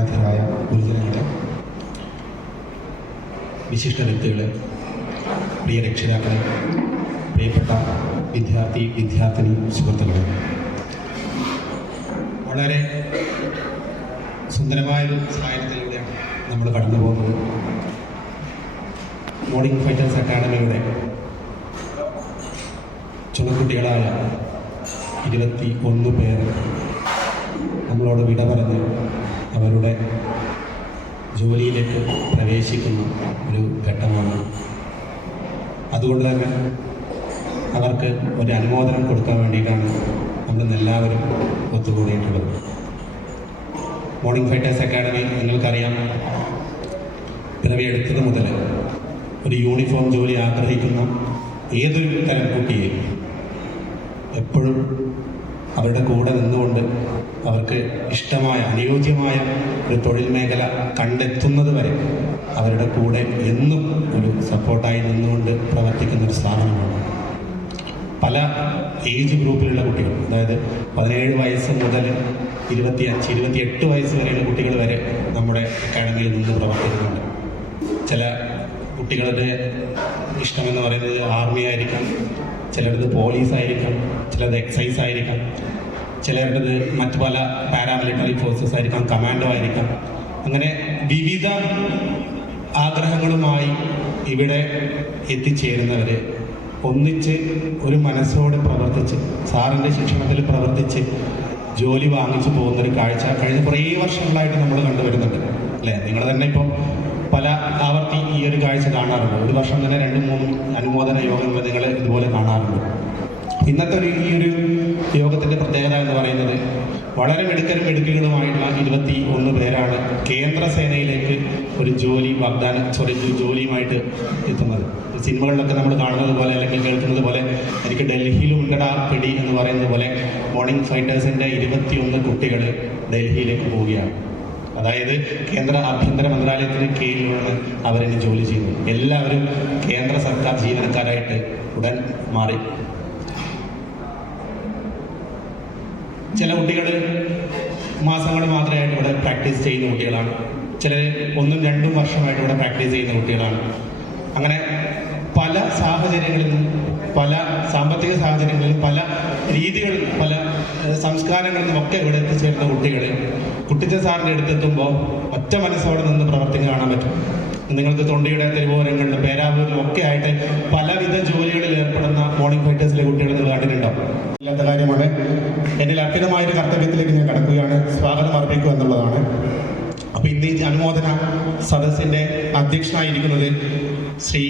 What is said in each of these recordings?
ആരാധ്യരായ ഗുരുജനങ്ങളെ, വിശിഷ്ട വ്യക്തികളെ, പ്രിയ രക്ഷിതാക്കളെ, പ്രിയപ്പെട്ട വിദ്യാർത്ഥിനി സുഹൃത്തുക്കളെ, വളരെ സുന്ദരമായൊരു സാഹചര്യത്തിലൂടെയാണ് നമ്മൾ കടന്നു പോകുന്നത്. മോർണിംഗ് ഫൈറ്റേഴ്സ് അക്കാഡമിയുടെ ചുണക്കുട്ടികളായ 21 പേർ നമ്മളോട് വിട പറഞ്ഞ് അവരുടെ ജോലിയിലേക്ക് പ്രവേശിക്കുന്ന ഒരു ഘട്ടമാണ്. അതുകൊണ്ട് തന്നെ അവർക്ക് ഒരു അനുമോദനം കൊടുക്കാൻ വേണ്ടിയിട്ടാണ് നമ്മളെല്ലാവരും ഒത്തുകൂടിയിട്ടുള്ളത്. മോർണിംഗ് ഫൈറ്റേഴ്സ് അക്കാഡമി നിങ്ങൾക്കറിയാം, പിറവിയെടുത്തത് മുതൽ ഒരു യൂണിഫോം ജോലി ആഗ്രഹിക്കുന്ന ഏതൊരു തരം കുട്ടിയെ എപ്പോഴും അവരുടെ കൂടെ നിന്നുകൊണ്ട് അവർക്ക് ഇഷ്ടമായ അനുയോജ്യമായ ഒരു തൊഴിൽ മേഖല കണ്ടെത്തുന്നത് വരെ അവരുടെ കൂടെ എന്നും ഒരു സപ്പോർട്ടായി നിന്നുകൊണ്ട് പ്രവർത്തിക്കുന്ന ഒരു സ്ഥാപനമാണ്. പല ഏജ് ഗ്രൂപ്പിലുള്ള കുട്ടികൾ, അതായത് 17 വയസ്സ് മുതൽ 25, 28 വയസ്സ് വരെയുള്ള കുട്ടികൾ വരെ നമ്മുടെ അക്കാഡമിയിൽ നിന്ന് പ്രവർത്തിക്കുന്നുണ്ട്. ചില കുട്ടികളുടെ ഇഷ്ടമെന്ന് പറയുന്നത് ആർമി ആയിരിക്കാം, ചിലരുടേത് പോലീസായിരിക്കാം, ചിലത് എക്സൈസ് ആയിരിക്കാം, ചിലരുടേത് മറ്റു പല പാരാമിലിറ്ററി ഫോഴ്സസ് ആയിരിക്കാം, കമാൻഡോ ആയിരിക്കാം. അങ്ങനെ വിവിധ ആഗ്രഹങ്ങളുമായി ഇവിടെ എത്തിച്ചേരുന്നവരെ ഒന്നിച്ച് ഒരു മനസ്സോടെ പ്രവർത്തിച്ച് സാറിൻ്റെ ശിക്ഷണത്തിൽ പ്രവർത്തിച്ച് ജോലി വാങ്ങിച്ചു പോകുന്നൊരു കാഴ്ച കഴിഞ്ഞ കുറേ വർഷങ്ങളായിട്ട് നമ്മൾ കണ്ടുവരുന്നുണ്ട്, അല്ലേ? നിങ്ങൾ തന്നെ ഇപ്പം പല ആവർത്തി ഈ ഒരു കാഴ്ച കാണാറുണ്ട്. ഒരു വർഷം തന്നെ 2-3 അനുമോദന യോഗങ്ങൾ നിങ്ങൾ ഇതുപോലെ കാണാറുണ്ട്. ഇന്നത്തെ ഈ ഒരു യോഗത്തിൻ്റെ പ്രത്യേകത എന്ന് പറയുന്നത് വളരെ മിടുക്കലുമായിട്ടുള്ള 21 പേരാണ് കേന്ദ്ര സേനയിലേക്ക് ഒരു ജോലിയുമായിട്ട് എത്തുന്നത്. സിനിമകളിലൊക്കെ നമ്മൾ കാണുന്നത് പോലെ അല്ലെങ്കിൽ കേൾക്കുന്നത് പോലെ എനിക്ക് ഡൽഹിയിലും ഉണ്ടടാ പിടി എന്ന് പറയുന്നത് പോലെ മോർണിംഗ് ഫൈറ്റേഴ്സിൻ്റെ 21 കുട്ടികൾ ഡൽഹിയിലേക്ക് പോവുകയാണ്. അതായത് കേന്ദ്ര ആഭ്യന്തര മന്ത്രാലയത്തിന് കീഴിലാണ് അവരിന്ന് ജോലി ചെയ്യുന്നത്. എല്ലാവരും കേന്ദ്ര സർക്കാർ ജീവനക്കാരായിട്ട് ഉടൻ മാറി. ചില കുട്ടികൾ മാസങ്ങൾ മാത്രമായിട്ട് ഇവിടെ പ്രാക്ടീസ് ചെയ്യുന്ന കുട്ടികളാണ്. ചിലർ 1-2 വർഷമായിട്ട് ഇവിടെ പ്രാക്ടീസ് ചെയ്യുന്ന കുട്ടികളാണ്. അങ്ങനെ പല സാഹചര്യങ്ങളിലും, പല സാമ്പത്തിക സാഹചര്യങ്ങളിലും, പല രീതികളിലും, പല സംസ്കാരങ്ങളിലും ഒക്കെ ഇവിടെ എത്തിച്ചേരുന്ന കുട്ടികൾ കുട്ടിച്ച സാറിൻ്റെ അടുത്തെത്തുമ്പോൾ ഒറ്റ മനസ്സോടെ നിന്ന് പ്രവർത്തിക്കാൻ കാണാൻ പറ്റും. നിങ്ങൾക്ക് തൊണ്ടിയുടെ തെരുവോരങ്ങളിലും പേരാവൂരിലും ഒക്കെ ആയിട്ട് പലവിധ ജോലികളിൽ ഏർപ്പെടുന്ന മോർണിംഗ് ഫൈറ്റേഴ്സിലെ കുട്ടികൾ നിങ്ങൾ കണ്ടിട്ടുണ്ടാവും. ഇല്ലാത്ത കാര്യമാണ്. എന്നിൽ അർപ്പിതമായൊരു കർത്തവ്യത്തിലേക്ക് ഞാൻ കടക്കുകയാണ്. സ്വാഗതം അർപ്പിക്കുക എന്നുള്ളതാണ്. അപ്പോൾ ഇന്ന് ഈ അനുമോദന സദസ്സിൻ്റെ അധ്യക്ഷനായിരിക്കുന്നത് ശ്രീ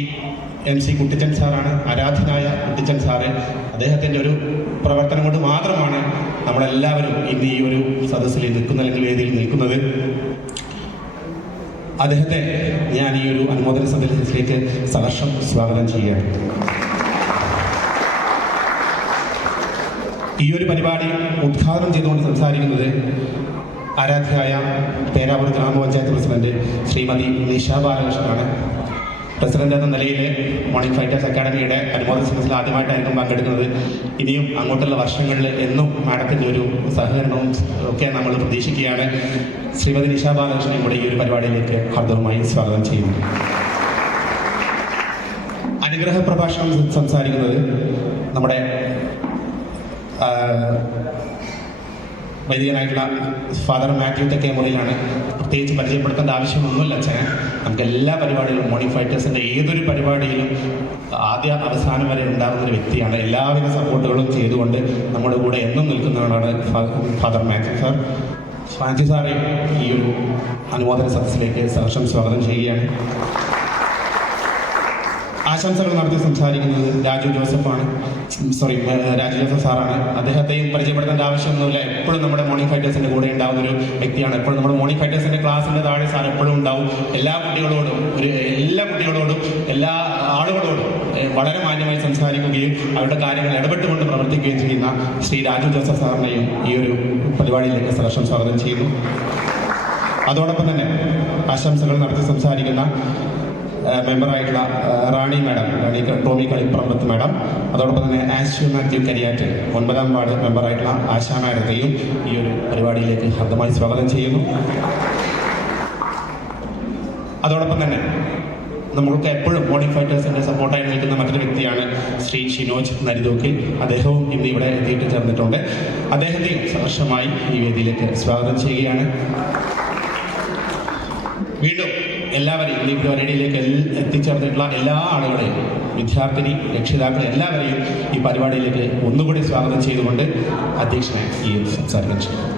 MC കുട്ടിച്ചൻ സാറാണ്. ആരാധനായ കുട്ടിച്ചൻ സാറ്. അദ്ദേഹത്തിൻ്റെ ഒരു പ്രവർത്തനം കൊണ്ട് മാത്രമാണ് നമ്മളെല്ലാവരും ഇന്ന് ഈ ഒരു സദസ്സിൽ നിൽക്കുന്ന അല്ലെങ്കിൽ വേദിയിൽ നിൽക്കുന്നത്. അദ്ദേഹത്തെ ഞാൻ ഈ ഒരു അനുമോദന സദസ്സിലേക്ക് സഹർഷം സ്വാഗതം ചെയ്യുകയാണ്. ഈ ഒരു പരിപാടി ഉദ്ഘാടനം ചെയ്തുകൊണ്ട് സംസാരിക്കുന്നത് ആരാധ്യയായ പേരാവൂർ ഗ്രാമപഞ്ചായത്ത് പ്രസിഡന്റ് ശ്രീമതി നിഷ ബാലകൃഷ്ണനാണ്. പ്രസിഡന്റ് എന്ന നിലയിൽ മോർണിംഗ് ഫൈറ്റേഴ്സ് അക്കാഡമിയുടെ അനുമോദന സദസ്സിൽ ആദ്യമായിട്ടായിരിക്കും പങ്കെടുക്കുന്നത്. ഇനിയും അങ്ങോട്ടുള്ള വർഷങ്ങളിൽ എന്നും മാഡത്തിൻ്റെ ഒരു സഹകരണവും ഒക്കെ നമ്മൾ പ്രതീക്ഷിക്കുകയാണ്. ശ്രീമതി നിഷ ബാലകൃഷ്ണൻ കൂടെ ഈ ഒരു പരിപാടിയിലേക്ക് ഹാർദവമായി സ്വാഗതം ചെയ്യുന്നു. അനുഗ്രഹ പ്രഭാഷണം സംസാരിക്കുന്നത് നമ്മുടെ വൈദികനായിട്ടുള്ള ഫാദർ മാത്യു തെക്കേമുറിയിലാണ്. പ്രത്യേകിച്ച് പരിചയപ്പെടുത്തേണ്ട ആവശ്യമൊന്നുമില്ല അച്ഛനെ. നമുക്ക് എല്ലാ പരിപാടിയിലും മോർണിംഗ് ഫൈറ്റേഴ്സിൻ്റെ ഏതൊരു പരിപാടിയിലും ആദ്യ അവസാനം വരെ ഉണ്ടാകുന്ന ഒരു വ്യക്തിയാണ്. എല്ലാവിധ സപ്പോർട്ടുകളും ചെയ്തുകൊണ്ട് നമ്മുടെ കൂടെ എന്നും നിൽക്കുന്നവരാണ് ഫാദർ മാത്യു സാർ. മാത്യു സാറെ ഈ ഒരു അനുമോദന സദസ്സിലേക്ക് സഹർഷം സ്വാഗതം ചെയ്യുകയാണ്. ആശംസകൾ നടത്തി സംസാരിക്കുന്നത് രാജു ജോസഫ് സാറാണ്. അദ്ദേഹത്തെയും പരിചയപ്പെടുത്തേണ്ട ആവശ്യമൊന്നുമില്ല. എപ്പോഴും നമ്മുടെ മോർണിംഗ് ഫൈറ്റേഴ്സിൻ്റെ കൂടെ ഉണ്ടാകുന്ന ഒരു വ്യക്തിയാണ്. എപ്പോഴും നമ്മുടെ മോർണിംഗ് ഫൈറ്റേഴ്സിൻ്റെ ക്ലാസ്സിൻ്റെ താഴെ സാർ എപ്പോഴും ഉണ്ടാവും. എല്ലാ കുട്ടികളോടും എല്ലാ ആളുകളോടും വളരെ മാന്യമായി സംസാരിക്കുകയും അവരുടെ കാര്യങ്ങൾ ഇടപെട്ടുകൊണ്ട് പ്രവർത്തിക്കുകയും ചെയ്യുന്ന ശ്രീ രാജു ജോസഫ് സാറിനെയും ഈ ഒരു പരിപാടിയിലേക്ക് സഹർഷം സ്വാഗതം ചെയ്യുന്നു. അതോടൊപ്പം തന്നെ ആശംസകൾ നടത്തി സംസാരിക്കുന്ന മെമ്പറായിട്ടുള്ള റാണി ടോമി കളിപ്പറമ്പത്ത് മാഡം, അതോടൊപ്പം തന്നെ ആശു മാത്യു കരിയാറ്റ് 9ാം വാർഡ് മെമ്പറായിട്ടുള്ള ആശാ മാഡത്തെയും ഈ ഒരു പരിപാടിയിലേക്ക് ഹർദ്ദമായി സ്വാഗതം ചെയ്യുന്നു. അതോടൊപ്പം തന്നെ നമുക്ക് എപ്പോഴും മോർണിംഗ് ഫൈറ്റേഴ്സിന്റെ സപ്പോർട്ടായി നിൽക്കുന്ന മറ്റൊരു വ്യക്തിയാണ് ശ്രീ ഷിനോജ് നരിതോക്കിൽ. അദ്ദേഹവും ഇന്ന് ഇവിടെ എത്തിയിട്ട് ചേർന്നിട്ടുണ്ട്. അദ്ദേഹത്തെ സഹർഷമായി ഈ വേദിയിലേക്ക് സ്വാഗതം ചെയ്യുകയാണ്. വീണ്ടും എല്ലാവരെയും ഈ പരിപാടിയിലേക്ക് എത്തിച്ചേർന്നിട്ടുള്ള എല്ലാ ആളുകളെയും, വിദ്യാർത്ഥിനി, രക്ഷിതാക്കൾ എല്ലാവരെയും ഈ പരിപാടിയിലേക്ക് ഒന്നുകൂടി സ്വാഗതം ചെയ്തുകൊണ്ട് അധ്യക്ഷനായി ഈ സംസാരിക്കാൻ ചെയ്യും.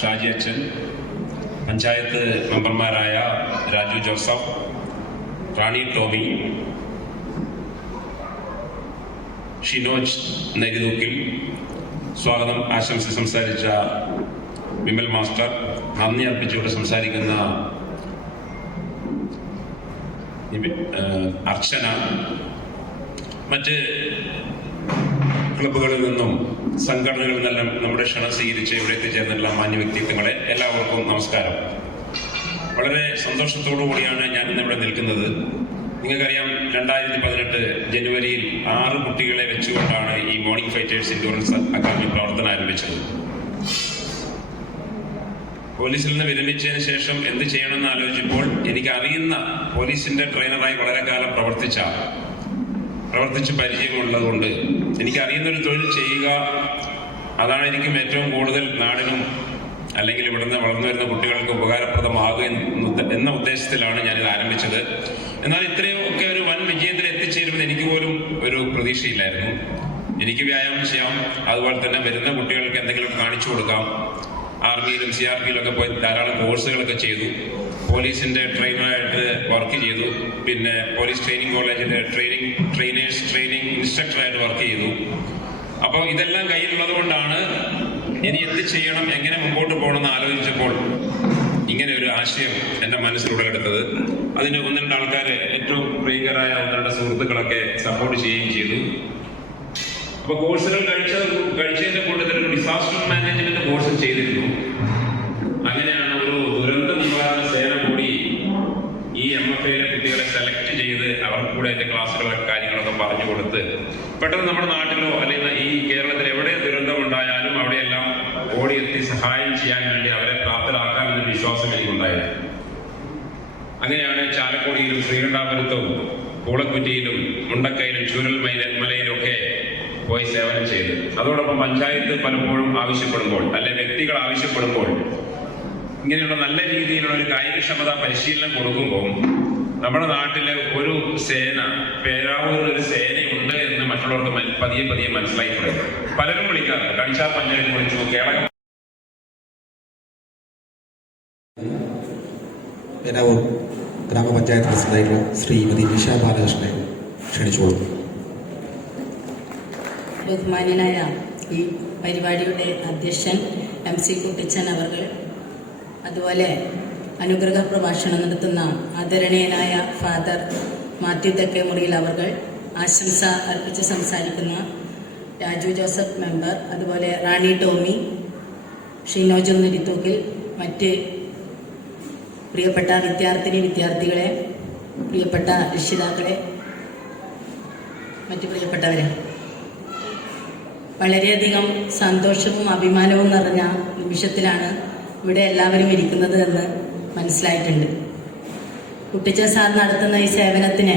ഷാജി അച്ഛൻ, പഞ്ചായത്ത് മെമ്പർമാരായ രാജു ജോസഫ്, റാണി ടോമി, ഷിനോജ് നരിതൂക്കിൽ, സ്വാഗതം ആശംസ സംസാരിച്ച വിമൽ മാസ്റ്റർ, നന്ദി അർപ്പിച്ചുകൊണ്ട് സംസാരിക്കുന്ന അർച്ചന, മറ്റ് ക്ലബ്ബുകളിൽ നിന്നും സംഘടനകളിൽ നിന്നെല്ലാം നമ്മുടെ ക്ഷണം സ്വീകരിച്ച് ഇവിടെ എത്തിച്ചേർന്നുള്ള മാന്യ വ്യക്തിത്വങ്ങളെ എല്ലാവർക്കും നമസ്കാരം. വളരെ സന്തോഷത്തോടു കൂടിയാണ് ഞാൻ ഇന്നിവിടെ നിൽക്കുന്നത്. നിങ്ങൾക്കറിയാം, 2018 ജനുവരിയിൽ 6 കുട്ടികളെ വെച്ചുകൊണ്ടാണ് ഈ മോർണിംഗ് ഫൈറ്റേഴ്സ് എൻഡ്യൂറൻസ് അക്കാദമി പ്രവർത്തനം ആരംഭിച്ചത്. പോലീസിൽ നിന്ന് വിരമിച്ചതിന് ശേഷം എന്ത് ചെയ്യണമെന്ന് ആലോചിച്ചപ്പോൾ എനിക്ക് അറിയുന്ന പോലീസിന്റെ ട്രെയിനറായി വളരെ കാലം പ്രവർത്തിച്ച് പരിചയമുള്ളതുകൊണ്ട് എനിക്കറിയുന്നൊരു തൊഴിൽ ചെയ്യുക, അതാണ് എനിക്കും ഏറ്റവും കൂടുതൽ നാടിനും അല്ലെങ്കിൽ ഇവിടുന്ന് വളർന്നു വരുന്ന കുട്ടികൾക്ക് ഉപകാരപ്രദമാകുക എന്ന ഉദ്ദേശത്തിലാണ് ഞാനിത് ആരംഭിച്ചത്. എന്നാൽ ഇത്രയൊക്കെ ഒരു വൻ വിജയത്തിൽ എത്തിച്ചേരുമെന്ന് എനിക്ക് പോലും ഒരു പ്രതീക്ഷയില്ലായിരുന്നു. എനിക്ക് വ്യായാമം ചെയ്യാം, അതുപോലെ തന്നെ വരുന്ന കുട്ടികൾക്ക് എന്തെങ്കിലും കാണിച്ചു കൊടുക്കാം. ആർമിയിലും CRPയിലും ഒക്കെ പോയി ധാരാളം കോഴ്സുകളൊക്കെ ചെയ്തു. പോലീസിന്റെ ട്രെയിനറായിട്ട് വർക്ക് ചെയ്തു. പിന്നെ പോലീസ് ട്രെയിനിങ് കോളേജിന്റെ ട്രെയിനേഴ്സ് ട്രെയിനിങ് ഇൻസ്ട്രക്ടറായിട്ട് വർക്ക് ചെയ്തു. അപ്പോൾ ഇതെല്ലാം കയ്യിലുള്ളത് കൊണ്ടാണ് ഇനി എന്ത് ചെയ്യണം, എങ്ങനെ മുമ്പോട്ട് പോകണമെന്ന് ആലോചിച്ചപ്പോൾ ഇങ്ങനെ ഒരു ആശയം എൻ്റെ മനസ്സിൽ ഉടലെടുത്തത്. അതിന് 1-2 ആൾക്കാരെ, ഏറ്റവും പ്രിയങ്കരായ 1-2 സുഹൃത്തുക്കളൊക്കെ സപ്പോർട്ട് ചെയ്യുകയും ചെയ്തു. അപ്പൊ കോഴ്സുകൾ കഴിച്ചതിന്റെ കൂട്ടത്തിൽ ഒരു ഡിസാസ്റ്റർ മാനേജ്മെന്റ് കോഴ്സ് ചെയ്തിരുന്നു. അങ്ങനെയാണ് ഒരു ദുരന്ത നിവാരണ സേന കൂടി ഈ MFAയിലെ കുട്ടികളെ സെലക്ട് ചെയ്ത് അവർക്ക് കൂടെ അതിന്റെ ക്ലാസ്സുകളൊക്കെ കാര്യങ്ങളൊക്കെ പറഞ്ഞു കൊടുത്ത് പെട്ടെന്ന് നമ്മുടെ നാട്ടിലോ അല്ലെങ്കിൽ ഈ കേരളത്തിൽ എവിടെ ദുരന്തം ഉണ്ടായാലും അവിടെയെല്ലാം ഓടിയെത്തി സഹായം ചെയ്യാൻ വേണ്ടി അവരെ പ്രാപ്തരാക്കാമെന്ന വിശ്വാസം എനിക്കുണ്ടായത്. അങ്ങനെയാണ് ചാലക്കുടിയിലും ശ്രീകണ്ഠാപുരത്തും പൂളക്കുറ്റിയിലും മുണ്ടക്കയിലും ചൂരൽമലയിലും ഒക്കെ പോയി സേവനം ചെയ്ത്, അതോടൊപ്പം പഞ്ചായത്ത് പലപ്പോഴും ആവശ്യപ്പെടുമ്പോൾ അല്ലെങ്കിൽ വ്യക്തികൾ ആവശ്യപ്പെടുമ്പോൾ ഇങ്ങനെയുള്ള നല്ല രീതിയിലുള്ള ഒരു കായികക്ഷമതാ പരിശീലനം കൊടുക്കുമ്പോൾ നമ്മുടെ നാട്ടിലെ ഒരു സേന, പേരാവൂർ ഒരു സേനയുണ്ട് എന്ന് മറ്റുള്ളവർക്ക് പതിയെ മനസ്സിലായി തുടങ്ങി. പലരും വിളിക്കാറുണ്ട്, കണിച്ചാർ പഞ്ചായത്ത് വിളിച്ചു, കേരളം പേരാവൂർ ഗ്രാമപഞ്ചായത്ത് പ്രസിഡന്റായിട്ടുള്ള ശ്രീമതി നിഷ ബാലകൃഷ്ണനെ ക്ഷണിച്ചോളൂ. ബഹുമാന്യനായ ഈ പരിപാടിയുടെ അധ്യക്ഷൻ MC കുട്ടിച്ചൻ അവർ, അതുപോലെ അനുഗ്രഹ പ്രഭാഷണം നടത്തുന്ന ആദരണീയനായ ഫാദർ മാത്യു തെക്കേമുറിയിൽ അവർ, ആശംസ അർപ്പിച്ച് സംസാരിക്കുന്ന രാജു ജോസഫ് മെമ്പർ, അതുപോലെ റാണി ടോമി, ഷിനോജ് നരിതൂക്കിൽ, മറ്റ് പ്രിയപ്പെട്ട വിദ്യാർത്ഥികളെ, പ്രിയപ്പെട്ട രക്ഷിതാക്കളെ, മറ്റ് പ്രിയപ്പെട്ടവരെ, വളരെയധികം സന്തോഷവും അഭിമാനവും നിറഞ്ഞ നിമിഷത്തിലാണ് ഇവിടെ എല്ലാവരും ഇരിക്കുന്നത് എന്ന് മനസ്സിലായിട്ടുണ്ട്. കുട്ടിച്ചൻ സാർ നടത്തുന്ന ഈ സേവനത്തിന്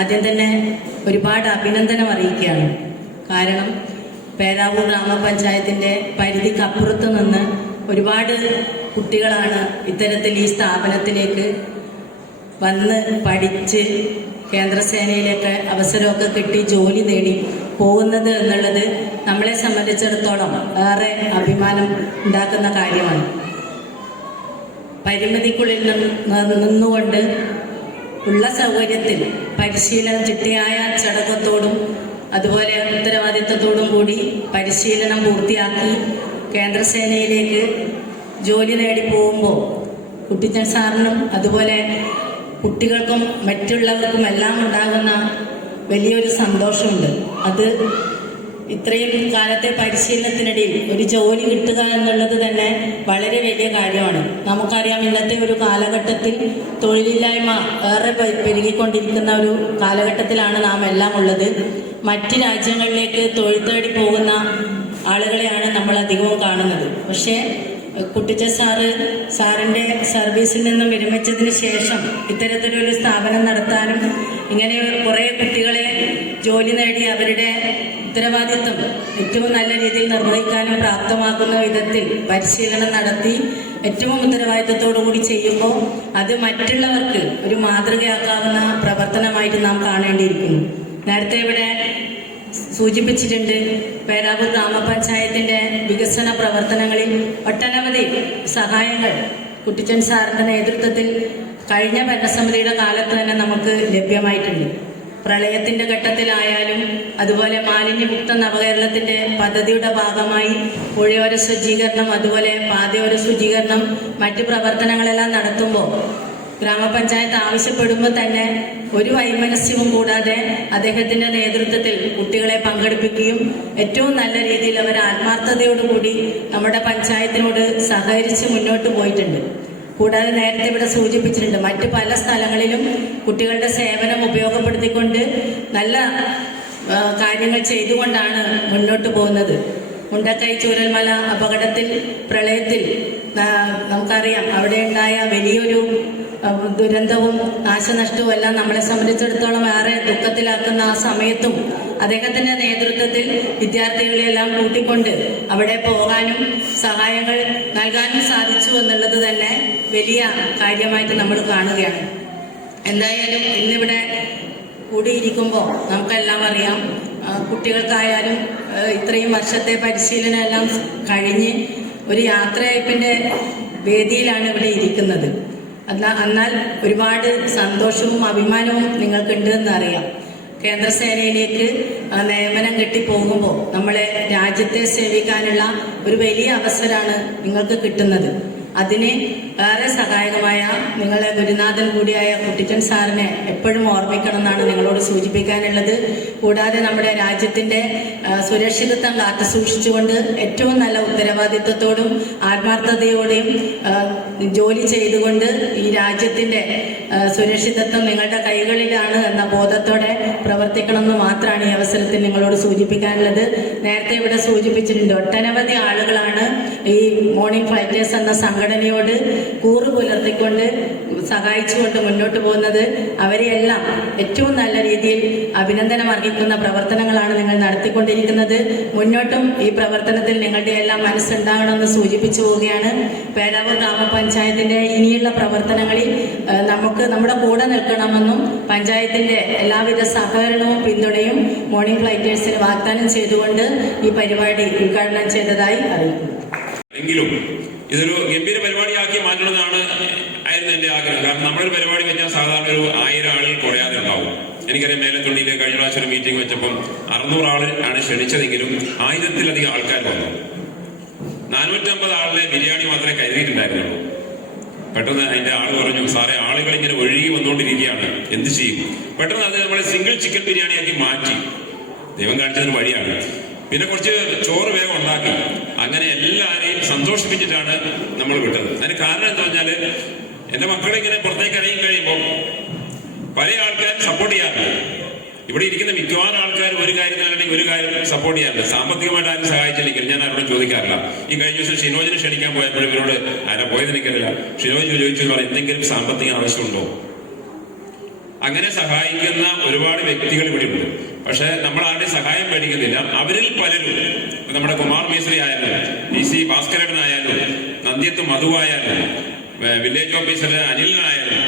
ആദ്യം തന്നെ ഒരുപാട് അഭിനന്ദനം അറിയിക്കുകയാണ്. കാരണം പേരാവൂർ ഗ്രാമപഞ്ചായത്തിൻ്റെ പരിധിക്കപ്പുറത്ത് നിന്ന് ഒരുപാട് കുട്ടികളാണ് ഇത്തരത്തിൽ ഈ സ്ഥാപനത്തിലേക്ക് വന്ന് പഠിച്ച് കേന്ദ്രസേനയിലേക്ക് അവസരമൊക്കെ കിട്ടി ജോലി നേടി പോകുന്നത് എന്നുള്ളത് നമ്മളെ സംബന്ധിച്ചിടത്തോളം ഏറെ അഭിമാനം ഉണ്ടാക്കുന്ന കാര്യമാണ്. പരിമിതിക്കുള്ളിൽ നിന്നുകൊണ്ട് ഉള്ള സൗകര്യത്തിൽ പരിശീലനം ചിട്ടയായ അച്ചടക്കത്തോടും അതുപോലെ ഉത്തരവാദിത്വത്തോടും കൂടി പരിശീലനം പൂർത്തിയാക്കി കേന്ദ്രസേനയിലേക്ക് ജോലി നേടി പോകുമ്പോൾ കുട്ടിച്ചൻ സാറിനും അതുപോലെ കുട്ടികൾക്കും മറ്റുള്ളവർക്കും എല്ലാം ഉണ്ടാകുന്ന വലിയൊരു സന്തോഷമുണ്ട്. അത് ഇത്രയും കാലത്തെ പരിശീലനത്തിനിടയിൽ ഒരു ജോലി കിട്ടുക എന്നുള്ളത് തന്നെ വളരെ വലിയ കാര്യമാണ്. നമുക്കറിയാം, ഇന്നത്തെ ഒരു കാലഘട്ടത്തിൽ തൊഴിലില്ലായ്മ ഏറെ പെരുകിക്കൊണ്ടിരിക്കുന്ന ഒരു കാലഘട്ടത്തിലാണ് നാം എല്ലാം ഉള്ളത്. മറ്റ് രാജ്യങ്ങളിലേക്ക് തൊഴിൽ തേടി പോകുന്ന ആളുകളെയാണ് നമ്മൾ അധികവും കാണുന്നത്. പക്ഷേ കുട്ടിച്ച സാറിൻ്റെ സർവീസിൽ നിന്നും വിരമിച്ചതിന് ശേഷം ഇത്തരത്തിലൊരു സ്ഥാപനം നടത്താനും ഇങ്ങനെ കുറേ കുട്ടികളെ ജോലി നേടി അവരുടെ ഉത്തരവാദിത്വം ഏറ്റവും നല്ല രീതിയിൽ നിർവഹിക്കാനും പ്രാപ്തമാക്കുന്ന വിധത്തിൽ പരിശീലനം നടത്തി ഏറ്റവും ഉത്തരവാദിത്വത്തോടു കൂടി ചെയ്യുമ്പോൾ അത് മറ്റുള്ളവർക്ക് ഒരു മാതൃകയാക്കാവുന്ന പ്രവർത്തനമായിട്ട് നാം കാണേണ്ടിയിരിക്കുന്നു. നേരത്തെ ഇവിടെ സൂചിപ്പിച്ചിട്ടുണ്ട്, പേരാവൂർ ഗ്രാമപഞ്ചായത്തിന്റെ വികസന പ്രവർത്തനങ്ങളിൽ ഒട്ടനവധി സഹായങ്ങൾ കുട്ടിച്ചൻ സാറിന്റെ നേതൃത്വത്തിൽ കഴിഞ്ഞ ഭരണസമിതിയുടെ കാലത്ത് തന്നെ നമുക്ക് ലഭ്യമായിട്ടുണ്ട്. പ്രളയത്തിന്റെ ഘട്ടത്തിലായാലും അതുപോലെ മാലിന്യമുക്ത നവകേരളത്തിന്റെ പദ്ധതിയുടെ ഭാഗമായി പുഴയോര ശുചീകരണം, അതുപോലെ പാതയോര ശുചീകരണം, മറ്റു പ്രവർത്തനങ്ങളെല്ലാം നടത്തുമ്പോൾ ഗ്രാമപഞ്ചായത്ത് ആവശ്യപ്പെടുമ്പോൾ തന്നെ ഒരു വൈമനസ്യവും കൂടാതെ അദ്ദേഹത്തിന്റെ നേതൃത്വത്തിൽ കുട്ടികളെ പങ്കെടുപ്പിക്കുകയും ഏറ്റവും നല്ല രീതിയിൽ അവർ ആത്മാർത്ഥതയോടുകൂടി നമ്മുടെ പഞ്ചായത്തിനോട് സഹകരിച്ച് മുന്നോട്ട് പോയിട്ടുണ്ട്. കൂടാതെ നേരത്തെ ഇവിടെ സൂചിപ്പിച്ചിട്ടുണ്ട്, മറ്റു പല സ്ഥലങ്ങളിലും കുട്ടികളുടെ സേവനം ഉപയോഗപ്പെടുത്തിക്കൊണ്ട് നല്ല കാര്യങ്ങൾ ചെയ്തുകൊണ്ടാണ് മുന്നോട്ട് പോകുന്നത്. മുണ്ടക്കൈ ചൂരൽമല അപകടത്തിൽ, പ്രളയത്തിൽ നമുക്കറിയാം അവിടെ ഉണ്ടായ വലിയൊരു ദുരന്തവും നാശനഷ്ടവും എല്ലാം നമ്മളെ സംബന്ധിച്ചിടത്തോളം ഏറെ ദുഃഖത്തിലാക്കുന്ന ആ സമയത്തും അദ്ദേഹത്തിന്റെ നേതൃത്വത്തിൽ വിദ്യാർത്ഥികളെല്ലാം കൂട്ടിക്കൊണ്ട് അവിടെ പോകാനും സഹായങ്ങൾ നൽകാനും സാധിച്ചു എന്നുള്ളത് തന്നെ വലിയ കാര്യമായിട്ട് നമ്മൾ കാണുകയാണ്. എന്തായാലും ഇന്നിവിടെ കൂടിയിരിക്കുമ്പോൾ നമുക്കെല്ലാം അറിയാം, കുട്ടികൾക്കായാലും ഇത്രയും വർഷത്തെ പരിശീലനം എല്ലാം കഴിഞ്ഞ് ഒരു യാത്രയയപ്പിന്റെ വേദിയിലാണ് ഇവിടെ ഇരിക്കുന്നത്. എന്നാൽ ഒരുപാട് സന്തോഷവും അഭിമാനവും നിങ്ങൾക്കുണ്ട് എന്നറിയാം. കേന്ദ്രസേനയിലേക്ക് നിയമനം കിട്ടിപ്പോകുമ്പോൾ നമ്മളെ രാജ്യത്തെ സേവിക്കാനുള്ള ഒരു വലിയ അവസരമാണ് നിങ്ങൾക്ക് കിട്ടുന്നത്. അതിന് ഏറെ സഹായകമായ നിങ്ങളെ ഗുരുനാഥൻ കൂടിയായ കുട്ടിച്ചൻ സാറിനെ എപ്പോഴും ഓർമ്മിക്കണം എന്നാണ് നിങ്ങളോട് സൂചിപ്പിക്കാനുള്ളത്. കൂടാതെ നമ്മുടെ രാജ്യത്തിന്റെ സുരക്ഷിതത്വം കാത്തു സൂക്ഷിച്ചുകൊണ്ട് ഏറ്റവും നല്ല ഉത്തരവാദിത്വത്തോടും ആത്മാർത്ഥതയോടെയും ജോലി ചെയ്തുകൊണ്ട് ഈ രാജ്യത്തിന്റെ സുരക്ഷിതത്വം നിങ്ങളുടെ കൈകളിലാണ് എന്ന ബോധത്തോടെ പ്രവർത്തിക്കണമെന്ന് മാത്രമാണ് ഈ അവസരത്തിൽ നിങ്ങളോട് സൂചിപ്പിക്കാനുള്ളത്. നേരത്തെ ഇവിടെ സൂചിപ്പിച്ചിട്ടുണ്ട്, ഒട്ടനവധി ആളുകളാണ് ഈ മോർണിംഗ് ഫൈറ്റേഴ്സ് എന്ന സംഘടനയോട് കൂറ് പുലർത്തിക്കൊണ്ട് സഹായിച്ചുകൊണ്ട് മുന്നോട്ട് പോകുന്നത്. അവരെയെല്ലാം ഏറ്റവും നല്ല രീതിയിൽ അഭിനന്ദനം അർഹിക്കുന്ന പ്രവർത്തനങ്ങളാണ് നിങ്ങൾ നടത്തിക്കൊണ്ടിരിക്കുന്നത്. മുന്നോട്ടും ഈ പ്രവർത്തനത്തിൽ നിങ്ങളുടെ എല്ലാം മനസ്സുണ്ടാകണമെന്ന് സൂചിപ്പിച്ചു പോവുകയാണ്. പേരാവൂർ ഗ്രാമപഞ്ചായത്തിന്റെ ഇനിയുള്ള പ്രവർത്തനങ്ങളിൽ നമുക്ക് നമ്മുടെ കൂടെ നിൽക്കണമെന്നും പഞ്ചായത്തിന്റെ എല്ലാവിധ സഹകരണവും പിന്തുണയും മോർണിംഗ് ഫ്ലൈറ്റേഴ്സിന് വാഗ്ദാനം ചെയ്തുകൊണ്ട് ഈ പരിപാടി ഉദ്ഘാടനം ചെയ്തതായി അറിയിക്കുന്നു. എങ്കിലും ഇതൊരു ഗംഭീര പരിപാടിയാക്കി മാറ്റണമെന്നാണ് ആയിരുന്നു എന്റെ ആഗ്രഹം. കാരണം നമ്മളൊരു പരിപാടി വെച്ചാൽ സാധാരണ ഒരു 1000 ആളുകൾ കുറയാതെ ഉണ്ടാവും. എനിക്കറിയാം, മേലത്തുള്ളിയിലെ കഴിഞ്ഞ പ്രാവശ്യം ഒരു മീറ്റിംഗ് വെച്ചപ്പം 600 ആള് ആണ് ക്ഷണിച്ചതെങ്കിലും 1000-ലധികം ആൾക്കാർ വന്നു. 450 ആളിനെ ബിരിയാണി മാത്രമേ കരുതിയിട്ടുണ്ടായിരുന്നുള്ളൂ. പെട്ടെന്ന് അതിന്റെ ആള് പറഞ്ഞു, സാറേ ആളുകൾ ഇങ്ങനെ ഒഴുകി വന്നുകൊണ്ടിരിക്കുകയാണ്, എന്ത് ചെയ്യും? പെട്ടെന്ന് അത് നമ്മളെ സിംഗിൾ ചിക്കൻ ബിരിയാണിയാക്കി മാറ്റി. ദൈവം കാണിച്ചതിന് വഴിയാണ്. പിന്നെ കുറച്ച് ചോറ് വേഗം ഉണ്ടാക്കി. അങ്ങനെ എല്ലാവരെയും സന്തോഷിപ്പിച്ചിട്ടാണ് നമ്മൾ വിട്ടത്. അതിന് കാരണം എന്താ പറഞ്ഞാല്, എന്റെ മക്കളെ ഇങ്ങനെ പുറത്തേക്ക് ഇറങ്ങി കഴിയുമ്പോൾ പല ആൾക്കാരും സപ്പോർട്ട് ചെയ്യാറുണ്ട്. ഇവിടെ ഇരിക്കുന്ന മിക്കവാറും ആൾക്കാർ ഒരു കാര്യത്തിനാണെങ്കിൽ ഒരു കാര്യം സപ്പോർട്ട് ചെയ്യാറുണ്ട്. സാമ്പത്തികമായിട്ട് ആരും സഹായിച്ചില്ലെങ്കിൽ ഞാൻ അവരോട് ചോദിക്കാറില്ല. ഈ കഴിഞ്ഞ ദിവസം ഷിനോജിനെ ക്ഷണിക്കാൻ പോയപ്പോഴും ഇവരോട് ആരാ പോയത് എനിക്കറിയില്ല. ഷിനോജ് ചോദിച്ചു, എന്തെങ്കിലും സാമ്പത്തിക ആവശ്യമുണ്ടോ? അങ്ങനെ സഹായിക്കുന്ന ഒരുപാട് വ്യക്തികൾ ഇവിടെ ഉണ്ട്. പക്ഷെ നമ്മൾ ആരുടെയും സഹായം പേടിക്കുന്നില്ല. അവരിൽ പലരും, നമ്മുടെ കുമാർ മേശ്രി ആയാലും, DC ഭാസ്കരനായാലും, നന്ദ്യത്ത് മധുവായാലും, വില്ലേജ് ഓഫീസർ അനിലിനായാലും,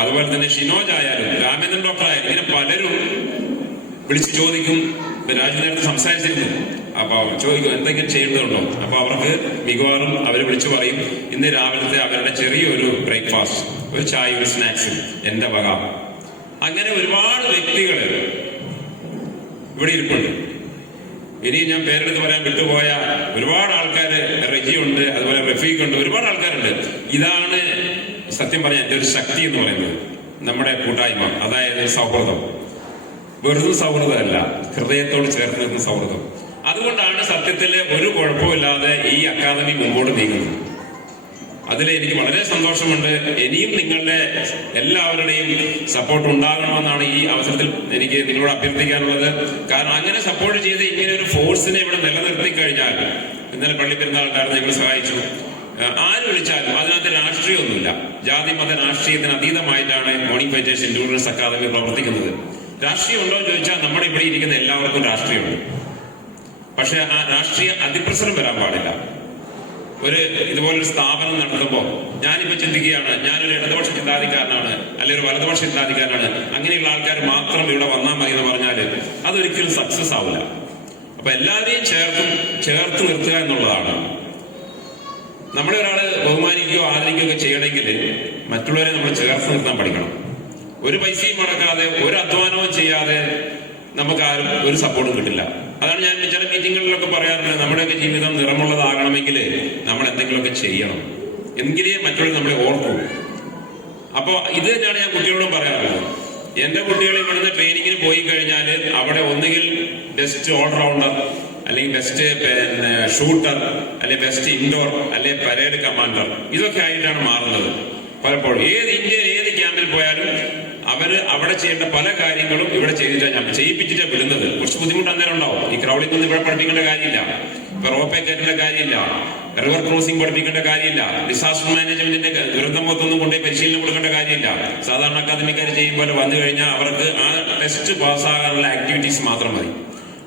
അതുപോലെ തന്നെ ഷിനോജ് ആയാലും, രാമേന്ദ്രൻ ഡോക്ടർ ആയാലും, ഇങ്ങനെ പലരും വിളിച്ച് ചോദിക്കും. രാജു നേരത്തെ സംസാരിച്ചിരുന്നു. അപ്പൊ ചോദിക്കും എന്തെങ്കിലും ചെയ്യേണ്ടതുണ്ടോ? അപ്പൊ അവർക്ക് മിക്കവാറും അവർ വിളിച്ചു പറയും, ഇന്ന് രാവിലത്തെ അവരുടെ ചെറിയൊരു ബ്രേക്ക്ഫാസ്റ്റ്, ഒരു ചായ, ഒരു സ്നാക്സ് എന്റെ വക. അങ്ങനെ ഒരുപാട് വ്യക്തികൾ ഇവിടെ ഇരിപ്പുണ്ട്. ഇനി ഞാൻ പേരെടുത്ത് പറയാൻ വിട്ടുപോയ ഒരുപാട് ആൾക്കാർ, റെജിയുണ്ട്, അതുപോലെ റഫീഖ് ഉണ്ട്, ഒരുപാട് ആൾക്കാരുണ്ട്. ഇതാണ് സത്യം പറഞ്ഞ എന്റെ ഒരു ശക്തി എന്ന് പറയുന്നത്, നമ്മുടെ കൂട്ടായ്മ, അതായത് സൗഹൃദം. വെറും സൗഹൃദമല്ല, ഹൃദയത്തോട് ചേർത്ത് നിൽക്കുന്ന സൗഹൃദം. അതുകൊണ്ടാണ് സത്യത്തിൽ ഒരു കുഴപ്പമില്ലാതെ ഈ അക്കാദമി മുമ്പോട്ട് നീങ്ങുന്നത്. അതിൽ എനിക്ക് വളരെ സന്തോഷമുണ്ട്. ഇനിയും നിങ്ങളുടെ എല്ലാവരുടെയും സപ്പോർട്ട് ഉണ്ടാകണമെന്നാണ് ഈ അവസരത്തിൽ എനിക്ക് നിങ്ങളോട് അഭ്യർത്ഥിക്കാനുള്ളത്. കാരണം അങ്ങനെ സപ്പോർട്ട് ചെയ്ത് ഇങ്ങനെ ഒരു ഫോഴ്സിനെ ഇവിടെ നിലനിർത്തി കഴിഞ്ഞാൽ, ഇന്നലെ പള്ളിപ്പെരുന്നാൾക്കാർ നിങ്ങൾ സഹായിച്ചു, ആര് വിളിച്ചാലും അതിനകത്ത് രാഷ്ട്രീയമൊന്നുമില്ല. ജാതി മത രാഷ്ട്രീയത്തിന് അതീതമായിട്ടാണ് മോർണിംഗ് ഫൈറ്റേഴ്സ് എൻഡ്യൂറൻസ് അക്കാദമി പ്രവർത്തിക്കുന്നത്. രാഷ്ട്രീയം ഉണ്ടോ എന്ന് ചോദിച്ചാൽ നമ്മുടെ ഇവിടെ ഇരിക്കുന്ന എല്ലാവർക്കും രാഷ്ട്രീയമുണ്ട്. പക്ഷെ ആ രാഷ്ട്രീയ അതിപ്രസരം വരാൻ പാടില്ല. ഇതുപോലൊരു സ്ഥാപനം നടത്തുമ്പോൾ ഞാനിപ്പോ ചിന്തിക്കുകയാണ്, ഞാനൊരു ഇടതുപക്ഷ ചിന്താധികാരനാണ് അല്ലെങ്കിൽ ഒരു വലതുപക്ഷ ചിന്താധികാരനാണ്, അങ്ങനെയുള്ള ആൾക്കാർ മാത്രം ഇവിടെ വന്നാൽ മതി എന്ന് പറഞ്ഞാൽ അതൊരിക്കലും സക്സസ് ആവില്ല. അപ്പൊ എല്ലാവരെയും ചേർത്ത് നിർത്തുക എന്നുള്ളതാണ്. നമ്മളെ ഒരാള് ബഹുമാനിക്കുകയോ ആദരിക്കുകയോ ഒക്കെ ചെയ്യണമെങ്കിൽ മറ്റുള്ളവരെ നമ്മൾ ചേർത്ത് നിർത്താൻ പഠിക്കണം. ഒരു പൈസയും മുടക്കാതെ ഒരു അധ്വാനവും ചെയ്യാതെ നമുക്ക് ആരും ഒരു സപ്പോർട്ടും കിട്ടില്ല. അതാണ് ഞാൻ ചില മീറ്റിങ്ങുകളിലൊക്കെ പറയാറുണ്ട്, നമ്മുടെയൊക്കെ ജീവിതം നിറമുള്ളതാകണമെങ്കിൽ നമ്മൾ എന്തെങ്കിലുമൊക്കെ ചെയ്യണം, എങ്കിലേ മറ്റുള്ളവർ നമ്മളെ ഓർക്കൂ. അപ്പോൾ ഇത് തന്നെയാണ് ഞാൻ കുട്ടികളോടും പറയാറുള്ളത്. എന്റെ കുട്ടികൾ ഇവിടുന്ന് ട്രെയിനിങ്ങിന് പോയി കഴിഞ്ഞാൽ അവിടെ ഒന്നുകിൽ ബെസ്റ്റ് ഓൾറൗണ്ടർ, അല്ലെങ്കിൽ ബെസ്റ്റ് ഷൂട്ടർ, അല്ലെങ്കിൽ ബെസ്റ്റ് ഇൻഡോർ, അല്ലെങ്കിൽ പരേഡ് കമാൻഡർ, ഇതൊക്കെ ആയിട്ടാണ് മാറുന്നത്. പലപ്പോഴും ഇന്ത്യയിൽ ഏത് ക്യാമ്പിൽ പോയാലും അവിടെ ചെയ്യേണ്ട പല കാര്യങ്ങളും ഇവിടെ ചെയ്യിപ്പിച്ചിട്ടാണ് വിടുന്നത്. കുറച്ച് ബുദ്ധിമുട്ട് അന്നേരം ഉണ്ടാവും. ഈ ക്രൗഡിംഗ് ഒന്നും ഇവിടെ പഠിപ്പിക്കേണ്ട കാര്യമില്ല, ഇപ്പൊ റോപ്പേ കയറ്റേണ്ട കാര്യമില്ല, റിവർ ക്രോസിംഗ് പഠിപ്പിക്കേണ്ട കാര്യമില്ല, ഡിസാസ്റ്റർ മാനേജ്മെന്റിന്റെ ദുരന്തമൊത്തൊന്നും കൊണ്ടുപോയി പരിശീലനം കൊടുക്കേണ്ട കാര്യമില്ല. സാധാരണ അക്കാദമിക്കാർ ചെയ്യുമ്പോൾ വന്നു കഴിഞ്ഞാൽ അവർക്ക് ആ ടെസ്റ്റ് പാസ്സാകാനുള്ള ആക്ടിവിറ്റീസ് മാത്രം മതി.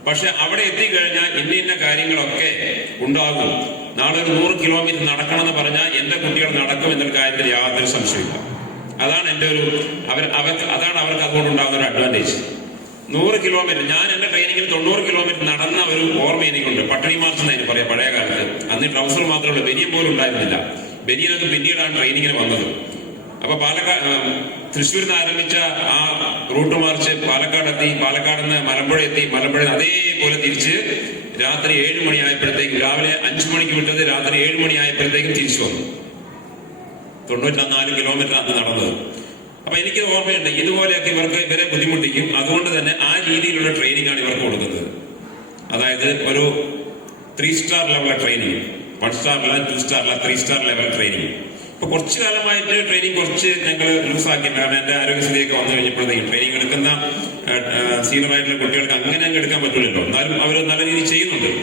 പക്ഷെ അവിടെ എത്തിക്കഴിഞ്ഞാൽ ഇന്ന കാര്യങ്ങളൊക്കെ ഉണ്ടാകും. നാളെ ഒരു 100 കിലോമീറ്റർ നടക്കണമെന്ന് പറഞ്ഞാൽ എന്റെ കുട്ടികൾ നടക്കും എന്നൊരു കാര്യത്തിൽ യാതൊരു സംശയമില്ല. അതാണ് അതാണ് അവർക്ക് അതുകൊണ്ടുണ്ടാകുന്ന ഒരു അഡ്വാൻറ്റേജ്. 100 കിലോമീറ്റർ, ഞാൻ എന്റെ ട്രെയിനിങ്ങിൽ 90 കിലോമീറ്റർ നടന്ന ഒരു ഓർമ്മ എനിക്കുണ്ട്. പട്ടിണി മാർച്ച് എന്നതിന് പറയാം. പഴയ കാലത്ത് അന്ന് ട്രൗസർ മാത്രമേ ഉള്ളൂ, ബനിയൻ പോലും ഉണ്ടായിരുന്നില്ല. ബനിയനൊക്കെ പിന്നീടാണ് ട്രെയിനിങ്ങിന് വന്നത്. അപ്പൊ തൃശ്ശൂരിൽ നിന്ന് ആരംഭിച്ച ആ റൂട്ട് മാർച്ച് പാലക്കാടെത്തി, പാലക്കാട് നിന്ന് മലമ്പുഴ എത്തി, മലമ്പുഴ അതേപോലെ തിരിച്ച് രാത്രി 7 മണിയായപ്പോഴത്തേക്കും, രാവിലെ 5 മണിക്ക് വിട്ടത് രാത്രി 7 മണിയായപ്പോഴത്തേക്കും തിരിച്ചു വന്നു. 94 കിലോമീറ്റർ അന്ന് നടന്നത്. അപ്പൊ എനിക്ക് ഓർമ്മയുണ്ട്, ഇതുപോലെയൊക്കെ ഇവരെ ബുദ്ധിമുട്ടിക്കും. അതുകൊണ്ട് തന്നെ ആ രീതിയിലുള്ള ട്രെയിനിങ് ആണ് ഇവർക്ക് കൊടുക്കുന്നത്. അതായത് ഒരു 3 star level training, 1 star level, 2 star level, 3 star level training. ഇപ്പൊ കുറച്ചു കാലമായിട്ട് ട്രെയിനിങ് കുറച്ച് ഞങ്ങൾ ലൂസാക്കിയിട്ടുണ്ട്. കാരണം എന്റെ ആരോഗ്യസ്ഥിതിയൊക്കെ വന്നു കഴിഞ്ഞപ്പോഴത്തേക്കും ട്രെയിനിങ് എടുക്കുന്ന സീനിയർ ആയിട്ടുള്ള കുട്ടികൾക്ക് അങ്ങനെ അങ്ങ് എടുക്കാൻ പറ്റില്ലല്ലോ. എന്നാലും അവർ നല്ല രീതിയിൽ ചെയ്യുന്നുണ്ട്.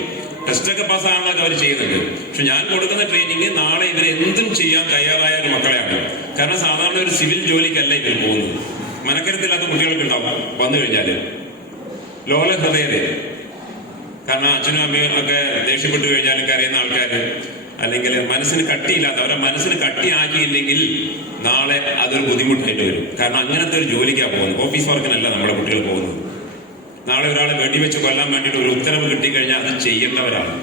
ടെസ്റ്റൊക്കെ പാസ്സാകാനൊക്കെ അവർ ചെയ്യുന്നുണ്ട്. പക്ഷെ ഞാൻ കൊടുക്കുന്ന ട്രെയിനിങ് നാളെ ഇവർ എന്തും ചെയ്യാൻ തയ്യാറായ ഒരു മക്കളെയാണ്. കാരണം സാധാരണ ഒരു സിവിൽ ജോലിക്കല്ല ഇവർ പോകുന്നത്. മനക്കരുത്തില്ലാത്ത കുട്ടികൾക്ക് ഉണ്ടാവും വന്നു കഴിഞ്ഞാല് ലോല ഹൃദയത. കാരണം അച്ഛനും അമ്മയും ഒക്കെ ദേഷ്യപ്പെട്ടു കഴിഞ്ഞാൽ കരയുന്ന ആൾക്കാര്, അല്ലെങ്കിൽ മനസ്സിന് കട്ടിയില്ലാത്ത, അവരെ മനസ്സിന് കട്ടിയാക്കിയില്ലെങ്കിൽ നാളെ അതൊരു ബുദ്ധിമുട്ടായിട്ട് വരും. കാരണം അങ്ങനത്തെ ഒരു ജോലിക്കാണ് പോകുന്നത്. ഓഫീസ് വർക്കിനല്ല നമ്മുടെ കുട്ടികൾ പോകുന്നത്. നാളെ ഒരാളെ വെടിവെച്ച് കൊല്ലാൻ വേണ്ടിയിട്ട് ഒരു ഉത്തരവ് കിട്ടിക്കഴിഞ്ഞാൽ അത് ചെയ്യേണ്ടവരാണ്.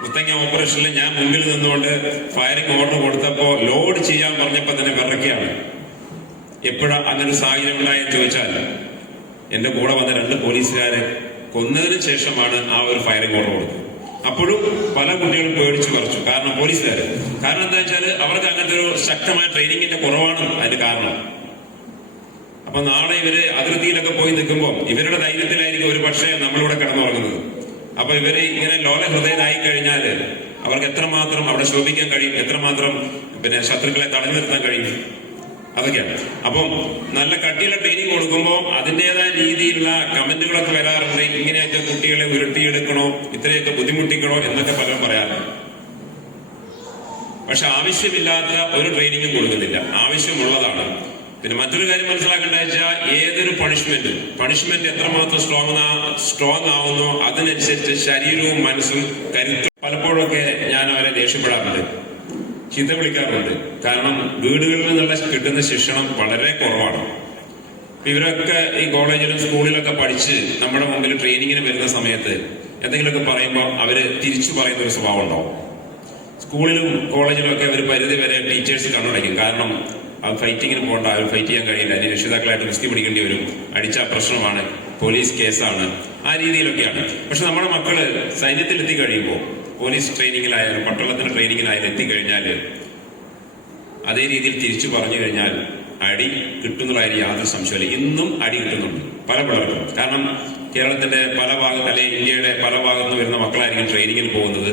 മുത്തങ്ങ ഓപ്പറേഷനിൽ ഞാൻ മുന്നിൽ നിന്നുകൊണ്ട് ഫയറിംഗ് ഓർഡർ കൊടുത്തപ്പോ ലോഡ് ചെയ്യാൻ പറഞ്ഞപ്പോ തന്നെ വിറയ്ക്കുകയാണ്. എപ്പോഴാ അങ്ങനെ ഒരു സാഹചര്യം ഉണ്ടായെന്ന് ചോദിച്ചാൽ, എന്റെ കൂടെ വന്ന 2 പോലീസുകാരെ കൊന്നതിന് ശേഷമാണ് ആ ഒരു ഫയറിംഗ് ഓർഡർ കൊടുത്തത്. അപ്പോഴും പല കുട്ടികളും പേടിച്ചു പറിച്ചു. കാരണം പോലീസുകാര്, കാരണം എന്താ വെച്ചാൽ അവർക്ക് അങ്ങനത്തെ ഒരു ശക്തമായ ട്രെയിനിങ്ങിന്റെ കുറവാണ് അതിന് കാരണം. അപ്പൊ നാളെ ഇവര് അതിർത്തിയിലൊക്കെ പോയി നിൽക്കുമ്പോൾ ഇവരുടെ ധൈര്യത്തിലായിരിക്കും ഒരു പക്ഷേ നമ്മളിവിടെ കിടന്നുറങ്ങുന്നത്. അപ്പൊ ഇവര് ഇങ്ങനെ ലോല ഹൃദയരായി കഴിഞ്ഞാൽ അവർക്ക് എത്രമാത്രം അവിടെ ശോഭിക്കാൻ കഴിയും, എത്രമാത്രം ശത്രുക്കളെ തടഞ്ഞു നിർത്താൻ കഴിയും, അതൊക്കെയാണ്. അപ്പം നല്ല കട്ടിയുള്ള ട്രെയിനിങ് കൊടുക്കുമ്പോൾ അതിൻ്റെതായ രീതിയിലുള്ള കമന്റുകളൊക്കെ വരാറുണ്ട്. ഇങ്ങനെയൊക്കെ കുട്ടികളെ ഉരുട്ടിയെടുക്കണോ, ഇത്രയൊക്കെ ബുദ്ധിമുട്ടിക്കണോ എന്നൊക്കെ പലരും പറയാറുണ്ട്. പക്ഷെ ആവശ്യമില്ലാത്ത ഒരു ട്രെയിനിങ്ങും കൊടുക്കുന്നില്ല, ആവശ്യമുള്ളതാണ്. പിന്നെ മറ്റൊരു കാര്യം മനസ്സിലാക്കേണ്ട വെച്ചാൽ ഏതൊരു പണിഷ്മെന്റ് എത്രമാത്രം സ്ട്രോങ് ആവുന്നോ അതിനനുസരിച്ച് ശരീരവും മനസ്സും കരുത്തും. പലപ്പോഴൊക്കെ ഞാൻ അവരെ ദേഷ്യപ്പെടാറുണ്ട്, ചീത്ത വിളിക്കാറുണ്ട്. കാരണം വീടുകളിൽ നിന്നുള്ള കിട്ടുന്ന ശിക്ഷണം വളരെ കുറവാണ്. ഇവരൊക്കെ ഈ കോളേജിലും സ്കൂളിലൊക്കെ പഠിച്ച് നമ്മുടെ മുമ്പിൽ ട്രെയിനിങ്ങിന് വരുന്ന സമയത്ത് എന്തെങ്കിലുമൊക്കെ പറയുമ്പോൾ അവര് തിരിച്ചു പറയുന്ന ഒരു സ്വഭാവം ഉണ്ടാവും. സ്കൂളിലും കോളേജിലും ഒക്കെ ഒരു പരിധി വരെ ടീച്ചേഴ്സ് കണ്ണടയ്ക്കും. കാരണം അത് ഫൈറ്റിങ്ങിന് പോകണ്ട, അവർ ഫൈറ്റ് ചെയ്യാൻ കഴിയില്ല, അതിന് രക്ഷിതാക്കളായിട്ട് കുസ്തി പിടിക്കേണ്ടി വരും, അടിച്ച പ്രശ്നമാണ്, പോലീസ് കേസാണ്, ആ രീതിയിലൊക്കെയാണ്. പക്ഷെ നമ്മുടെ മക്കള് സൈന്യത്തിൽ എത്തിക്കഴിയുമ്പോൾ, പോലീസ് ട്രെയിനിങ്ങിലായാലും പട്ടാളത്തിന്റെ ട്രെയിനിങ്ങിലായാലും എത്തിക്കഴിഞ്ഞാൽ അതേ രീതിയിൽ തിരിച്ചു പറഞ്ഞു കഴിഞ്ഞാൽ അടി കിട്ടുന്നതായിരിക്കും യാതൊരു സംശയമില്ല. ഇന്നും അടി കിട്ടുന്നുണ്ട് പല പിള്ളേർക്കും. കാരണം കേരളത്തിന്റെ പല ഭാഗത്ത് അല്ലെങ്കിൽ ഇന്ത്യയുടെ പല ഭാഗത്തുനിന്ന് വരുന്ന മക്കളായിരിക്കും ട്രെയിനിങ്ങിന് പോകുന്നത്.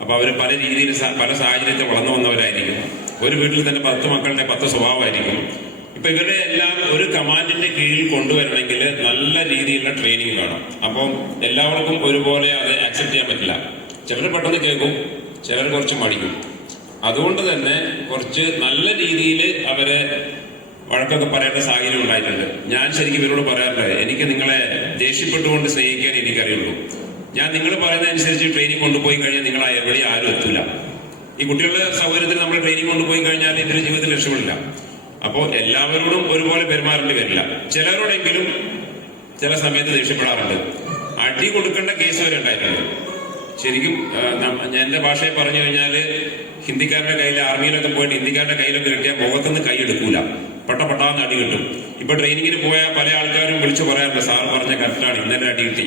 അപ്പൊ അവർ പല രീതിയിൽ പല സാഹചര്യത്തിൽ വളർന്നു വന്നവരായിരിക്കും. ഒരു വീട്ടിൽ തന്നെ 10 മക്കളുടെ 10 സ്വഭാവമായിരിക്കും. ഇപ്പൊ ഇവരുടെ എല്ലാം ഒരു കമാൻഡിന്റെ കീഴിൽ കൊണ്ടുവരണമെങ്കിൽ നല്ല രീതിയിലുള്ള ട്രെയിനിങ് വേണം. അപ്പം എല്ലാവർക്കും ഒരുപോലെ അത് ആക്സെപ്റ്റ് ചെയ്യാൻ പറ്റില്ല. ചിലർ പെട്ടെന്ന് കേൾക്കും, ചിലർ കുറച്ച് മടിക്കും. അതുകൊണ്ട് തന്നെ കുറച്ച് നല്ല രീതിയിൽ അവരെ വഴക്കൊക്കെ പറയേണ്ട സാഹചര്യം ഉണ്ടായിട്ടുണ്ട്. ഞാൻ ശരിക്കും ഇവരോട് പറയാറുണ്ട്, എനിക്ക് നിങ്ങളെ ദേഷ്യപ്പെട്ടുകൊണ്ട് സ്നേഹിക്കാൻ എനിക്കറിയുള്ളൂ. ഞാൻ നിങ്ങൾ പറയുന്നതനുസരിച്ച് ട്രെയിനിങ് കൊണ്ടുപോയി കഴിഞ്ഞാൽ നിങ്ങൾ എവിടെ ആരും എത്തൂല. ഈ കുട്ടികളുടെ സൗകര്യത്തിൽ നമ്മൾ ട്രെയിനിങ് കൊണ്ടുപോയി കഴിഞ്ഞാൽ ഇവരുടെ ജീവിതത്തിൽ രക്ഷപ്പെടില്ല. അപ്പോൾ എല്ലാവരോടും ഒരുപോലെ പെരുമാറേണ്ടി വരില്ല. ചിലരോടെങ്കിലും ചില സമയത്ത് ദേഷ്യപ്പെടാറുണ്ട്. അടി കൊടുക്കേണ്ട കേസ് വരെ ഉണ്ടായിട്ടുണ്ട്. ശരിക്കും എന്റെ ഭാഷയെ പറഞ്ഞു കഴിഞ്ഞാൽ ഹിന്ദിക്കാരുടെ കയ്യിൽ ആർമിയിലൊക്കെ പോയിട്ട് ഹിന്ദിക്കാരുടെ കയ്യിലൊക്കെ കിട്ടിയാൽ മുഖത്തുനിന്ന് കൈ എടുക്കൂല, പെട്ടെന്ന് അടി കിട്ടും. ഇപ്പൊ ട്രെയിനിങ്ങിന് പോയ പല ആൾക്കാരും വിളിച്ചു പറയാറുണ്ട്, സാർ പറഞ്ഞ കറക്റ്റാണ്, ഇന്നലെ അടി കിട്ടി.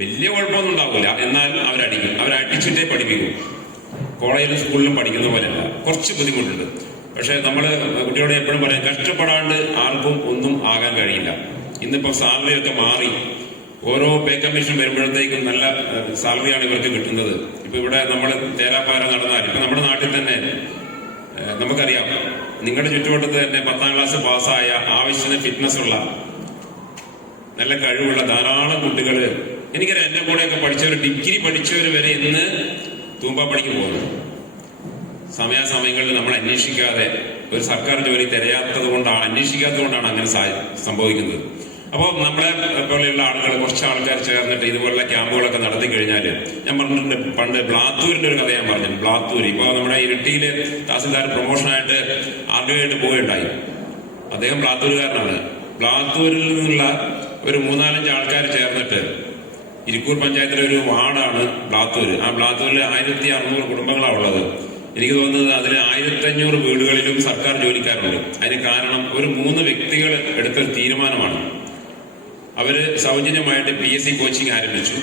വലിയ കുഴപ്പമൊന്നും ഉണ്ടാവില്ല, എന്നാലും അവരടിക്കും. അവരടിച്ചിട്ടേ പഠിപ്പിക്കും. കോളേജിലും സ്കൂളിലും പഠിക്കുന്ന പോലെയല്ല, കുറച്ച് ബുദ്ധിമുട്ടുണ്ട്. പക്ഷെ നമ്മൾ കുട്ടികളോട് എപ്പോഴും പറയാം, കഷ്ടപ്പെടാണ്ട് ആർക്കും ഒന്നും ആകാൻ കഴിയില്ല. ഇന്നിപ്പോ സാലറിയൊക്കെ മാറി, ഓരോ പേ കമ്മീഷൻ വരുമ്പോഴത്തേക്കും നല്ല സാലറിയാണ് ഇവർക്ക് കിട്ടുന്നത്. ഇപ്പൊ ഇവിടെ നമ്മൾ തേരാപ്പാര നടന്നാൽ ഇപ്പൊ നമ്മുടെ നാട്ടിൽ തന്നെ നമുക്കറിയാം, നിങ്ങളുടെ ചുറ്റുവട്ടത്ത് തന്നെ 10ാം ക്ലാസ് പാസ്സായ ആവശ്യത്തിന് ഫിറ്റ്നസ് ഉള്ള നല്ല കഴിവുള്ള ധാരാളം കുട്ടികൾ, എനിക്കറിയാം എന്റെ കൂടെയൊക്കെ പഠിച്ചവർ, ഡിഗ്രി പഠിച്ചവർ വരെ ഇന്ന് തൂമ്പാപ്പണിക്ക് പോകുന്നു. സമയാസമയങ്ങളിൽ നമ്മൾ അന്വേഷിക്കാതെ, ഒരു സർക്കാർ ജോലി തിരയാത്തത് കൊണ്ടാണ്, അന്വേഷിക്കാത്തത് കൊണ്ടാണ് അങ്ങനെ സംഭവിക്കുന്നത്. അപ്പോൾ നമ്മളെ പോലെയുള്ള ആളുകൾ, കുറച്ച് ആൾക്കാർ ചേർന്നിട്ട് ഇതുപോലുള്ള ക്യാമ്പുകളൊക്കെ നടത്തി കഴിഞ്ഞാൽ, ഞാൻ പറഞ്ഞിട്ടുണ്ട് പണ്ട് ബ്ലാത്തൂരിന്റെ ഒരു കഥ ഞാൻ പറഞ്ഞു. ബ്ലാത്തൂർ ഇപ്പൊ നമ്മുടെ ഇരിട്ടിയില് തഹസിൽദാർ പ്രൊമോഷനായിട്ട് RDO ആയിട്ട് പോവുകയുണ്ടായി. അദ്ദേഹം ബ്ലാത്തൂരുകാരനാണ്. ബ്ലാത്തൂരിൽ നിന്നുള്ള ഒരു 3-4 ആൾക്കാർ ചേർന്നിട്ട്, ഇരിക്കൂർ പഞ്ചായത്തിലെ ഒരു വാർഡാണ് ബ്ലാത്തൂര്. ആ ബ്ലാത്തൂരിൽ 1600 കുടുംബങ്ങളാണ് ഉള്ളത്. എനിക്ക് തോന്നുന്നത് അതിൽ 1500 വീടുകളിലും സർക്കാർ ജോലിക്കാരുണ്ട്. അതിന് കാരണം ഒരു 3 വ്യക്തികൾ എടുത്തൊരു തീരുമാനമാണ്. അവര് സൗജന്യമായിട്ട് PSC കോച്ചിങ് ആരംഭിച്ചു.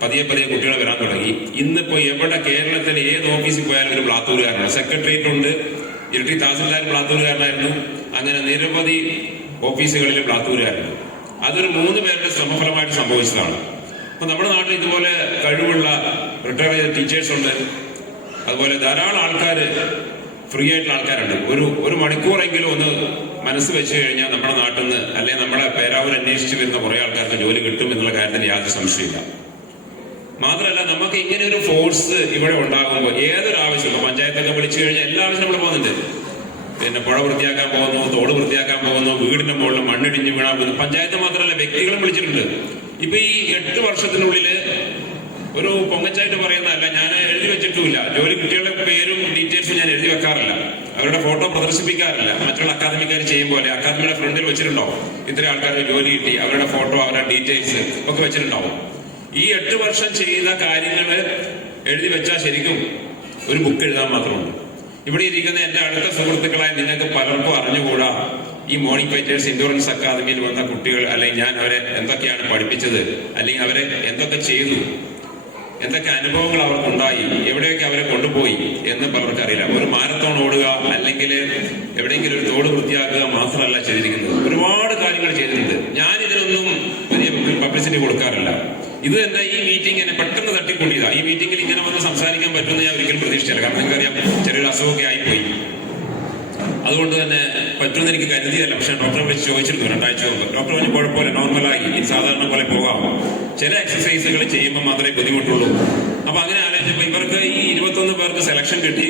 പതിയെ കുട്ടികൾ വരാൻ തുടങ്ങി. ഇന്നിപ്പോ എവിടെ കേരളത്തിൽ ഏത് ഓഫീസിൽ പോയാലും ഒരു ബ്ലാത്തൂരുകാരനാണ്. സെക്രട്ടേറിയറ്റ് ഉണ്ട്, ഇരട്ടി തഹസിൽദാർ ബ്ലാത്തൂരുകാരനായിരുന്നു. അങ്ങനെ നിരവധി ഓഫീസുകളിൽ ബ്ലാത്തൂരുകാരുണ്ട്. അതൊരു 3 പേരുടെ ശ്രമഫലമായിട്ട് സംഭവിച്ചതാണ്. അപ്പൊ നമ്മുടെ നാട്ടിൽ ഇതുപോലെ കഴിവുള്ള റിട്ടയർ ചെയ്ത ടീച്ചേഴ്സ് ഉണ്ട്. അതുപോലെ ധാരാളം ആൾക്കാർ, ഫ്രീ ആയിട്ടുള്ള ആൾക്കാരുണ്ട്. ഒരു മണിക്കൂറെങ്കിലും ഒന്ന് മനസ്സ് വെച്ച് കഴിഞ്ഞാൽ നമ്മുടെ നാട്ടിൽ നിന്ന്, അല്ലെങ്കിൽ നമ്മുടെ പേരാവൂർ അന്വേഷിച്ച് വരുന്ന കുറെ ആൾക്കാർക്ക് ജോലി കിട്ടും എന്നുള്ള കാര്യത്തിൽ യാതൊരു സംശയമില്ല. മാത്രമല്ല, നമുക്ക് ഇങ്ങനെ ഒരു ഫോഴ്സ് ഇവിടെ ഉണ്ടാകുമ്പോൾ ഏതൊരു ആവശ്യം, ഇപ്പൊ പഞ്ചായത്തൊക്കെ വിളിച്ചു കഴിഞ്ഞാൽ എല്ലാ ആവശ്യം നമ്മൾ പോകുന്നുണ്ട്. പിന്നെ പുഴ വൃത്തിയാക്കാൻ പോകുന്നു, തോട് വൃത്തിയാക്കാൻ പോകുന്നു, വീടിന്റെ മുകളിൽ മണ്ണിടിഞ്ഞ് വീണാൻ പോകുന്നു. പഞ്ചായത്ത് മാത്രമല്ല, വ്യക്തികളും വിളിച്ചിട്ടുണ്ട്. ഇപ്പൊ ഈ 8 വർഷത്തിനുള്ളിൽ ഒരു പൊങ്ങച്ചായിട്ട് പറയുന്നതല്ല, ഞാൻ എഴുതി വെച്ചിട്ടുമില്ല. ജോലി കുട്ടികളുടെ പേരും ഡീറ്റെയിൽസും ഞാൻ എഴുതി വെക്കാറില്ല, അവരുടെ ഫോട്ടോ പ്രദർശിപ്പിക്കാറില്ല. മറ്റുള്ള അക്കാദമിക്കാർ ചെയ്യും പോലെ അക്കാദമിയുടെ ഫ്രണ്ടിൽ വെച്ചിട്ടുണ്ടോ ഇത്ര ആൾക്കാർക്ക് ജോലി കിട്ടി, അവരുടെ ഫോട്ടോ, അവരുടെ ഡീറ്റെയിൽസ് ഒക്കെ വെച്ചിട്ടുണ്ടാവും. ഈ 8 വർഷം ചെയ്ത കാര്യങ്ങൾ എഴുതി വെച്ചാൽ ശരിക്കും ഒരു ബുക്ക് എഴുതാൻ മാത്രമുണ്ട്. ഇവിടെ ഇരിക്കുന്ന എന്റെ അടുത്ത സുഹൃത്തുക്കളായ നിങ്ങൾക്ക് പലർക്കും അറിഞ്ഞുകൂടാ ഈ മോർണിംഗ് ഫൈറ്റേഴ്സ് ഇൻഡോറൻസ് അക്കാദമിയിൽ വന്ന കുട്ടികൾ, അല്ലെങ്കിൽ ഞാൻ അവരെ എന്തൊക്കെയാണ് പഠിപ്പിച്ചത്, അല്ലെങ്കിൽ അവരെ എന്തൊക്കെ ചെയ്തു, എന്തൊക്കെ അനുഭവങ്ങൾ അവർക്കുണ്ടായി, എവിടെയൊക്കെ അവരെ കൊണ്ടുപോയി എന്ന് പലർക്കും അറിയില്ല. ഒരു മാരത്തോൺ ഓടുക, അല്ലെങ്കിൽ എവിടെയെങ്കിലും ഒരു തോട് വൃത്തിയാക്കുക മാത്രമല്ല ചെയ്തിരിക്കുന്നത്, ഒരുപാട് കാര്യങ്ങൾ ചെയ്തിട്ടുണ്ട്. ഞാൻ ഇതിനൊന്നും വലിയ പബ്ലിസിറ്റി കൊടുക്കാറില്ല. ഇത് തന്നെ ഈ മീറ്റിംഗ് എന്നെ പെട്ടെന്ന് തട്ടിക്കൂട്ടിയതാ. ഈ മീറ്റിംഗിൽ ഇങ്ങനെ വന്ന് സംസാരിക്കാൻ പറ്റുമെന്ന് ഞാൻ ഒരിക്കലും പ്രതീക്ഷിച്ചില്ല. കാരണം നിങ്ങൾക്കറിയാം, ചെറിയൊരു അസുഖമൊക്കെ ആയിപ്പോയി. അതുകൊണ്ട് തന്നെ പറ്റുമെന്ന് എനിക്ക് കരുതിയല്ല. പക്ഷെ ഡോക്ടറെ വിളിച്ച് ചോദിച്ചിരുന്നു 2 ആഴ്ച മുമ്പ്. ഡോക്ടർ പറഞ്ഞ് കുഴപ്പമില്ല, നോർമലായി, ഈ സാധാരണ പോലെ പോകാം, ചില എക്സസൈസുകൾ ചെയ്യുമ്പോൾ മാത്രമേ ബുദ്ധിമുട്ടുള്ളൂ. അപ്പൊ അങ്ങനെ ആലോചിച്ചപ്പോ ഇവർക്ക് ഈ 21 പേർക്ക് സെലക്ഷൻ കിട്ടി.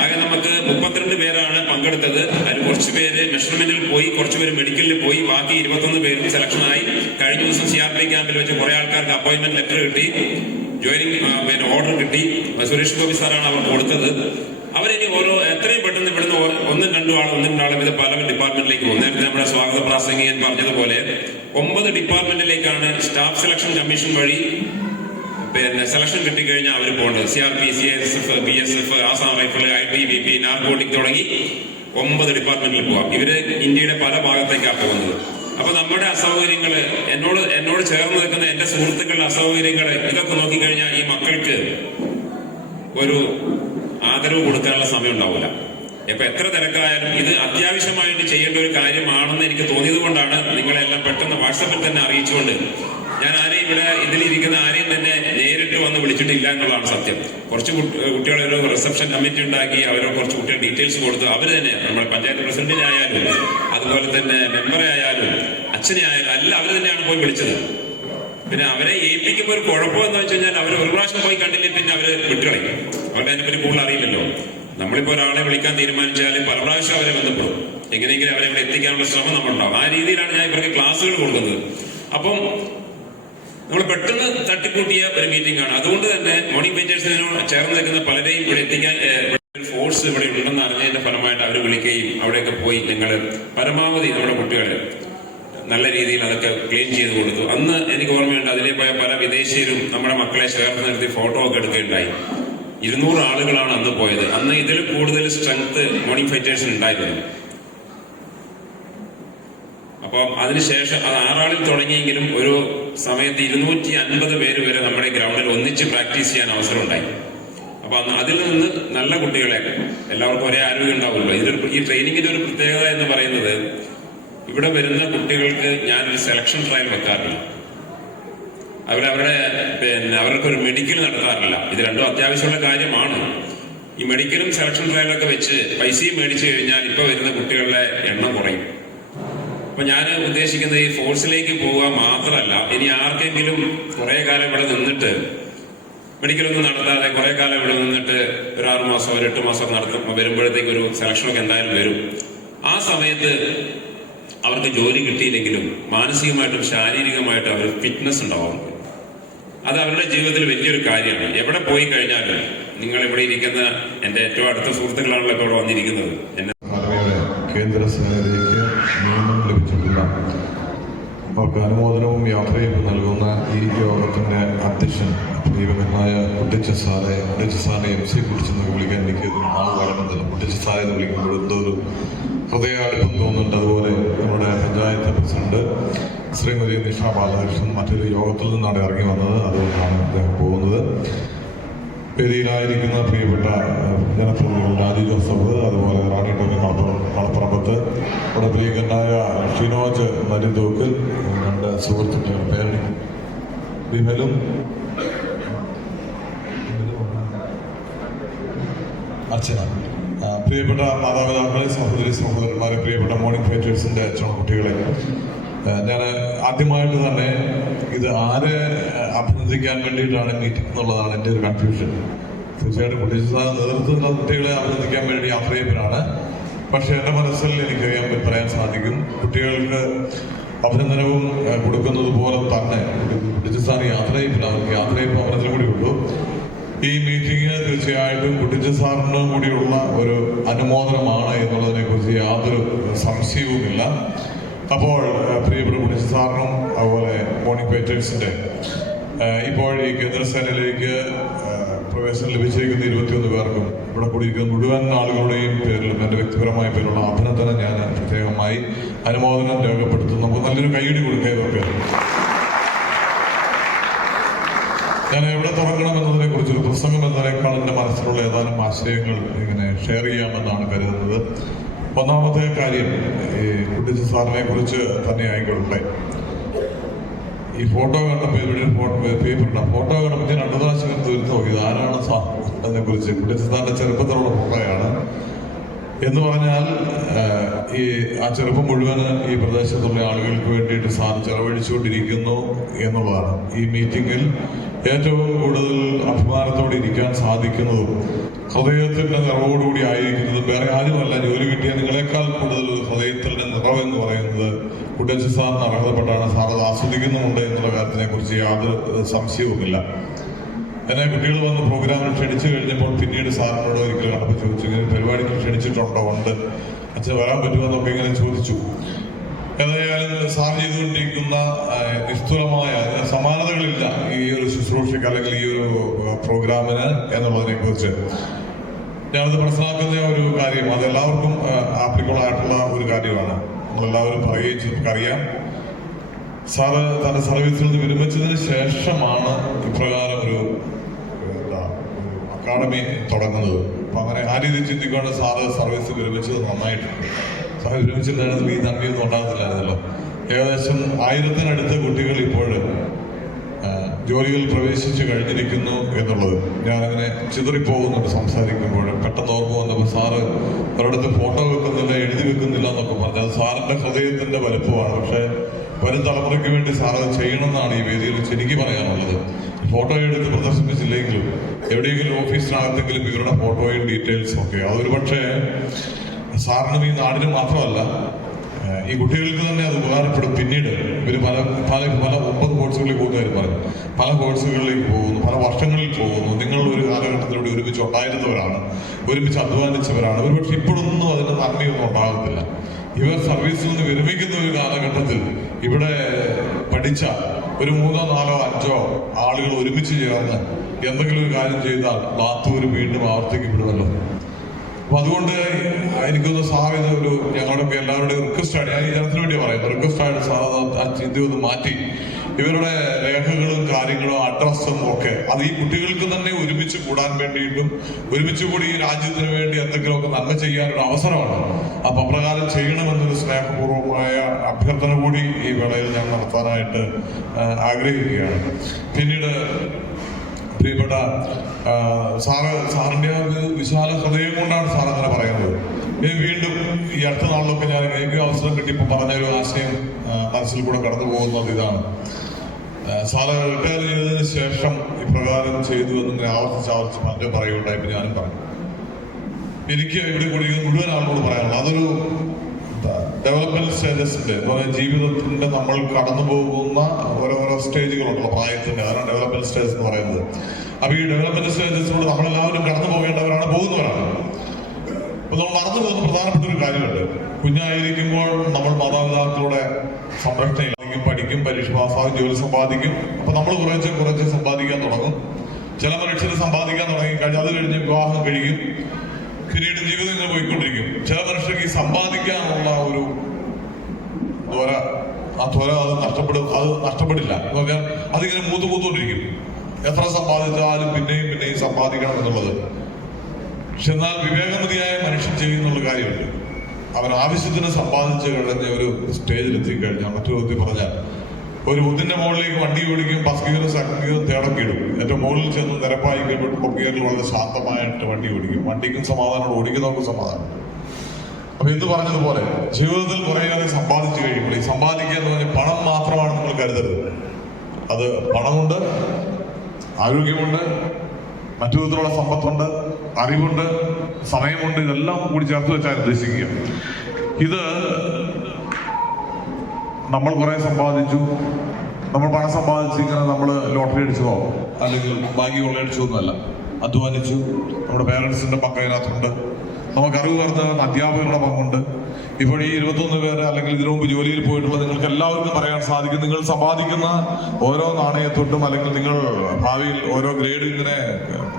ആകെ നമുക്ക് 32 പേരാണ് പങ്കെടുത്തത്. അതിൽ കുറച്ച് പേര് മെഷർമെന്റിൽ പോയി, കുറച്ചുപേര് മെഡിക്കലിൽ പോയി, ബാക്കി 21 പേർക്ക് സെലക്ഷനായി. കഴിഞ്ഞ ദിവസം CRP ക്യാമ്പിൽ വെച്ച് കുറെ ആൾക്കാർക്ക് അപ്പോയിന്റ്മെന്റ് ലെറ്റർ കിട്ടി, ജോയിനിങ് ഓർഡർ കിട്ടി. സുരേഷ് ഗോപി സാറാണ് അവർ കൊടുത്തത്. അവരിനി എത്രയും പെട്ടെന്ന് ഇവിടുന്ന് 1-2 ആളും ഇത് പല ഡിപ്പാർട്ട്മെന്റിലേക്ക് പോകും. നേരത്തെ നമ്മുടെ സ്വാഗത പ്രാസംഗികൻ പറഞ്ഞതുപോലെ 9 ഡിപ്പാർട്ട്മെന്റിലേക്കാണ് സ്റ്റാഫ് സെലക്ഷൻ കമ്മീഷൻ വഴി പിന്നെ സെലക്ഷൻ കിട്ടിക്കഴിഞ്ഞാൽ അവർ പോകേണ്ടത്. CRP, CSF, BSF, Assam rifle, ITBP, narcotic തുടങ്ങി 9 ഡിപ്പാർട്ട്മെന്റിൽ പോവാം. ഇവര് ഇന്ത്യയുടെ പല ഭാഗത്തേക്കാണ് പോകുന്നത്. അപ്പൊ നമ്മുടെ അസൗകര്യങ്ങള്, എന്നോട് ചേർന്ന് നിൽക്കുന്ന എന്റെ സുഹൃത്തുക്കളുടെ അസൗകര്യങ്ങള്, ഇതൊക്കെ നോക്കിക്കഴിഞ്ഞാൽ ഈ മക്കൾക്ക് ഒരു ആദരവ് കൊടുക്കാനുള്ള സമയം ഉണ്ടാവില്ല. ഇപ്പൊ എത്ര തിരക്കായാലും ഇത് അത്യാവശ്യമായിട്ട് ചെയ്യേണ്ട ഒരു കാര്യമാണെന്ന് എനിക്ക് തോന്നിയത് കൊണ്ടാണ് നിങ്ങളെല്ലാം പെട്ടെന്ന് വാട്സപ്പിൽ തന്നെ അറിയിച്ചുകൊണ്ട് ഞാൻ ആരെയും ഇവിടെ ഇതിലിരിക്കുന്ന ആരെയും തന്നെ നേരിട്ട് വന്ന് വിളിച്ചിട്ടില്ല എന്നുള്ളതാണ് സത്യം. കുറച്ച് കുട്ടികളെ ഒരു റിസപ്ഷൻ കമ്മിറ്റി ഉണ്ടാക്കി അവരോ കുറച്ച് കുട്ടികൾ ഡീറ്റെയിൽസ് കൊടുത്തു. അവർ തന്നെ നമ്മുടെ പഞ്ചായത്ത് പ്രസിഡന്റിനെ ആയാലും അതുപോലെ തന്നെ മെമ്പറെ ആയാലും അച്ഛനെ ആയാലും എല്ലാം അവർ തന്നെയാണ് പോയി വിളിച്ചത്. പിന്നെ അവരെ ഏൽപ്പിക്കുമ്പോൾ ഒരു കുഴപ്പം എന്ന് വെച്ച് കഴിഞ്ഞാൽ അവർ ഒരു പ്രാവശ്യം പോയി കണ്ടില്ലേ പിന്നെ അവര് വിട്ടുകളയും. അവർക്ക് അതിനെപ്പറ്റി കൂടുതൽ അറിയില്ലല്ലോ. നമ്മളിപ്പോ ഒരാളെ വിളിക്കാൻ തീരുമാനിച്ചാൽ പല പ്രാവശ്യം അവരെ ബന്ധപ്പെടും. എങ്ങനെയെങ്കിലും അവരെ ഇവിടെ എത്തിക്കാനുള്ള ശ്രമം നമ്മളുണ്ടാവും. ആ രീതിയിലാണ് ഞാൻ ഇവർക്ക് ക്ലാസ്സുകൾ കൊടുക്കുന്നത്. അപ്പം നമ്മൾ പെട്ടെന്ന് തട്ടിക്കൂട്ടിയ ഒരു മീറ്റിംഗ് ആണ്. അതുകൊണ്ട് തന്നെ മോർണിംഗ് പെയിന്റേഴ്സിനോട് ചേർന്ന് നിൽക്കുന്ന പലരെയും ഇവിടെ എത്തിക്കാൻ ഫോഴ്സ് ഇവിടെ ഉണ്ടെന്ന് അറിഞ്ഞതിന്റെ ഫലമായിട്ട് അവർ വിളിക്കുകയും അവിടെയൊക്കെ പോയി നിങ്ങൾ പരമാവധി നമ്മുടെ കുട്ടികളെ നല്ല രീതിയിൽ അതൊക്കെ ക്ലീൻ ചെയ്ത് കൊടുത്തു. അന്ന് എനിക്ക് ഓർമ്മയുണ്ട്, അതിലെ പോയ പല വിദേശീയരും നമ്മുടെ മക്കളെ ചേർത്ത് നിർത്തി ഫോട്ടോ ഒക്കെ എടുക്കുകയുണ്ടായി. 200 ആളുകളാണ് അന്ന് പോയത്. അന്ന് ഇതിൽ കൂടുതൽ സ്ട്രെങ്ത് മോർണിംഗ് ഫൈറ്റേഴ്സിന് ഉണ്ടായിരുന്നു. അപ്പം അതിനുശേഷം അത് 6 ആളിൽ തുടങ്ങിയെങ്കിലും ഒരു സമയത്ത് 250 പേര് വരെ നമ്മുടെ ഗ്രൗണ്ടിൽ ഒന്നിച്ച് പ്രാക്ടീസ് ചെയ്യാൻ അവസരം ഉണ്ടായി. അപ്പൊ അതിൽ നിന്ന് നല്ല കുട്ടികളെ, എല്ലാവർക്കും ഒരേ ആരോഗ്യം ഉണ്ടാവുമല്ലോ. ഈ ട്രെയിനിങ്ങിന്റെ ഒരു പ്രത്യേകത എന്ന് പറയുന്നത്, ഇവിടെ വരുന്ന കുട്ടികൾക്ക് ഞാനൊരു സെലക്ഷൻ ട്രയൽ വെക്കാറില്ല. അവർക്കൊരു മെഡിക്കൽ നടത്താറില്ല. ഇത് രണ്ടും അത്യാവശ്യമുള്ള കാര്യമാണ്. ഈ മെഡിക്കലും സെലക്ഷൻ ട്രയലൊക്കെ വെച്ച് പൈസയും മേടിച്ചു കഴിഞ്ഞാൽ ഇപ്പൊ വരുന്ന കുട്ടികളുടെ എണ്ണം കുറയും. അപ്പൊ ഞാൻ ഉദ്ദേശിക്കുന്നത് ഈ ഫോഴ്സിലേക്ക് പോവുക മാത്രമല്ല, ഇനി ആർക്കെങ്കിലും കുറെ കാലം ഇവിടെ നിന്നിട്ട് മെഡിക്കലൊന്നും നടത്താതെ കുറെ കാലം ഇവിടെ നിന്നിട്ട് ഒരു 6 മാസം ഒരു 8 മാസം നടത്തുമ്പോൾ വരുമ്പോഴത്തേക്ക് ഒരു സെലക്ഷനൊക്കെ എന്തായാലും വരും. ആ സമയത്ത് അവർക്ക് ജോലി കിട്ടിയില്ലെങ്കിലും മാനസികമായിട്ടും ശാരീരികമായിട്ടും അവർ ഫിറ്റ്നസ് ഉണ്ടാവും. അത് അവരുടെ ജീവിതത്തിൽ വലിയൊരു കാര്യമാണ്. എവിടെ പോയി കഴിഞ്ഞാലും നിങ്ങൾ ഇവിടെ ഇരിക്കുന്ന എന്റെ ഏറ്റവും അടുത്ത സുഹൃത്തുക്കളാണല്ലോ ഇപ്പോൾ ഇവിടെ വന്നിരിക്കുന്നത്. കേന്ദ്ര സേനയിലേക്ക് നിയമനം ലഭിച്ചിട്ടുള്ള അവർക്ക് അനുമോദനവും യാത്രയും നൽകുന്ന ഈ യോഗത്തിന്റെ അധ്യക്ഷൻ ദൈവകരനായ കുട്ടിച്ച സാറെ MC കുറിച്ചെന്നൊക്കെ വിളിക്കാൻ എനിക്ക് നാൾ വളരുന്നില്ല. കുട്ടിച്ച സാറെ എന്ന് വിളിക്കുമ്പോൾ എന്തോ ഒരു ഹൃദയാടുപ്പം തോന്നുന്നുണ്ട്. അതുപോലെ നമ്മുടെ പഞ്ചായത്ത് പ്രസിഡന്റ് ശ്രീമതി നിഷ ബാലകൃഷ്ണൻ മറ്റൊരു യോഗത്തിൽ നിന്നാണ് ഇറങ്ങി വന്നത്. അതുകൊണ്ടാണ് അദ്ദേഹം പോകുന്നത്. വേദിയിലായിരിക്കുന്ന പ്രിയപ്പെട്ട ജനപ്രതിനിധികൾ രാജു ജോസഫ്, അതുപോലെ റാണി ടോമി കളപ്പുറമ്പത്ത്, നമ്മുടെ പ്രിയങ്കരനായ ഷിനോജ് നരിതൂക്കൽ, 2 സുഹൃത്തുക്കളുടെ പേരണി വിമലും അർച്ചന, പ്രിയപ്പെട്ട മാതാപിതാക്കളെ, സഹോദരന്മാരെ, പ്രിയപ്പെട്ട മോർണിംഗ് ഫൈറ്റേഴ്സിന്റെ കുട്ടികളെ, ഞാൻ ആദ്യമായിട്ട് തന്നെ ഇത് ആരെ അഭിനന്ദിക്കാൻ വേണ്ടിയിട്ടാണ് മീറ്റിംഗ് എന്നുള്ളതാണ് എൻ്റെ ഒരു കൺഫ്യൂഷൻ. തീർച്ചയായിട്ടും കുട്ടികളുടെ നേതൃത്വത്തിലുള്ള കുട്ടികളെ അഭിനന്ദിക്കാൻ വേണ്ടി യാത്രയപ്പിനാണ്. പക്ഷെ എൻ്റെ മനസ്സിൽ എനിക്കറിയാൻ പറയാൻ സാധിക്കും, കുട്ടികൾക്ക് അഭിനന്ദനവും കൊടുക്കുന്നത് പോലെ തന്നെ കുട്ടിച്ചാൻ യാത്രയപ്പിന് അവർക്ക് യാത്രയപ്പ് അവനത്തിനും കൂടി ഉള്ളൂ. ഈ മീറ്റിംഗ് തീർച്ചയായിട്ടും കുട്ടിച്ച സാറിനും കൂടിയുള്ള ഒരു അനുമോദനമാണ് എന്നുള്ളതിനെ കുറിച്ച് യാതൊരു സംശയവുമില്ല. അപ്പോൾ പ്രിയപ്പെട്ട കുട്ടിച്ച സാറിനും അതുപോലെ മോർണിംഗ് ഫൈറ്റേഴ്സിന്റെ ഇപ്പോൾ ഈ കേന്ദ്രസേനയിലേക്ക് പ്രവേശനം ലഭിച്ചിരിക്കുന്ന 21 പേർക്കും ഇവിടെ കൂടിയിരിക്കുന്ന മുഴുവൻ ആളുകളുടെയും പേരിലും എൻ്റെ വ്യക്തിപരമായ പേരിലുള്ള അഭിനന്ദനം ഞാൻ പ്രത്യേകമായി അനുമോദനം രേഖപ്പെടുത്തുന്നു. നമുക്ക് നല്ലൊരു കൈയടി കൊടുക്കുക ഇവർക്ക്. ഞാൻ എവിടെ തുടങ്ങണമെന്നതിനെ കുറിച്ചൊരു പ്രസംഗം എന്നതിനേക്കാൾ എൻ്റെ മനസ്സിലുള്ള ഏതാനും ആശയങ്ങൾ ഇങ്ങനെ ഷെയർ ചെയ്യാമെന്നാണ് കരുതുന്നത്. ഒന്നാമത്തെ കാര്യം, ഈ കുട്ടിച്ച സാറിനെ കുറിച്ച് തന്നെ ആയിക്കൊള്ളട്ടെ. ഈ ഫോട്ടോ കണ്ടപ്പോൾ പേപ്പറിന്റെ ഫോട്ടോ കണ്ടപ്പോൾ ഞാൻ 2 പ്രാവശ്യം തീർത്ത് നോക്കി ആരാണ് സാർ അതിനെ കുറിച്ച്. കുട്ടിച്ച സാറിന്റെ ചെറുപ്പത്തിലുള്ള ഫോട്ടോയാണ്. എന്ന് പറഞ്ഞാൽ ഈ ആ ചെറുപ്പം മുഴുവൻ ഈ പ്രദേശത്തുള്ള ആളുകൾക്ക് വേണ്ടിയിട്ട് സാർ ചെലവഴിച്ചുകൊണ്ടിരിക്കുന്നു എന്നുള്ളതാണ്. ഈ മീറ്റിംഗിൽ ഏറ്റവും കൂടുതൽ അഭിമാനത്തോടെ ഇരിക്കാൻ സാധിക്കുന്നതും ഹൃദയത്തിന്റെ നിറവോടുകൂടി ആയിരിക്കുന്നതും വേറെ ആരുമല്ല. ജോലി കിട്ടിയ നിങ്ങളെക്കാൾ കൂടുതൽ ഹൃദയത്തിന്റെ നിറവെന്ന് പറയുന്നത് കുട്ടിച്ച സാറിന് അർഹതപ്പെട്ടാണ്. സാർ അത് ആസ്വദിക്കുന്നുമുണ്ട് എന്നുള്ള കാര്യത്തിനെ കുറിച്ച് യാതൊരു സംശയവുമില്ല. എന്നെ കുട്ടികൾ വന്ന് പ്രോഗ്രാമിന് ക്ഷണിച്ചു കഴിഞ്ഞപ്പോൾ പിന്നീട് സാറിനോട് ഒരിക്കൽ കണ്ടപ്പോൾ ചോദിച്ചു, ഇങ്ങനെ പരിപാടിക്ക് ക്ഷണിച്ചിട്ടുണ്ടോ? ഉണ്ട്. അച്ഛൻ വരാൻ പറ്റുമോ എന്നൊക്കെ ഇങ്ങനെ ചോദിച്ചു. ഏതായാലും സാർ ചെയ്തുകൊണ്ടിരിക്കുന്ന നിസ്തുലമായ സമാനതകളില്ല ഈ ഒരു ശുശ്രൂഷയ്ക്ക് അല്ലെങ്കിൽ ഈ ഒരു പ്രോഗ്രാമിന് എന്നുള്ളതിനെ കുറിച്ച് ഞാനത് മനസ്സിലാക്കുന്ന ഒരു കാര്യം, അത് എല്ലാവർക്കും ആപ്ലിക്കബിൾ ആയിട്ടുള്ള ഒരു കാര്യമാണ്. നമ്മളെല്ലാവരും പറയുകയും നമുക്കറിയാം, സാറ് തന്റെ സർവീസിൽ നിന്ന് വിരമിച്ചതിന് ശേഷമാണ് ഇപ്രകാരം ഒരു അക്കാഡമി തുടങ്ങുന്നത്. അപ്പൊ അങ്ങനെ ആ രീതിയിൽ ചിന്തിക്കുകയാണ് സാറ് സർവീസ് വിരമിച്ചത് നന്നായിട്ടുണ്ട്. സാറ് വിരമിച്ചിട്ടുണ്ടായിരുന്നെങ്കിൽ ഈ നന്ദിയൊന്നും ഉണ്ടാകത്തില്ലായിരുന്നല്ലോ. ഏകദേശം 1000-നടുത്ത കുട്ടികൾ ഇപ്പോൾ ജോലികൾ പ്രവേശിച്ചു കഴിഞ്ഞിരിക്കുന്നു എന്നുള്ളത് ഞാനങ്ങനെ ചിതറിപ്പോകുന്നുണ്ട് സംസാരിക്കുമ്പോൾ. പെട്ടെന്ന് ഓർമ്മ വന്നപ്പോൾ സാറ് ഒരിടത്ത് ഫോട്ടോ വെക്കുന്നില്ല, എഴുതി വെക്കുന്നില്ല എന്നൊക്കെ പറഞ്ഞു. അത് സാറിന്റെ ഹൃദയത്തിന്റെ വലുപ്പമാണ്. പക്ഷെ വരും തലമുറയ്ക്ക് വേണ്ടി സാറ് ചെയ്യണമെന്നാണ് ഈ വേദിയിൽ വെച്ച് എനിക്ക് പറയാനുള്ളത്. ഫോട്ടോ എടുത്ത് പ്രദർശിപ്പിച്ചില്ലെങ്കിലും എവിടെയെങ്കിലും ഓഫീസിനകത്തെങ്കിലും ഇവരുടെ ഫോട്ടോയും ഡീറ്റെയിൽസും ഒക്കെ അതൊരു പക്ഷേ സാറിനും ഈ നാടിനും മാത്രമല്ല ഈ കുട്ടികൾക്ക് തന്നെ അത് ഉപകാരപ്പെടും. പിന്നീട് ഇവർ പല 9 കോഴ്സുകളിൽ പോകുന്നവരും പറഞ്ഞു, പല കോഴ്സുകളിലേക്ക് പോകുന്നു, പല വർഷങ്ങളിൽ പോകുന്നു. നിങ്ങൾ ഒരു കാലഘട്ടത്തിലൂടെ ഒരുമിച്ച് ഉണ്ടായിരുന്നവരാണ്, ഒരുമിച്ച് അധ്വാനിച്ചവരാണ്. ഒരുപക്ഷെ ഇപ്പോഴൊന്നും അതിന്റെ നന്മയൊന്നും ഉണ്ടാകത്തില്ല. ഇവർ സർവീസിൽ നിന്ന് വിരമിക്കുന്ന ഒരു കാലഘട്ടത്തിൽ ഇവിടെ പഠിച്ച ഒരു 3, 4, 5 ആളുകൾ ഒരുമിച്ച് ചേർന്ന് എന്തെങ്കിലും ഒരു കാര്യം ചെയ്താൽ ബാത്തൂര് വീണ്ടും ആവർത്തിക്കപ്പെടുമല്ലോ. അപ്പൊ അതുകൊണ്ട് എനിക്കൊന്ന് സാർ ഇത് ഒരു ഞങ്ങളുടെയൊക്കെ എല്ലാവരുടെയും റിക്വസ്റ്റാണ്. ഞാൻ ഈ ജനത്തിന് വേണ്ടി പറയുന്നത് റിക്വസ്റ്റായിട്ട് സാർ ആ ചിന്തയൊന്ന് മാറ്റി ഇവരുടെ രേഖകളും കാര്യങ്ങളും അഡ്രസ്സും ഒക്കെ അത് ഈ കുട്ടികൾക്ക് തന്നെ ഒരുമിച്ച് കൂടാൻ വേണ്ടിയിട്ടും ഒരുമിച്ച് കൂടി ഈ രാജ്യത്തിന് വേണ്ടി എന്തെങ്കിലുമൊക്കെ നന്മ ചെയ്യാനൊരു അവസരമാണ്. അപ്പൊ അപ്രകാരം ചെയ്യണമെന്നൊരു സ്നേഹപൂർവമായ അഭ്യർത്ഥന കൂടി ഈ വേളയിൽ ഞാൻ നടത്താനായിട്ട് ആഗ്രഹിക്കുകയാണ്. പിന്നീട് പ്രിയപ്പെട്ട സാറിന്റെ ഒരു വിശാല ഹൃദയം കൊണ്ടാണ് സാർ അങ്ങനെ പറയുന്നത്. ഇനി വീണ്ടും ഈ അടുത്ത നാളിലൊക്കെ ഞാൻ എനിക്ക് അവസരം കിട്ടിയപ്പോൾ പറഞ്ഞൊരു ആശയം മനസ്സിൽ കൂടെ കടന്നു പോകുന്നത് ഇതാണ്. സാറ് റിട്ടയർ ചെയ്തതിന് ശേഷം ഇപ്രകാരം ചെയ്തു എന്ന് ആവർത്തിച്ച് പലരും പറയുകയുണ്ടായിട്ട് ഞാനും പറഞ്ഞു. എനിക്ക് ഇവിടെ കൂടി മുഴുവൻ ആളോട് പറയാനുള്ളത് അതൊരു ഡെവലപ്മെന്റ് സ്റ്റേജസിന്റെ ജീവിതത്തിന്റെ നമ്മൾ കടന്നു പോകുന്ന ഓരോരോ സ്റ്റേജുകളുണ്ടല്ലോ പ്രായത്തിന്റെ, അതാണ് ഡെവലപ്മെന്റ് സ്റ്റേജസ് എന്ന് പറയുന്നത്. അപ്പൊ ഈ ഡെവലപ്മെന്റ് സ്റ്റേജസിലൂടെ നമ്മളെല്ലാവരും കടന്നു പോകേണ്ടവരാണ്, പോകുന്നവരാണ്. അപ്പൊ നമ്മൾ മറന്നു പോകുന്ന പ്രധാനപ്പെട്ട ഒരു കാര്യമുണ്ട്. കുഞ്ഞായിരിക്കുമ്പോൾ നമ്മൾ മാതാപിതാക്കളുടെ സംരക്ഷണയിലായിരിക്കും, പഠിക്കും, പരീക്ഷ പാസ്സാകും, ജോലി സമ്പാദിക്കും. അപ്പൊ നമ്മൾ കുറച്ച് സമ്പാദിക്കാൻ തുടങ്ങും. ചില മനുഷ്യർ സമ്പാദിക്കാൻ തുടങ്ങി കഴിഞ്ഞാൽ അത് കഴിഞ്ഞ് വിവാഹം കഴിയും, പിന്നീട് ജീവിതം ഇങ്ങനെ പോയിക്കൊണ്ടിരിക്കും. ചില മനുഷ്യർക്ക് ഈ സമ്പാദിക്കാനുള്ള ഒരു ത്വര അത് നഷ്ടപ്പെടില്ല എന്ന് പറഞ്ഞാൽ അതിങ്ങനെ മൂത്തുകൊണ്ടിരിക്കും. എത്ര സമ്പാദിച്ചാലും പിന്നെയും സമ്പാദിക്കണം എന്നുള്ളത്. പക്ഷെ എന്നാൽ വിവേകമതിയായ മനുഷ്യൻ ചെയ്യുന്നുള്ള കാര്യമുണ്ട്. അവൻ ആവശ്യത്തിന് സമ്പാദിച്ച് കഴിഞ്ഞ ഒരു സ്റ്റേജിലെത്തിക്കഴിഞ്ഞാൽ മറ്റൊരു വിധത്തിൽ പറഞ്ഞാൽ ഒരു ബുദ്ധിന്റെ മുകളിലേക്ക് വണ്ടി ഓടിക്കും, ഫസ്റ്റ് ഗിയറും സെക്കൻഡ് ഗിയറും തേടൊക്കെ ഇടും. ഏറ്റവും മുകളിൽ ചെന്ന് നിരപ്പായി കഴിയുമ്പോൾ ഗിയറിൽ വളരെ ശാന്തമായിട്ട് വണ്ടി ഓടിക്കും. വണ്ടിക്കും സമാധാനം, ഓടിക്കുന്നവർക്കും സമാധാനം. അപ്പൊ എന്ത് പറഞ്ഞതുപോലെ ജീവിതത്തിൽ കുറേയേറെ സമ്പാദിച്ചു കഴിയുമ്പോൾ ഈ സമ്പാദിക്കുക എന്ന് പറഞ്ഞാൽ പണം മാത്രമാണ് നിങ്ങൾ കരുതരുത്. അത് പണമുണ്ട്, ആരോഗ്യമുണ്ട്, മറ്റു വിധത്തിലുള്ള സമ്പത്തുണ്ട്, അറിവുണ്ട്, സമയമുണ്ട്. ഇതെല്ലാം കൂടി ചേർത്ത് വെച്ചാൽ ഉദ്ദേശിക്കുക. ഇത് നമ്മൾ കുറെ സമ്പാദിച്ചു, നമ്മൾ പണം സമ്പാദിച്ച് ഇങ്ങനെ നമ്മൾ ലോട്ടറി അടിച്ചതോ അല്ലെങ്കിൽ ബാങ്കി കൊള്ളയടിച്ചോ ഒന്നുമല്ല. അധ്വാനിച്ചു, നമ്മുടെ പേരൻസിന്റെ പങ്ക് അതിനകത്തുണ്ട്, നമുക്ക് അറിവ് പകർന്ന അധ്യാപകരുടെ പങ്കുണ്ട്. ഇപ്പോൾ ഈ 21 പേര് അല്ലെങ്കിൽ ഇതിനു മുമ്പ് ജോലിയിൽ പോയിട്ടുള്ള നിങ്ങൾക്ക് എല്ലാവർക്കും പറയാൻ സാധിക്കും, നിങ്ങൾ സമ്പാദിക്കുന്ന ഓരോ നാണയത്തൊട്ടും അല്ലെങ്കിൽ നിങ്ങൾ ഭാവിയിൽ ഓരോ ഗ്രേഡ് ഇങ്ങനെ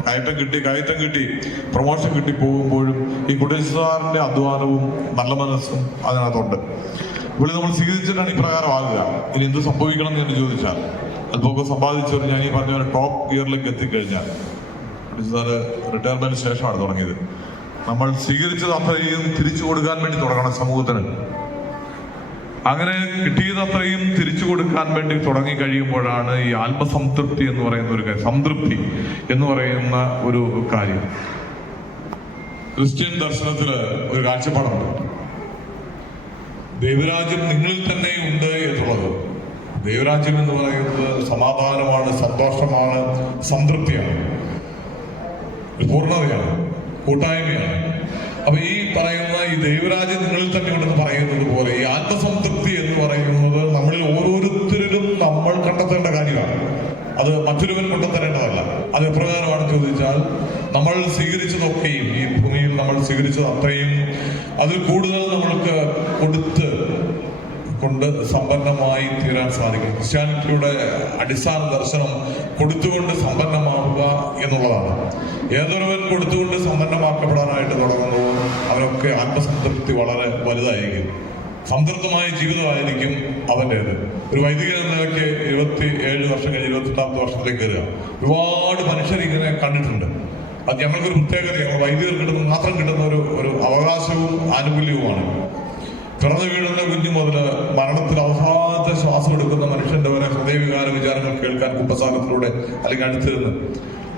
കയറ്റം കിട്ടി പ്രൊമോഷൻ കിട്ടി പോകുമ്പോഴും ഈ കുട്ടിസാറിന്റെ അധ്വാനവും നല്ല മനസ്സും അതിനകത്തുണ്ട്. ഇവിടെ നമ്മൾ സ്വീകരിച്ചിട്ടാണ് ഇപ്രകാരം ആകുക. ഇനി എന്ത് സംഭവിക്കണം എന്ന് ചോദിച്ചാൽ അല്പമൊക്കെ സമ്പാദിച്ചവർ ഞാൻ ഈ പറഞ്ഞ ടോപ്പ് ഗിയറിലേക്ക് എത്തിക്കഴിഞ്ഞാൽ കുട്ടിസാറ് റിട്ടയർമെന്റിന് ശേഷമാണ് തുടങ്ങിയത്. നമ്മൾ സ്വീകരിച്ചത് അത്രയും തിരിച്ചു കൊടുക്കാൻ വേണ്ടി തുടങ്ങണം സമൂഹത്തിന്. അങ്ങനെ കിട്ടിയത് അത്രയും തിരിച്ചു കൊടുക്കാൻ വേണ്ടി തുടങ്ങി കഴിയുമ്പോഴാണ് ഈ ആത്മസംതൃപ്തി എന്ന് പറയുന്ന ഒരു കാര്യം, സംതൃപ്തി എന്ന് പറയുന്ന ഒരു കാര്യം. ക്രിസ്ത്യൻ ദർശനത്തില് ഒരു കാഴ്ചപ്പാടുണ്ട്, ദൈവരാജ്യം നിങ്ങളിൽ തന്നെ ഉണ്ട് എന്നുള്ളത്. ദൈവരാജ്യം എന്ന് പറയുന്നത് സമാധാനമാണ്, സന്തോഷമാണ്, സംതൃപ്തിയാണ്, പൂർണ്ണതയാണ്, കൂട്ടായ്മയാണ്. അപ്പൊ ഈ പറയുന്ന ഈ ദൈവരാജ്യം നിങ്ങളിൽ തന്നെ ഉണ്ടെന്ന് പറയുന്നത് പോലെ ഈ ആത്മസംതൃപ്തി എന്ന് പറയുന്നത് നമ്മളിൽ ഓരോരുത്തരിലും നമ്മൾ കണ്ടെത്തേണ്ട കാര്യമാണ്. അത് മറ്റൊരുവൻ കൊണ്ടുതരേണ്ടതല്ല. അത് എപ്രകാരമാണ് ചോദിച്ചാൽ നമ്മൾ സ്വീകരിച്ചതൊക്കെയും ഈ ഭൂമിയിൽ നമ്മൾ സ്വീകരിച്ചത് അത്രയും അതിൽ കൂടുതൽ നമ്മൾക്ക് കൊണ്ട് സമ്പന്നമായി തീരാൻ സാധിക്കും. ക്രിസ്ത്യാനിറ്റിയുടെ അടിസ്ഥാന ദർശനം കൊടുത്തുകൊണ്ട് സമ്പന്നമാവുക എന്നുള്ളതാണ്. ഏതൊരുവൻ കൊടുത്തുകൊണ്ട് സമ്പന്നമാക്കപ്പെടാനായിട്ട് തുടങ്ങുന്നു അവരൊക്കെ ആത്മസംതൃപ്തി വളരെ വലുതായിരിക്കും, സംതൃപ്തമായ ജീവിതമായിരിക്കും അവൻ്റേത്. ഒരു വൈദികൻ എന്ന നിലയ്ക്ക് 27 വർഷം കഴിഞ്ഞ് 28ാമത്തെ വർഷത്തിലേക്ക് കയറുക. ഒരുപാട് മനുഷ്യർ ഇങ്ങനെ കണ്ടിട്ടുണ്ട്. അത് ഞങ്ങൾക്കൊരു പ്രത്യേകത, ഞങ്ങൾ വൈദികർ മാത്രം കിട്ടുന്ന ഒരു അവകാശവും ആനുകൂല്യവുമാണ്. പിറന്നു വീഴുന്ന കുഞ്ഞു മുതൽ മരണത്തിൽ അവസാനത്തെ ശ്വാസം എടുക്കുന്ന മനുഷ്യന്റെ വരെ ഹൃദയവികാര വിചാരങ്ങൾ കേൾക്കാൻ കുമ്പസാരത്തിലൂടെ അല്ലെങ്കിൽ അടുത്തിരുന്ന്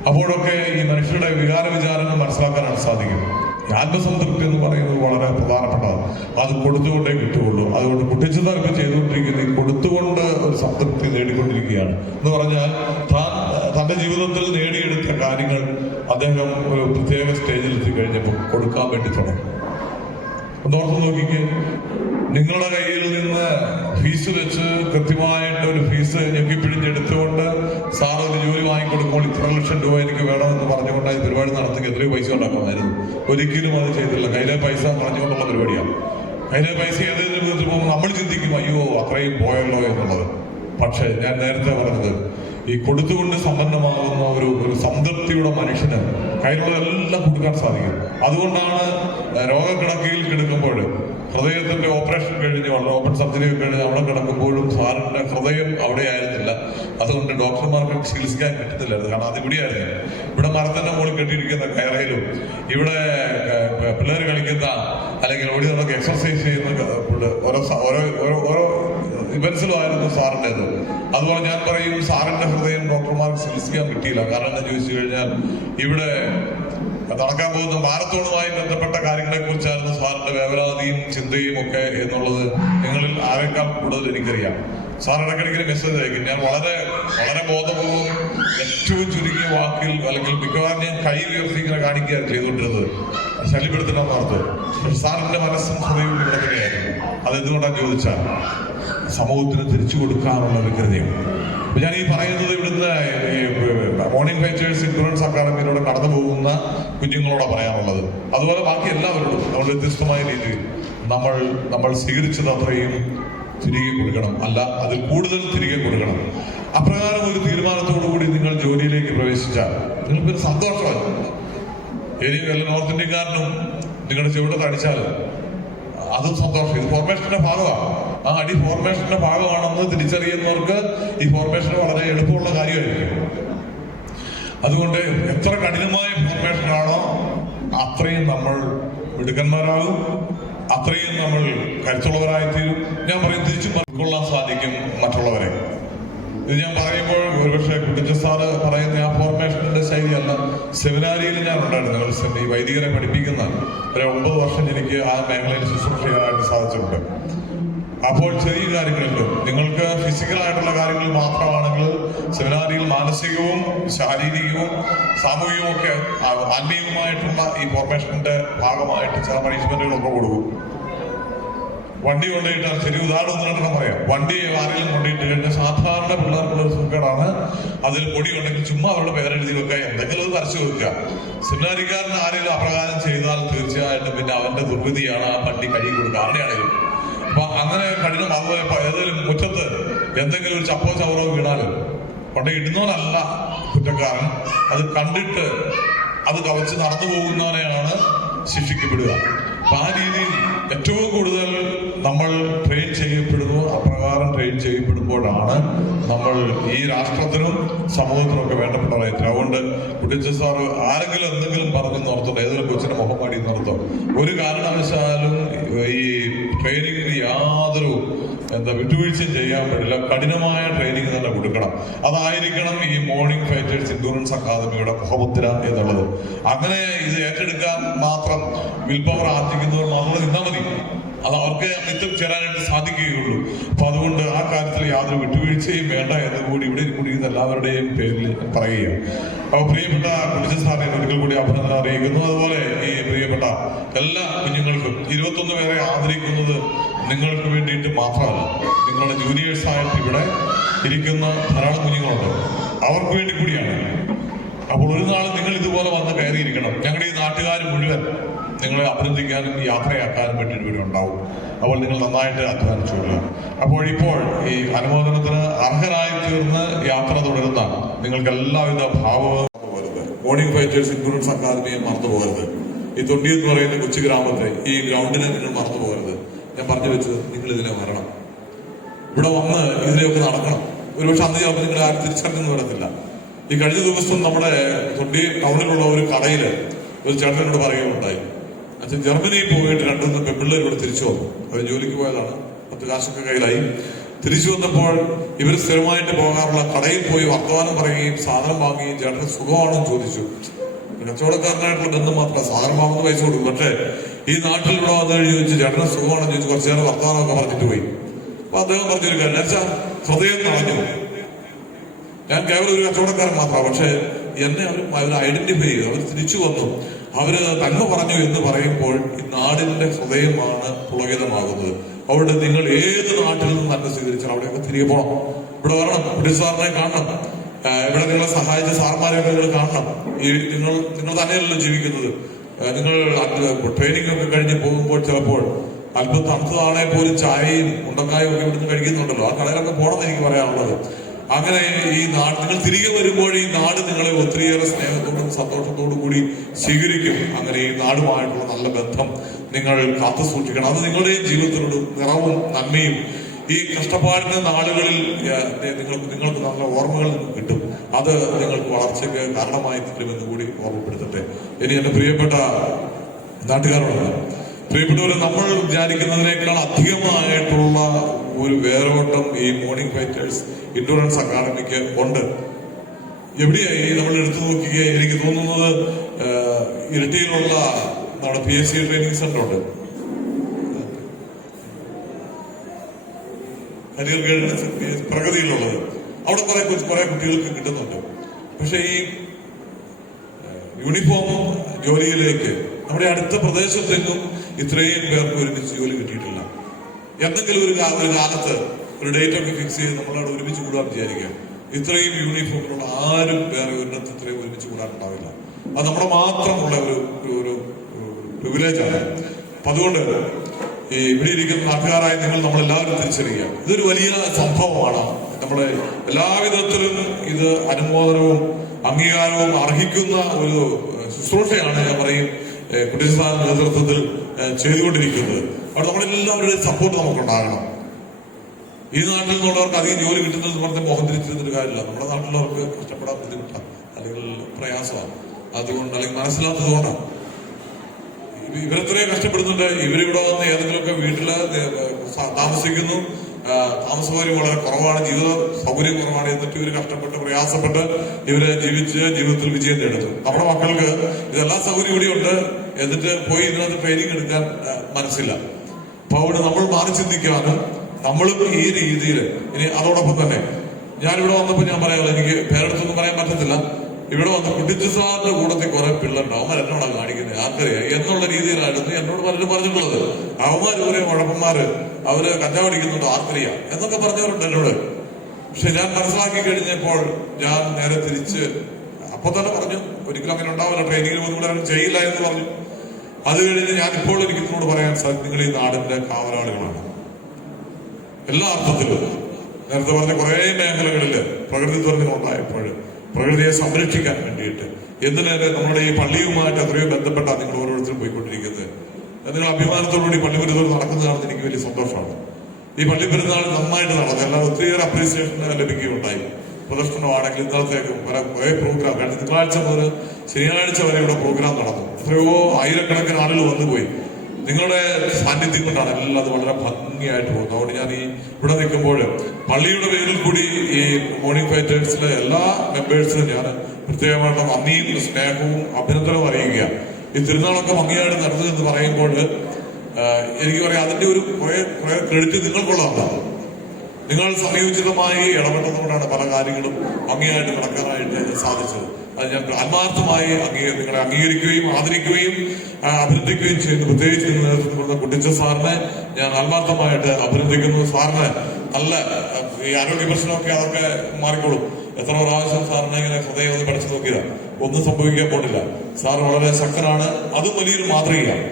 അപ്പോഴൊക്കെ ഈ മനുഷ്യരുടെ വികാര വിചാരങ്ങൾ മനസ്സിലാക്കാനാണ് സാധിക്കും. ആത്മസംതൃപ്തി എന്ന് പറയുന്നത് വളരെ പ്രധാനപ്പെട്ടതാണ്. അത് കൊടുത്തുകൊണ്ടേ കിട്ടുകയുള്ളൂ. അതുകൊണ്ട് കുട്ടിച്ചതർക്ക് ചെയ്തുകൊണ്ടിരിക്കുന്ന ഈ കൊടുത്തുകൊണ്ട് ഒരു സംതൃപ്തി നേടിക്കൊണ്ടിരിക്കുകയാണ് എന്ന് പറഞ്ഞാൽ തന്റെ ജീവിതത്തിൽ നേടിയെടുത്ത കാര്യങ്ങൾ അദ്ദേഹം ഒരു പ്രത്യേക സ്റ്റേജിൽ എത്തിക്കഴിഞ്ഞപ്പോൾ കൊടുക്കാൻ വേണ്ടി തുടങ്ങി. ഒന്നോർത്ത് നോക്കിക്കേ, നിങ്ങളുടെ കയ്യിൽ നിന്ന് ഫീസ് വെച്ച് കൃത്യമായിട്ട് ഒരു ഫീസ് ഞെക്കിപ്പിടിഞ്ഞെടുത്തുകൊണ്ട് സാർ ഒരു ജോലി വാങ്ങിക്കൊടുക്കുമ്പോൾ 3 ലക്ഷം രൂപ എനിക്ക് വേണമെന്ന് പറഞ്ഞുകൊണ്ട് ഈ പരിപാടി നടത്തി എത്രയോ പൈസ ഉണ്ടാക്കാമായിരുന്നു. ഒരിക്കലും അത് ചെയ്തില്ല. കയ്യിലെ പൈസ പറഞ്ഞുകൊണ്ടുള്ള പരിപാടിയാണ്. കയ്യിലെ പൈസ ഏതെങ്കിലും വിധത്തിൽ പോകുമ്പോൾ നമ്മൾ ചിന്തിക്കും അയ്യോ അത്രയും പോയല്ലോ എന്നുള്ളത്. പക്ഷേ ഞാൻ നേരത്തെ പറഞ്ഞത് ഈ കൊടുത്തുകൊണ്ട് സമ്പന്നമാകുന്ന ഒരു സംതൃപ്തിയുടെ മനുഷ്യന് കയ്യിലുള്ളതെല്ലാം കൊടുക്കാൻ സാധിക്കും. അതുകൊണ്ടാണ് രോഗക്കിടക്കയിൽ കിടക്കുമ്പോൾ ഹൃദയത്തിന്റെ ഓപ്പറേഷൻ കഴിഞ്ഞ് ഓപ്പൺ സർജറി കഴിഞ്ഞ് അവിടെ കിടക്കുമ്പോഴും സാറിന്റെ ഹൃദയം അവിടെ ആയിരുന്നില്ല. അതുകൊണ്ട് ഡോക്ടർമാർക്ക് ചികിത്സിക്കാൻ കിട്ടുന്നില്ലായിരുന്നു. കാരണം അതിവിടെയായിരുന്നു. ഇവിടെ മരത്തിന്റെ മുകളിൽ കെട്ടിയിരിക്കുന്ന കയറയിലും ഇവിടെ പിള്ളേർ കളിക്കുന്ന അല്ലെങ്കിൽ ഓടി നമുക്ക് എക്സർസൈസ് ചെയ്യുന്ന ഓരോ ഇവൻസിലുമായിരുന്നു സാറിൻ്റെത്. അതുപോലെ ഞാൻ പറയും സാറിന്റെ ഹൃദയം ഡോക്ടർമാർക്ക് ചികിത്സിക്കാൻ കിട്ടിയില്ല. കാരണം എന്താ ചോദിച്ചു കഴിഞ്ഞാൽ ഇവിടെ നടക്കാൻ പോകുന്ന മാരത്തോണുമായി ബന്ധപ്പെട്ട കാര്യങ്ങളെ കുറിച്ചായിരുന്നു സാറിന്റെ വേവലാതിയും ചിന്തയും ഒക്കെ എന്നുള്ളത് നിങ്ങളിൽ ആരെക്കാൾ കൂടുതൽ എനിക്കറിയാം. സാർ ഇടയ്ക്കിടയ്ക്ക് മെസ്സേജ് അയക്കും. ഞാൻ വളരെ വളരെ ബോധപൂർവം ഏറ്റവും ചുരുങ്ങിയ വാക്കിൽ അല്ലെങ്കിൽ മിക്കവാറും ഞാൻ കൈ ഉയർത്തി ഇങ്ങനെ കാണിക്കുകയാണ് ചെയ്തുകൊണ്ടിരുന്നത്. ശല്യപ്പെടുത്തില്ല ഓർത്ത്. പക്ഷെ സാറിന്റെ മനസ്സും ഹൃദയവും ഇവിടെ തന്നെയായിരുന്നു. അതെന്തുകൊണ്ടാണ് ചോദിച്ചാൽ സമൂഹത്തിന് തിരിച്ചു കൊടുക്കാനുള്ള വ്യഗ്രതയും. അപ്പൊ ഞാൻ ഈ പറയുന്നത് ഇവിടുന്ന് മോർണിംഗ് ഫൈറ്റേഴ്സ് ഇൻഷുറൻസ് അക്കാദമിയിലൂടെ കടന്നു പോകുന്ന കുഞ്ഞുങ്ങളോട് പറയാനുള്ളത്. അതുപോലെ ബാക്കി എല്ലാവരോടും നമ്മൾ വ്യത്യസ്തമായ രീതിയിൽ നമ്മൾ സ്വീകരിച്ചത് അത്രയും തിരികെ കൊടുക്കണം, അല്ല അതിൽ കൂടുതൽ തിരികെ കൊടുക്കണം. അപ്രകാരം ഒരു തീരുമാനത്തോടുകൂടി നിങ്ങൾ ജോലിയിലേക്ക് പ്രവേശിച്ചാൽ നിങ്ങൾക്കൊരു സന്തോഷമാണ്. എനിക്ക് വല്ല നോർത്ത് ഇന്ത്യക്കാരനും നിങ്ങളുടെ ചുവടത്ത് അടിച്ചാൽ അതും സന്തോഷം. ഇത് ഫോർമേഷന്റെ ഭാഗമാണ്. ആ അടി ഫോർമേഷന്റെ ഭാഗമാണെന്ന് തിരിച്ചറിയുന്നവർക്ക് ഈ ഫോർമേഷൻ വളരെ എളുപ്പമുള്ള കാര്യമായിരിക്കും. അതുകൊണ്ട് എത്ര കഠിനമായ ഫോർമേഷനാണോ അത്രയും നമ്മൾ മിടുക്കന്മാരാകും, അത്രയും നമ്മൾ കരുത്തുള്ളവരായിത്തീരും. ഞാൻ പറയും തിരിച്ചും ഉൾക്കൊള്ളാൻ സാധിക്കും മറ്റുള്ളവരെ. ഇത് ഞാൻ പറയുമ്പോൾ ഒരുപക്ഷെ കുട്ടിച്ച സാറ് പറയുന്ന ആ ഫോർമേഷന്റെ ശൈലിയല്ല. സെമിനാരിയിൽ ഞാൻ ഉണ്ടായിരുന്നു. ഈ വൈദികരെ പഠിപ്പിക്കുന്ന ഒരു 9 വർഷം എനിക്ക് ആ മേഖലയിൽ ശുശ്രൂഷ ചെയ്യാനായിട്ട് സാധിച്ചിട്ടുണ്ട്. അപ്പോൾ ചെറിയ കാര്യങ്ങളിലും നിങ്ങൾക്ക് ഫിസിക്കലായിട്ടുള്ള കാര്യങ്ങൾ മാത്രമാണെങ്കിൽ സെമിനാരിയിൽ മാനസികവും ശാരീരികവും സാമൂഹികവും ഒക്കെ ആത്മീയവുമായിട്ടുള്ള ഈ ഫോർമേഷന്റെ ഭാഗമായിട്ട് ചില പണിഷ്മെന്റുകളൊക്കെ കൊടുക്കും. വണ്ടി കൊണ്ടുപോയിട്ടാണ് ശരി. ഉദാഹരണം ഒന്നും പറയാം. വണ്ടി ആരെങ്കിലും കൊണ്ടുപോയിട്ട് കഴിഞ്ഞാൽ സാധാരണ പിള്ളേർക്കുള്ള സുഖേടാണ്. അതിൽ പൊടി ഉണ്ടെങ്കിൽ ചുമ്മാ അവരുടെ പേരെഴുതി വെക്കുക, എന്തെങ്കിലും അത് വരച്ചു വെക്കുക. സെമിനാരിക്കാരന് ആരെങ്കിലും അപ്രകാരം ചെയ്താൽ തീർച്ചയായിട്ടും പിന്നെ അവന്റെ ദുർവിധിയാണ് ആ വണ്ടി കഴുകി കൊടുക്കുക ആരുടെയാണെങ്കിലും. അപ്പൊ അങ്ങനെ കഠിനം. അതുപോലെ ഏതെങ്കിലും മുറ്റത്ത് എന്തെങ്കിലും ഒരു ചപ്പോ ചവറോ വീണാലും കൊണ്ട് ഇടുന്നവനല്ല കുറ്റക്കാരൻ, അത് കണ്ടിട്ട് അത് കവച്ച് നടന്നു പോകുന്നവനെയാണ് ശിക്ഷിക്കപ്പെടുക. അപ്പൊ ആ രീതിയിൽ ഏറ്റവും കൂടുതൽ നമ്മൾ ട്രെയിൻ ചെയ്യപ്പെടുന്നു. അപ്രകാരം ട്രെയിൻ ചെയ്യപ്പെടുമ്പോഴാണ് നമ്മൾ ഈ രാഷ്ട്രത്തിനും സമൂഹത്തിനും ഒക്കെ വേണ്ടപ്പെട്ടതായിട്ട്. അതുകൊണ്ട് കുട്ടിച്ച സാറ് ആരെങ്കിലും എന്തെങ്കിലും പറഞ്ഞു നിർത്തോ, ഏതൊരു കൊച്ചിന്റെ മുഖം പാടി നിർത്തോ, ഒരു കാരണവശാലും ഈ ട്രെയിനിങ്ങിന് യാതൊരു വിട്ടുവീഴ്ചയും ചെയ്യാൻ പറ്റില്ല. കഠിനമായ ട്രെയിനിങ് തന്നെ കൊടുക്കണം. അതായിരിക്കണം ഈ മോർണിംഗ് ഫൈറ്റേഴ്സ് ഇൻഷുറൻസ് അക്കാദമിയുടെ മുഖമുദ്ര എന്നുള്ളത്. അങ്ങനെ ഇത് ഏറ്റെടുക്കാൻ മാത്രം വിൽ പവർ ആർജിക്കുന്നവർ മാത്രം നിന്നാൽ മതി. അത് അവർക്ക് നിത്യം ചേരാനായിട്ട് സാധിക്കുകയുള്ളൂ. അപ്പൊ അതുകൊണ്ട് ആ കാര്യത്തിൽ യാതൊരു വിട്ടുവീഴ്ചയും വേണ്ട എന്ന് കൂടി ഇവിടെ കൂടിയിരുന്ന എല്ലാവരുടെയും പേരിൽ പറയുകയാണ്. അപ്പൊ പ്രിയപ്പെട്ട കുട്ടിച്ച സാറിനെ ഒരിക്കൽ കൂടി അഭിനന്ദനം അറിയിക്കുന്നു. അതുപോലെ ഈ പ്രിയപ്പെട്ട എല്ലാ കുഞ്ഞുങ്ങൾക്കും 21 പേരെ ആദരിക്കുന്നത് നിങ്ങൾക്ക് വേണ്ടിയിട്ട് മാത്രമല്ല, നിങ്ങളുടെ ജൂനിയേഴ്സായിട്ട് ഇവിടെ ഇരിക്കുന്ന ധാരാളം കുഞ്ഞുങ്ങളുണ്ട്, അവർക്ക് വേണ്ടി കൂടിയാണ്. അപ്പോൾ ഒരു നാൾ നിങ്ങൾ ഇതുപോലെ വന്ന് കയറിയിരിക്കണം. ഞങ്ങളുടെ ഈ നാട്ടുകാർ മുഴുവൻ നിങ്ങളെ അഭിനന്ദിക്കാനും യാത്രയാക്കാനും വേണ്ടിയിട്ട് ഇവിടെ ഉണ്ടാവും. അപ്പോൾ നിങ്ങൾ നന്നായിട്ട് അധ്വാനിച്ചുകൊള്ളുക. അപ്പോൾ ഇപ്പോൾ ഈ അനുമോദനത്തിന് അർഹരായി തീർന്ന് യാത്ര തുടരുന്ന നിങ്ങൾക്ക് എല്ലാവിധ ഭാവവും പോകരുത്. മോർണിംഗ് ഫൈറ്റേഴ്സ് ഇൻഷുറൻസ് അക്കാദമിയെ മറന്നു പോകരുത്. ഈ തൊണ്ടി എന്ന് പറയുന്ന കൊച്ചു ഗ്രാമത്തെ, ഈ ഗ്രൗണ്ടിനെ നിങ്ങൾ മറന്നു പോകരുത്. ഞാൻ പറഞ്ഞു വെച്ചത് നിങ്ങൾ ഇതിനെ വരണം, ഇവിടെ വന്ന് ഇതിനെയൊക്കെ നടക്കണം. ഒരുപക്ഷെ അന്ന് ചിലപ്പോൾ നിങ്ങൾ ആരും തിരിച്ചറിഞ്ഞെന്ന് വരത്തില്ല. ഈ കഴിഞ്ഞ ദിവസം നമ്മുടെ തൊണ്ടി ടൗണിലുള്ള ഒരു കടയിൽ ഒരു ചേട്ടനോട് പറയുകയുണ്ടായി, അച്ഛൻ ജർമ്മനിയിൽ പോയിട്ട് 2-3 പെൺപിള്ളേർ ഇവിടെ തിരിച്ചു വന്നു. അവർ ജോലിക്ക് പോയതാണ്, 10 കാശൊക്കെ കയ്യിലായി. തിരിച്ചു വന്നപ്പോൾ ഇവർ സ്ഥിരമായിട്ട് പോകാറുള്ള കടയിൽ പോയി വർത്തമാനം പറയുകയും സാധനം വാങ്ങുകയും ചേട്ടന് സുഖമാണെന്ന് ചോദിച്ചു. കച്ചവടക്കാരനായിട്ടുള്ള ബന്ധം മാത്രമല്ല, സാധനം വാങ്ങുന്ന പൈസ കൊടുക്കും. പക്ഷേ ഈ നാട്ടിൽ ഇവിടെ വന്നു കഴിഞ്ഞ് ചോദിച്ചു ചേട്ടന് സുഖമാണെന്ന് ചോദിച്ചു. കുറച്ചു നേരം വർത്തമാനമൊക്കെ പറഞ്ഞിട്ട് പോയി. അപ്പൊ അദ്ദേഹം പറഞ്ഞൊരു കാര്യം വെച്ചാൽ ഹൃദയം നിറഞ്ഞു. ഞാൻ കേവലം ഒരു കച്ചവടക്കാരൻ മാത്രമാണ്, പക്ഷെ എന്നെ അവർ ഐഡന്റിഫൈ ചെയ്തു. അവർ തിരിച്ചു വന്നു. അവര് നന്മ പറഞ്ഞു എന്ന് പറയുമ്പോൾ ഈ നാടിന്റെ ഹൃദയമാണ് പുളകിതമാകുന്നത്. അവിടെ നിങ്ങൾ ഏത് നാട്ടിൽ നിന്ന് നന്മ സ്വീകരിച്ചാലും അവിടെയൊക്കെ തിരികെ പോകണം. ഇവിടെ വരണം, കുട്ടി സാറിനെ കാണണം, ഇവിടെ നിങ്ങളെ സഹായിച്ച സാർമാരെയൊക്കെ നിങ്ങൾ കാണണം. ഈ നിങ്ങൾ തന്നെയല്ലല്ലോ ജീവിക്കുന്നത്. നിങ്ങൾ ട്രെയിനിങ് ഒക്കെ കഴിഞ്ഞ് പോകുമ്പോൾ ചിലപ്പോൾ അല്പം തണുത്തതാണെ പോലും ചായയും ഉണ്ടക്കായും ഒക്കെ ഇവിടുന്ന് കഴിക്കുന്നുണ്ടല്ലോ. ആ കടയിലൊക്കെ പോകണമെന്ന് എനിക്ക് പറയാനുള്ളത്. അങ്ങനെ ഈ നാട് നിങ്ങൾ തിരികെ വരുമ്പോൾ ഈ നാട് നിങ്ങളെ ഒത്തിരിയേറെ സ്നേഹത്തോടും സന്തോഷത്തോടും കൂടി സ്വീകരിക്കും. അങ്ങനെ ഈ നാടുമായിട്ടുള്ള നല്ല ബന്ധം നിങ്ങൾ കാത്തു സൂക്ഷിക്കണം. അത് നിങ്ങളുടെ ജീവിതത്തിലൊരു നിറവും നന്മയും ഈ കഷ്ടപ്പാടിന്റെ നാളുകളിൽ നിങ്ങൾക്ക് നല്ല ഓർമ്മകൾ നിങ്ങൾക്ക് കിട്ടും. അത് നിങ്ങൾക്ക് വളർച്ചയ്ക്ക് കാരണമായി തീരുമെന്ന് കൂടി ഓർമ്മപ്പെടുത്തട്ടെ. ഇനി എന്റെ പ്രിയപ്പെട്ട നാട്ടുകാരോട്, പ്രിയപ്പെട്ടവരെ, നമ്മൾ വിചാരിക്കുന്നതിനേക്കാൾ അധികമായിട്ടുള്ള ഒരു വേരോട്ടം ഈ മോർണിംഗ് ഫൈറ്റേഴ്സ് ഇൻഡുറൻസ് അക്കാദമിക്ക് ഉണ്ട്. എവിടെയായി നമ്മൾ എടുത്തു നോക്കിയ എനിക്ക് തോന്നുന്നത് ഇരിട്ടിയിലുള്ള നമ്മുടെ PSC ട്രെയിനിങ് സെന്റർ ഉണ്ട്, കരിയർ ഗൈഡൻസ് പ്രഗതിയിലുള്ളത്. അവിടെ കുറെ കുട്ടികൾക്ക് കിട്ടുന്നുണ്ട്. പക്ഷെ ഈ യൂണിഫോം ജോലിയിലേക്ക് നമ്മുടെ അടുത്ത പ്രദേശത്തെങ്ങും ഇത്രയും പേർക്ക് ഒരുമിച്ച് ജോലി കിട്ടിയിട്ടില്ല. എന്തെങ്കിലും ഒരു കാലത്ത് ഒരു ഡേറ്റ് ഒക്കെ ഫിക്സ് ചെയ്ത് നമ്മളവിടെ ഒരുമിച്ച് കൂടാൻ വിചാരിക്കുക. ഇത്രയും യൂണിഫോമിലുള്ള ആരും വേറെ ഒരിടത്ത് ഇത്രയും ഒരുമിച്ച് കൂടാനുണ്ടാവില്ല. അത് നമ്മുടെ മാത്രമുള്ള ഒരു പ്രിവിലേജാണ്. അപ്പൊ അതുകൊണ്ട് ഈ ഇവിടെ ഇരിക്കുന്ന നാട്ടുകാരായി നമ്മളെല്ലാവരും തിരിച്ചറിയുക, ഇതൊരു വലിയ സംഭവമാണ്. നമ്മളെ എല്ലാവിധത്തിലും ഇത് അനുമോദനവും അംഗീകാരവും അർഹിക്കുന്ന ഒരു ശുശ്രൂഷയാണ് ഞാൻ പറയും കുട്ടിസ്ഥാന നേതൃത്വത്തിൽ ചെയ്തുകൊണ്ടിരിക്കുന്നത്. അവിടെ നമ്മളെല്ലാവരുടെയും സപ്പോർട്ട് നമുക്കുണ്ടാകണം. ഈ നാട്ടിൽ നിന്നുള്ളവർക്ക് അധികം ജോലി കിട്ടുന്നത് പറഞ്ഞ് മോഹം തിരിച്ചിരുന്നൊരു കാര്യമില്ല. നമ്മുടെ നാട്ടിലുള്ളവർക്ക് കഷ്ടപ്പെടാൻ ബുദ്ധിമുട്ടാണ്, അല്ലെങ്കിൽ പ്രയാസമാണ്. അതുകൊണ്ട് അല്ലെങ്കിൽ മനസ്സിലാത്തതുകൊണ്ടാണ് ഇവരെത്രയും കഷ്ടപ്പെടുന്നുണ്ട്. ഇവരിവിടെ വന്ന് ഏതെങ്കിലുമൊക്കെ വീട്ടില് താമസിക്കുന്നു, താമസസൗകര്യം വളരെ കുറവാണ്, ജീവിത സൗകര്യം കുറവാണ്. എന്നിട്ട് ഇവര് കഷ്ടപ്പെട്ട് പ്രയാസപ്പെട്ട് ഇവര് ജീവിതത്തിൽ വിജയം നേടുന്നു. നമ്മുടെ മക്കൾക്ക് ഇതെല്ലാം സൗകര്യം ഇവിടെയുണ്ട്, എന്നിട്ട് പോയി ഇതിനകത്ത് ട്രെയിനിങ് എടുക്കാൻ മനസ്സില്ല. അപ്പൊ അവിടെ നമ്മൾ മാറി ചിന്തിക്കാനും നമ്മളും ഈ രീതിയിൽ ഇനി അതോടൊപ്പം തന്നെ ഞാനിവിടെ വന്നപ്പോൾ ഞാൻ പറയാമല്ലോ, എനിക്ക് പേരെടുത്തൊന്നും പറയാൻ പറ്റത്തില്ല. ഇവിടെ വന്ന് കുട്ടിച്ചു സാറിന്റെ കൂടത്തിൽ കുറെ പിള്ളേരുണ്ട്, അവന്മാർ എന്നോടാ കാണിക്കുന്നത് ആർക്കറിയാം എന്നുള്ള രീതിയിലായിരുന്നു എന്നോട് പലരും പറഞ്ഞിട്ടുള്ളത്. അവന്മാർ ഇവരെ ഉഴപ്പന്മാര്, അവര് കഞ്ചാവടിക്കുന്നുണ്ടോ ആർക്കറിയാം എന്നൊക്കെ പറഞ്ഞവരുണ്ട് എന്നോട്. പക്ഷെ ഞാൻ മനസ്സിലാക്കി കഴിഞ്ഞപ്പോൾ ഞാൻ നേരെ തിരിച്ച് അപ്പൊ തന്നെ പറഞ്ഞു, ഒരിക്കലും അങ്ങനെ ഉണ്ടാവില്ല, ട്രെയിനിങ്ങിന് ഒന്നും ചെയ്യില്ല എന്ന് പറഞ്ഞു. അത് കഴിഞ്ഞ് ഞാൻ ഇപ്പോൾ എനിക്ക് നിങ്ങളോട് പറയാൻ സാധിക്കും, നിങ്ങൾ ഈ നാടിന്റെ കാവലാളികളാണ് എല്ലാ അർത്ഥത്തിലും. നേരത്തെ പറഞ്ഞ കുറെ മേഖലകളില് പ്രകൃതി ദുരന്തങ്ങൾ ഉണ്ടായപ്പോൾ പ്രകൃതിയെ സംരക്ഷിക്കാൻ വേണ്ടിയിട്ട് എന്തിനേറെ നമ്മുടെ ഈ പള്ളിയുമായിട്ട് എത്രയോ ബന്ധപ്പെട്ടാണ് നിങ്ങൾ ഓരോരുത്തരും പോയിക്കൊണ്ടിരിക്കുന്നത്. നിങ്ങൾ അഭിമാനത്തോടുകൂടി പള്ളി പെരുന്നാൾ നടക്കുന്നതാണെന്ന് എനിക്ക് വലിയ സന്തോഷമാണ്. ഈ പള്ളി പെരുന്നാൾ നന്നായിട്ട് നടന്നു, എല്ലാം ഒത്തിരിയേറെ അപ്രീസിയേഷൻ ലഭിക്കുകയുണ്ടായി. പ്രദർശനമാണെങ്കിൽ ഇന്നലത്തേക്കും കുറെ പ്രോഗ്രാം, കഴിഞ്ഞ തിങ്കളാഴ്ച മുതൽ ശനിയാഴ്ച വരെ ഇവിടെ പ്രോഗ്രാം നടന്നു. എത്രയോ ആയിരക്കണക്കിന് ആളുകൾ വന്നുപോയി. നിങ്ങളുടെ സാന്നിധ്യം കൊണ്ടാണ് എല്ലാം അത് വളരെ ഭംഗിയായിട്ട് പോകുന്നത്. അതുകൊണ്ട് ഞാൻ ഇവിടെ നിൽക്കുമ്പോൾ പള്ളിയുടെ പേരിൽ കൂടി ഈ മോർണിംഗ് ഫൈറ്റേഴ്സിലെ എല്ലാ മെമ്പേഴ്സിനും ഞാൻ പ്രത്യേകമായിട്ട് നന്ദിയും സ്നേഹവും അഭിനന്ദനവും അറിയിക്കുകയാണ്. ഈ തിരുനാളൊക്കെ ഭംഗിയായിട്ട് നടന്നു എന്ന് പറയുമ്പോൾ എനിക്ക് പറയാം, അതിന്റെ ഒരു കുറെ ക്രെഡിറ്റ് നിങ്ങൾക്കുള്ളതാണ്. നിങ്ങൾ സമയോചിതമായി ഇടപെട്ടതുകൊണ്ടാണ് പല കാര്യങ്ങളും ഭംഗിയായിട്ട് നടക്കാനായിട്ട് സാധിച്ചത്. അത് ഞാൻ ആത്മാർത്ഥമായി നിങ്ങളെ അംഗീകരിക്കുകയും ആദരിക്കുകയും അഭിനന്ദിക്കുകയും ചെയ്യുന്നു. പ്രത്യേകിച്ച് നിങ്ങൾ നേതൃത്വം കൊടുത്ത കുട്ടിച്ച സാറിനെ ഞാൻ ആത്മാർത്ഥമായിട്ട് അഭിനന്ദിക്കുന്നു. സാറിന് നല്ല ഈ ആരോഗ്യ പ്രശ്നമൊക്കെ അതൊക്കെ മാറിക്കോളും. എത്ര പ്രാവശ്യം സാറിനെ ഇങ്ങനെ ഹൃദയം ഒന്ന് പഠിച്ചു നോക്കിയതാണ്, ഒന്നും സംഭവിക്കാൻ പോണില്ല. സാർ വളരെ ശക്തനാണ്, അതും വലിയൊരു മാതൃകയാണ്.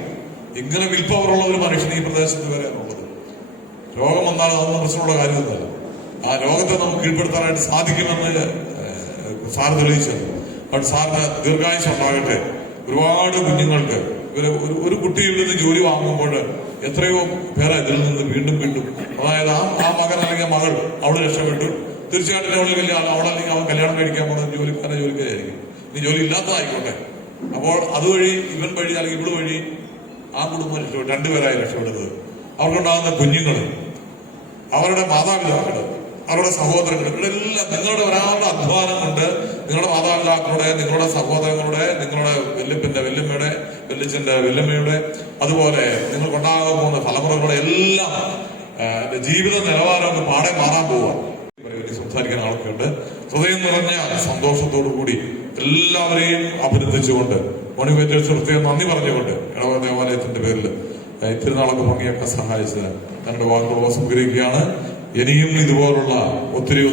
ഇങ്ങനെ വിൽപ്പവറുള്ള ഒരു മനുഷ്യൻ ഈ പ്രദേശത്ത് വരെ ഉള്ളത്. രോഗം വന്നാൽ അതൊന്നും പ്രശ്നമുള്ള കാര്യമൊന്നുമല്ല. ആ രോഗത്തെ നമുക്ക് കീഴ്പ്പെടുത്താനായിട്ട് സാധിക്കുമെന്ന് സാർ തെളിയിച്ചത്. അപ്പോൾ സാറിന് ദീർഘായുസ് ഉണ്ടാകട്ടെ. ഒരുപാട് കുഞ്ഞുങ്ങൾക്ക് ഒരു കുട്ടി ഇവിടെ നിന്ന് ജോലി വാങ്ങുമ്പോൾ എത്രയോ പേരെ ഇതിൽ നിന്ന് വീണ്ടും അതായത് ആ മകൻ അല്ലെങ്കിൽ മകൾ അവള് രക്ഷപ്പെട്ടു, തീർച്ചയായിട്ടും ജോലി വലിയ അവളല്ലെങ്കിൽ അവൻ കല്യാണം കഴിക്കാൻ പോകുന്നത് ജോലിക്കാരായിരിക്കും. നീ ജോലി ഇല്ലാത്തതായിക്കോട്ടെ. അപ്പോൾ അതുവഴി ഇവൻ വഴി അല്ലെങ്കിൽ ഇവള് വഴി ആ കുടുംബം രക്ഷപ്പെട്ടു, രണ്ടുപേരായി രക്ഷപ്പെടുന്നത്. അവർക്കുണ്ടാകുന്ന കുഞ്ഞുങ്ങൾ, അവരുടെ മാതാപിതാക്കൾ, അവരുടെ സഹോദരങ്ങൾ, ഇവരെല്ലാം നിങ്ങളുടെ ഒരാളുടെ അധ്വാനം കൊണ്ട് നിങ്ങളുടെ മാതാപിതാക്കളുടെ, നിങ്ങളുടെ സഹോദരങ്ങളുടെ, നിങ്ങളുടെ വല്യമ്മയുടെ, വല്യച്ഛന്റെ, വല്യമ്മയുടെ, അതുപോലെ നിങ്ങൾക്കുണ്ടാകാൻ പോകുന്ന തലമുറകളുടെ എല്ലാം ജീവിത നിലവാരം പാടെ മാറാൻ പോവുക. സംസാരിക്കുന്ന ആളൊക്കെ ഉണ്ട്. ഹൃദയം നിറഞ്ഞ സന്തോഷത്തോടു കൂടി എല്ലാവരെയും അഭിനന്ദിച്ചുകൊണ്ട് മോണിവേറ്റേഴ്സ് പ്രത്യേകം നന്ദി പറഞ്ഞുകൊണ്ട് ഇടവക ദേവാലയത്തിന്റെ പേരിൽ ഇത്തിരി നാളൊക്കെ ഭംഗിയൊക്കെ സഹായിച്ചത് ഞങ്ങളുടെ വാക്കുകൾ ഉപസംഹരിക്കുകയാണ്. ഇനിയും ഇതുപോലുള്ള ഒത്തിരി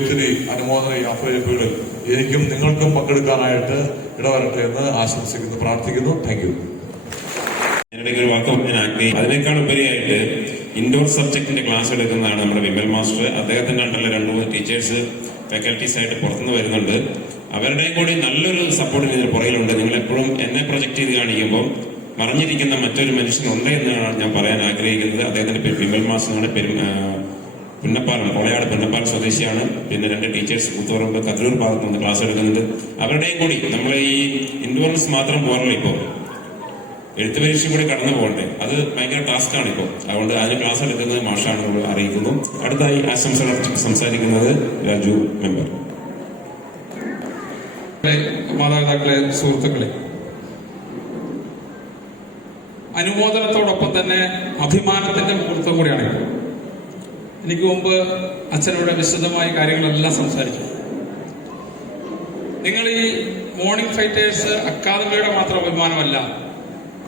അനുമോദന യാത്രയപ്പുകളിൽ എനിക്കും നിങ്ങൾക്കും പങ്കെടുക്കാനായിട്ട് ഇടവരട്ടെ എന്ന് ആശംസിക്കുന്നു, പ്രാർത്ഥിക്കുന്നു. Thank you. ഞാനിടയ്ക്ക് ഒരു വാക്ക് പറയാൻ ആഗ്രഹിക്കും. അതിനേക്കാൾ ഉപരിയായിട്ട് ഇൻഡോർ സബ്ജക്റ്റിന്റെ ക്ലാസ് എടുക്കുന്നതാണ് നമ്മുടെ വിമൽ മാസ്റ്റർ. അദ്ദേഹത്തിന്റെ അണ്ടറിൽ 2-3 ടീച്ചേഴ്സ് ഫാക്കൽറ്റീസ് ആയിട്ട് പുറത്തുനിന്ന് വരുന്നുണ്ട്. അവരുടെയും കൂടി നല്ലൊരു സപ്പോർട്ടിന് ഇതിന് പുറകിലുണ്ട്. നിങ്ങൾ എപ്പോഴും എന്നെ പ്രൊജക്ട് ചെയ്ത് കാണിക്കുമ്പോൾ മറിഞ്ഞിരിക്കുന്ന മറ്റൊരു മനുഷ്യനുണ്ട് എന്നാണ് ഞാൻ പറയാൻ ആഗ്രഹിക്കുന്നത്. അദ്ദേഹത്തിന്റെ പേര് വിമൽ മാസ്റ്റർ, പുന്നപ്പാലം, കോളയാട് പുന്നപ്പാലം സ്വദേശിയാണ്. പിന്നെ 2 ടീച്ചേഴ്സ് പുത്തൂറുണ്ട്, കതിരൂർ ഭാഗത്ത് നിന്ന് ക്ലാസ് എടുക്കുന്നുണ്ട്. അവരുടെയും കൂടി നമ്മൾ ഈ ഇൻഡോർസ് മാത്രം പോരല്ലോ, ഇപ്പോൾ എഴുത്ത് പരീക്ഷ കൂടി കടന്നു പോകണ്ടേ, അത് ഭയങ്കര ടാസ്ക്കാണ് ഇപ്പോൾ. അതുകൊണ്ട് അതിന് ക്ലാസ് എടുക്കുന്നത് മാഷാണ് നമ്മൾ അറിയിക്കുന്നു. അടുത്തായി ആശംസകൾ സംസാരിക്കുന്നത് രാജു മെമ്പർ. മാതാപിതാക്കളെ, സുഹൃത്തുക്കളെ, അനുമോദനത്തോടൊപ്പം തന്നെ അഭിമാനത്തിന്റെ മുഹൂർത്തം കൂടിയാണ് ഇപ്പോൾ. എനിക്ക് മുമ്പ് അച്ഛനോട് വിശദമായ കാര്യങ്ങളെല്ലാം സംസാരിച്ചു. നിങ്ങൾ ഈ മോർണിംഗ് ഫൈറ്റേഴ്സ് അക്കാദമിയുടെ മാത്രം അഭിമാനമല്ല,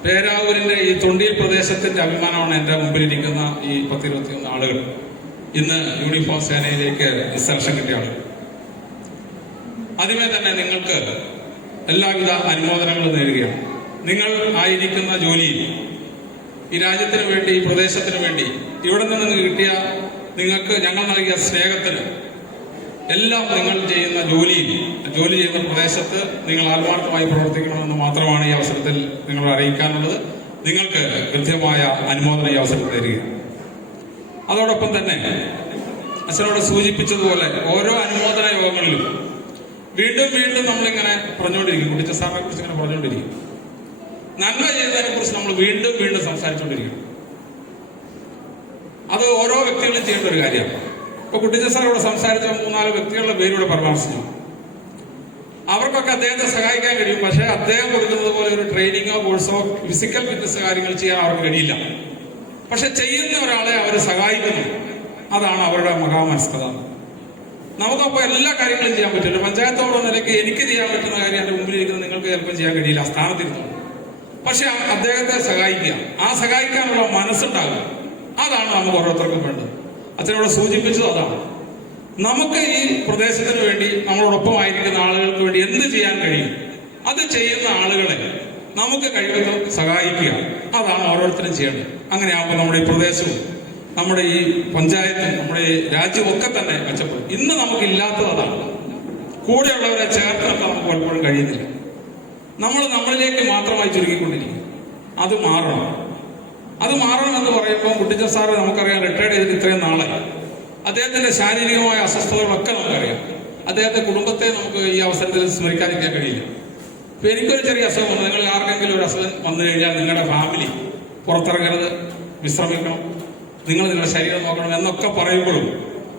പേരാവൂരിന്റെ ഈ തൊണ്ടിയിൽ പ്രദേശത്തിന്റെ അഭിമാനമാണ് എന്റെ മുമ്പിലിരിക്കുന്ന ഈ 10-21 ആളുകൾ, ഇന്ന് യൂണിഫോം സേനയിലേക്ക് സെലക്ഷൻ കിട്ടിയ ആളുകൾ. ആദ്യമേ തന്നെ നിങ്ങൾക്ക് എല്ലാവിധ അനുമോദനങ്ങളും നേടുകയാണ്. നിങ്ങൾ ആയിരിക്കുന്ന ജോലിയിൽ, ഈ രാജ്യത്തിന് വേണ്ടി, ഈ പ്രദേശത്തിന് വേണ്ടി, ഇവിടെ നിന്ന് കിട്ടിയ നിങ്ങൾക്ക് ഞങ്ങൾ നൽകിയ സ്നേഹത്തിന് എല്ലാം നിങ്ങൾ ചെയ്യുന്ന ജോലി ചെയ്യുന്ന പ്രദേശത്ത് നിങ്ങൾ ആത്മാർത്ഥമായി പ്രവർത്തിക്കണമെന്ന് മാത്രമാണ് ഈ അവസരത്തിൽ നിങ്ങളെ അറിയിക്കാനുള്ളത്. നിങ്ങൾക്ക് കൃത്യമായ അനുമോദനം ഈ അവസരത്തിൽ തരിക. അതോടൊപ്പം തന്നെ അച്ഛനോട് സൂചിപ്പിച്ചതുപോലെ ഓരോ അനുമോദന യോഗങ്ങളിലും വീണ്ടും നമ്മളിങ്ങനെ പറഞ്ഞുകൊണ്ടിരിക്കും, കുട്ടിച്ച സാറിനെ കുറിച്ച് ഇങ്ങനെ പറഞ്ഞുകൊണ്ടിരിക്കും. നന്മ ചെയ്തതിനെ കുറിച്ച് നമ്മൾ വീണ്ടും സംസാരിച്ചുകൊണ്ടിരിക്കും. അത് ഓരോ വ്യക്തികളും ചെയ്യേണ്ട ഒരു കാര്യമാണ്. ഇപ്പൊ കുട്ടിച്ച സാർ ഇവിടെ സംസാരിച്ച 3-4 വ്യക്തികളുടെ പേരിവിടെ പരാമർശിച്ചു. അവർക്കൊക്കെ അദ്ദേഹത്തെ സഹായിക്കാൻ കഴിയും. പക്ഷെ അദ്ദേഹം കൊടുക്കുന്നത് പോലെ ഒരു ട്രെയിനിങ്ങോ കോഴ്സോ ഫിസിക്കൽ ഫിറ്റ്നസ് കാര്യങ്ങൾ ചെയ്യാൻ അവർക്ക് കഴിയില്ല. പക്ഷെ ചെയ്യുന്ന ഒരാളെ അവർ സഹായിക്കുന്നു. അതാണ് അവരുടെ മഹാമനസ്കത. നമുക്കപ്പോൾ എല്ലാ കാര്യങ്ങളും ചെയ്യാൻ പറ്റില്ല. പഞ്ചായത്തോടുള്ള നിലയ്ക്ക് എനിക്ക് ചെയ്യാൻ പറ്റുന്ന കാര്യം എന്റെ മുമ്പിലിരിക്കുന്ന നിങ്ങൾക്ക് ചിലപ്പോൾ ചെയ്യാൻ കഴിയില്ല, സ്ഥാനത്തിരുന്നു. പക്ഷെ അദ്ദേഹത്തെ സഹായിക്കുക, ആ സഹായിക്കാനുള്ള മനസ്സുണ്ടാകുക, അതാണ് നമുക്ക് ഓരോരുത്തർക്കും വേണ്ടത്. അച്ഛനോട് സൂചിപ്പിച്ചത് അതാണ്. നമുക്ക് ഈ പ്രദേശത്തിന് വേണ്ടി നമ്മളോടൊപ്പമായിരിക്കുന്ന ആളുകൾക്ക് വേണ്ടി എന്ത് ചെയ്യാൻ കഴിയും, അത് ചെയ്യുന്ന ആളുകളെ നമുക്ക് കഴിവതും സഹായിക്കുക, അതാണ് ഓരോരുത്തരും ചെയ്യേണ്ടത്. അങ്ങനെയാകുമ്പോൾ നമ്മുടെ ഈ പ്രദേശവും നമ്മുടെ ഈ പഞ്ചായത്തും നമ്മുടെ ഈ രാജ്യവും ഒക്കെ തന്നെ മെച്ചപ്പെടും. ഇന്ന് നമുക്കില്ലാത്തത് അതാണ്. കൂടെയുള്ളവരെ ചേർത്ത് നിർത്താൻ നമുക്ക് പലപ്പോഴും കഴിയുന്നില്ല. നമ്മളിലേക്ക് മാത്രമായി ചുരുക്കിക്കൊണ്ടിരിക്കും. അത് മാറണം എന്ന് പറയുമ്പോൾ കുട്ടിച്ച സാറ് നമുക്കറിയാം, റിട്ടയർഡ് ചെയ്തിട്ട് ഇത്രയും നാളായി. അദ്ദേഹത്തിന്റെ ശാരീരികമായ അസ്വസ്ഥതകളൊക്കെ നമുക്കറിയാം. അദ്ദേഹത്തെ കുടുംബത്തെ നമുക്ക് ഈ അവസരത്തിൽ സ്മരിക്കാതിരിക്കാൻ കഴിയില്ല. ഇപ്പൊ എനിക്കൊരു ചെറിയ അസുഖം വന്നു, നിങ്ങൾ ആർക്കെങ്കിലും ഒരു അസുഖം വന്നു കഴിഞ്ഞാൽ നിങ്ങളുടെ ഫാമിലി പുറത്തിറങ്ങരുത്, വിശ്രമിക്കണം, നിങ്ങളുടെ ശരീരം നോക്കണം എന്നൊക്കെ പറയുമ്പോഴും,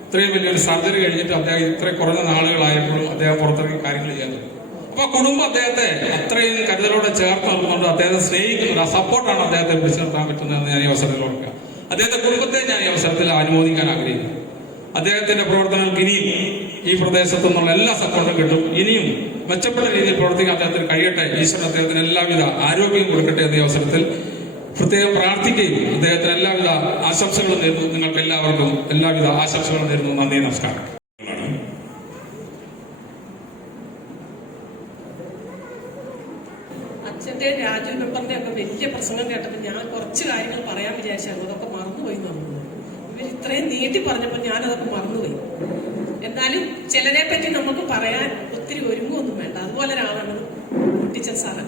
ഇത്രയും വലിയൊരു സർജറി കഴിഞ്ഞിട്ട് അദ്ദേഹം ഇത്ര കുറഞ്ഞ നാളുകളായപ്പോഴും അദ്ദേഹം പുറത്തിറങ്ങി കാര്യങ്ങൾ ചെയ്യാൻ തുടങ്ങി. അപ്പൊ കുടുംബം അദ്ദേഹത്തെ അത്രയും കരുതലോടെ ചേർത്ത് നിർത്തുന്നുണ്ട്, അദ്ദേഹത്തെ സ്നേഹിക്കുന്നുണ്ട്. ആ സപ്പോർട്ടാണ് അദ്ദേഹത്തെ പിടിച്ചു നിർത്താൻ പറ്റുന്നതെന്ന് ഞാൻ ഈ അവസരത്തിൽ ഓർക്കുക. അദ്ദേഹത്തെ കുടുംബത്തെ ഞാൻ ഈ അവസരത്തിൽ അനുമോദിക്കാൻ ആഗ്രഹിക്കുന്നു. അദ്ദേഹത്തിന്റെ പ്രവർത്തനങ്ങൾക്ക് ഇനിയും ഈ പ്രദേശത്തു നിന്നുള്ള എല്ലാ സപ്പോർട്ടും കിട്ടും. ഇനിയും മെച്ചപ്പെട്ട രീതിയിൽ പ്രവർത്തിക്കാൻ അദ്ദേഹത്തിന് കഴിയട്ടെ. ഈശ്വരൻ അദ്ദേഹത്തിന് എല്ലാവിധ ആരോഗ്യം കൊടുക്കട്ടെ എന്ന അവസരത്തിൽ പ്രത്യേകം പ്രാർത്ഥിക്കുകയും അദ്ദേഹത്തിന് എല്ലാവിധ ആശംസകളും നേരുന്നു. നിങ്ങൾക്ക് എല്ലാവർക്കും എല്ലാവിധ ആശംസകളും നേരുന്നു. നന്ദി, നമസ്കാരം. അച്ഛന്റെ രാജു മെമ്പറിന്റെ ഒക്കെ വലിയ പ്രസംഗം കേട്ടപ്പോൾ ഞാൻ കുറച്ച് കാര്യങ്ങൾ പറയാൻ വിചാരിച്ചായിരുന്നു, അതൊക്കെ മറന്നുപോയി. ഇവർ ഇത്രയും നീട്ടി പറഞ്ഞപ്പോൾ ഞാനതൊക്കെ മറന്നുപോയി. എന്നാലും ചിലരെ പറ്റി നമുക്ക് പറയാൻ ഒത്തിരി ഒരുങ്ങൊന്നും വേണ്ട. അതുപോലെ ഒരാളാണ് കുട്ടിച്ചൻ സാറ്.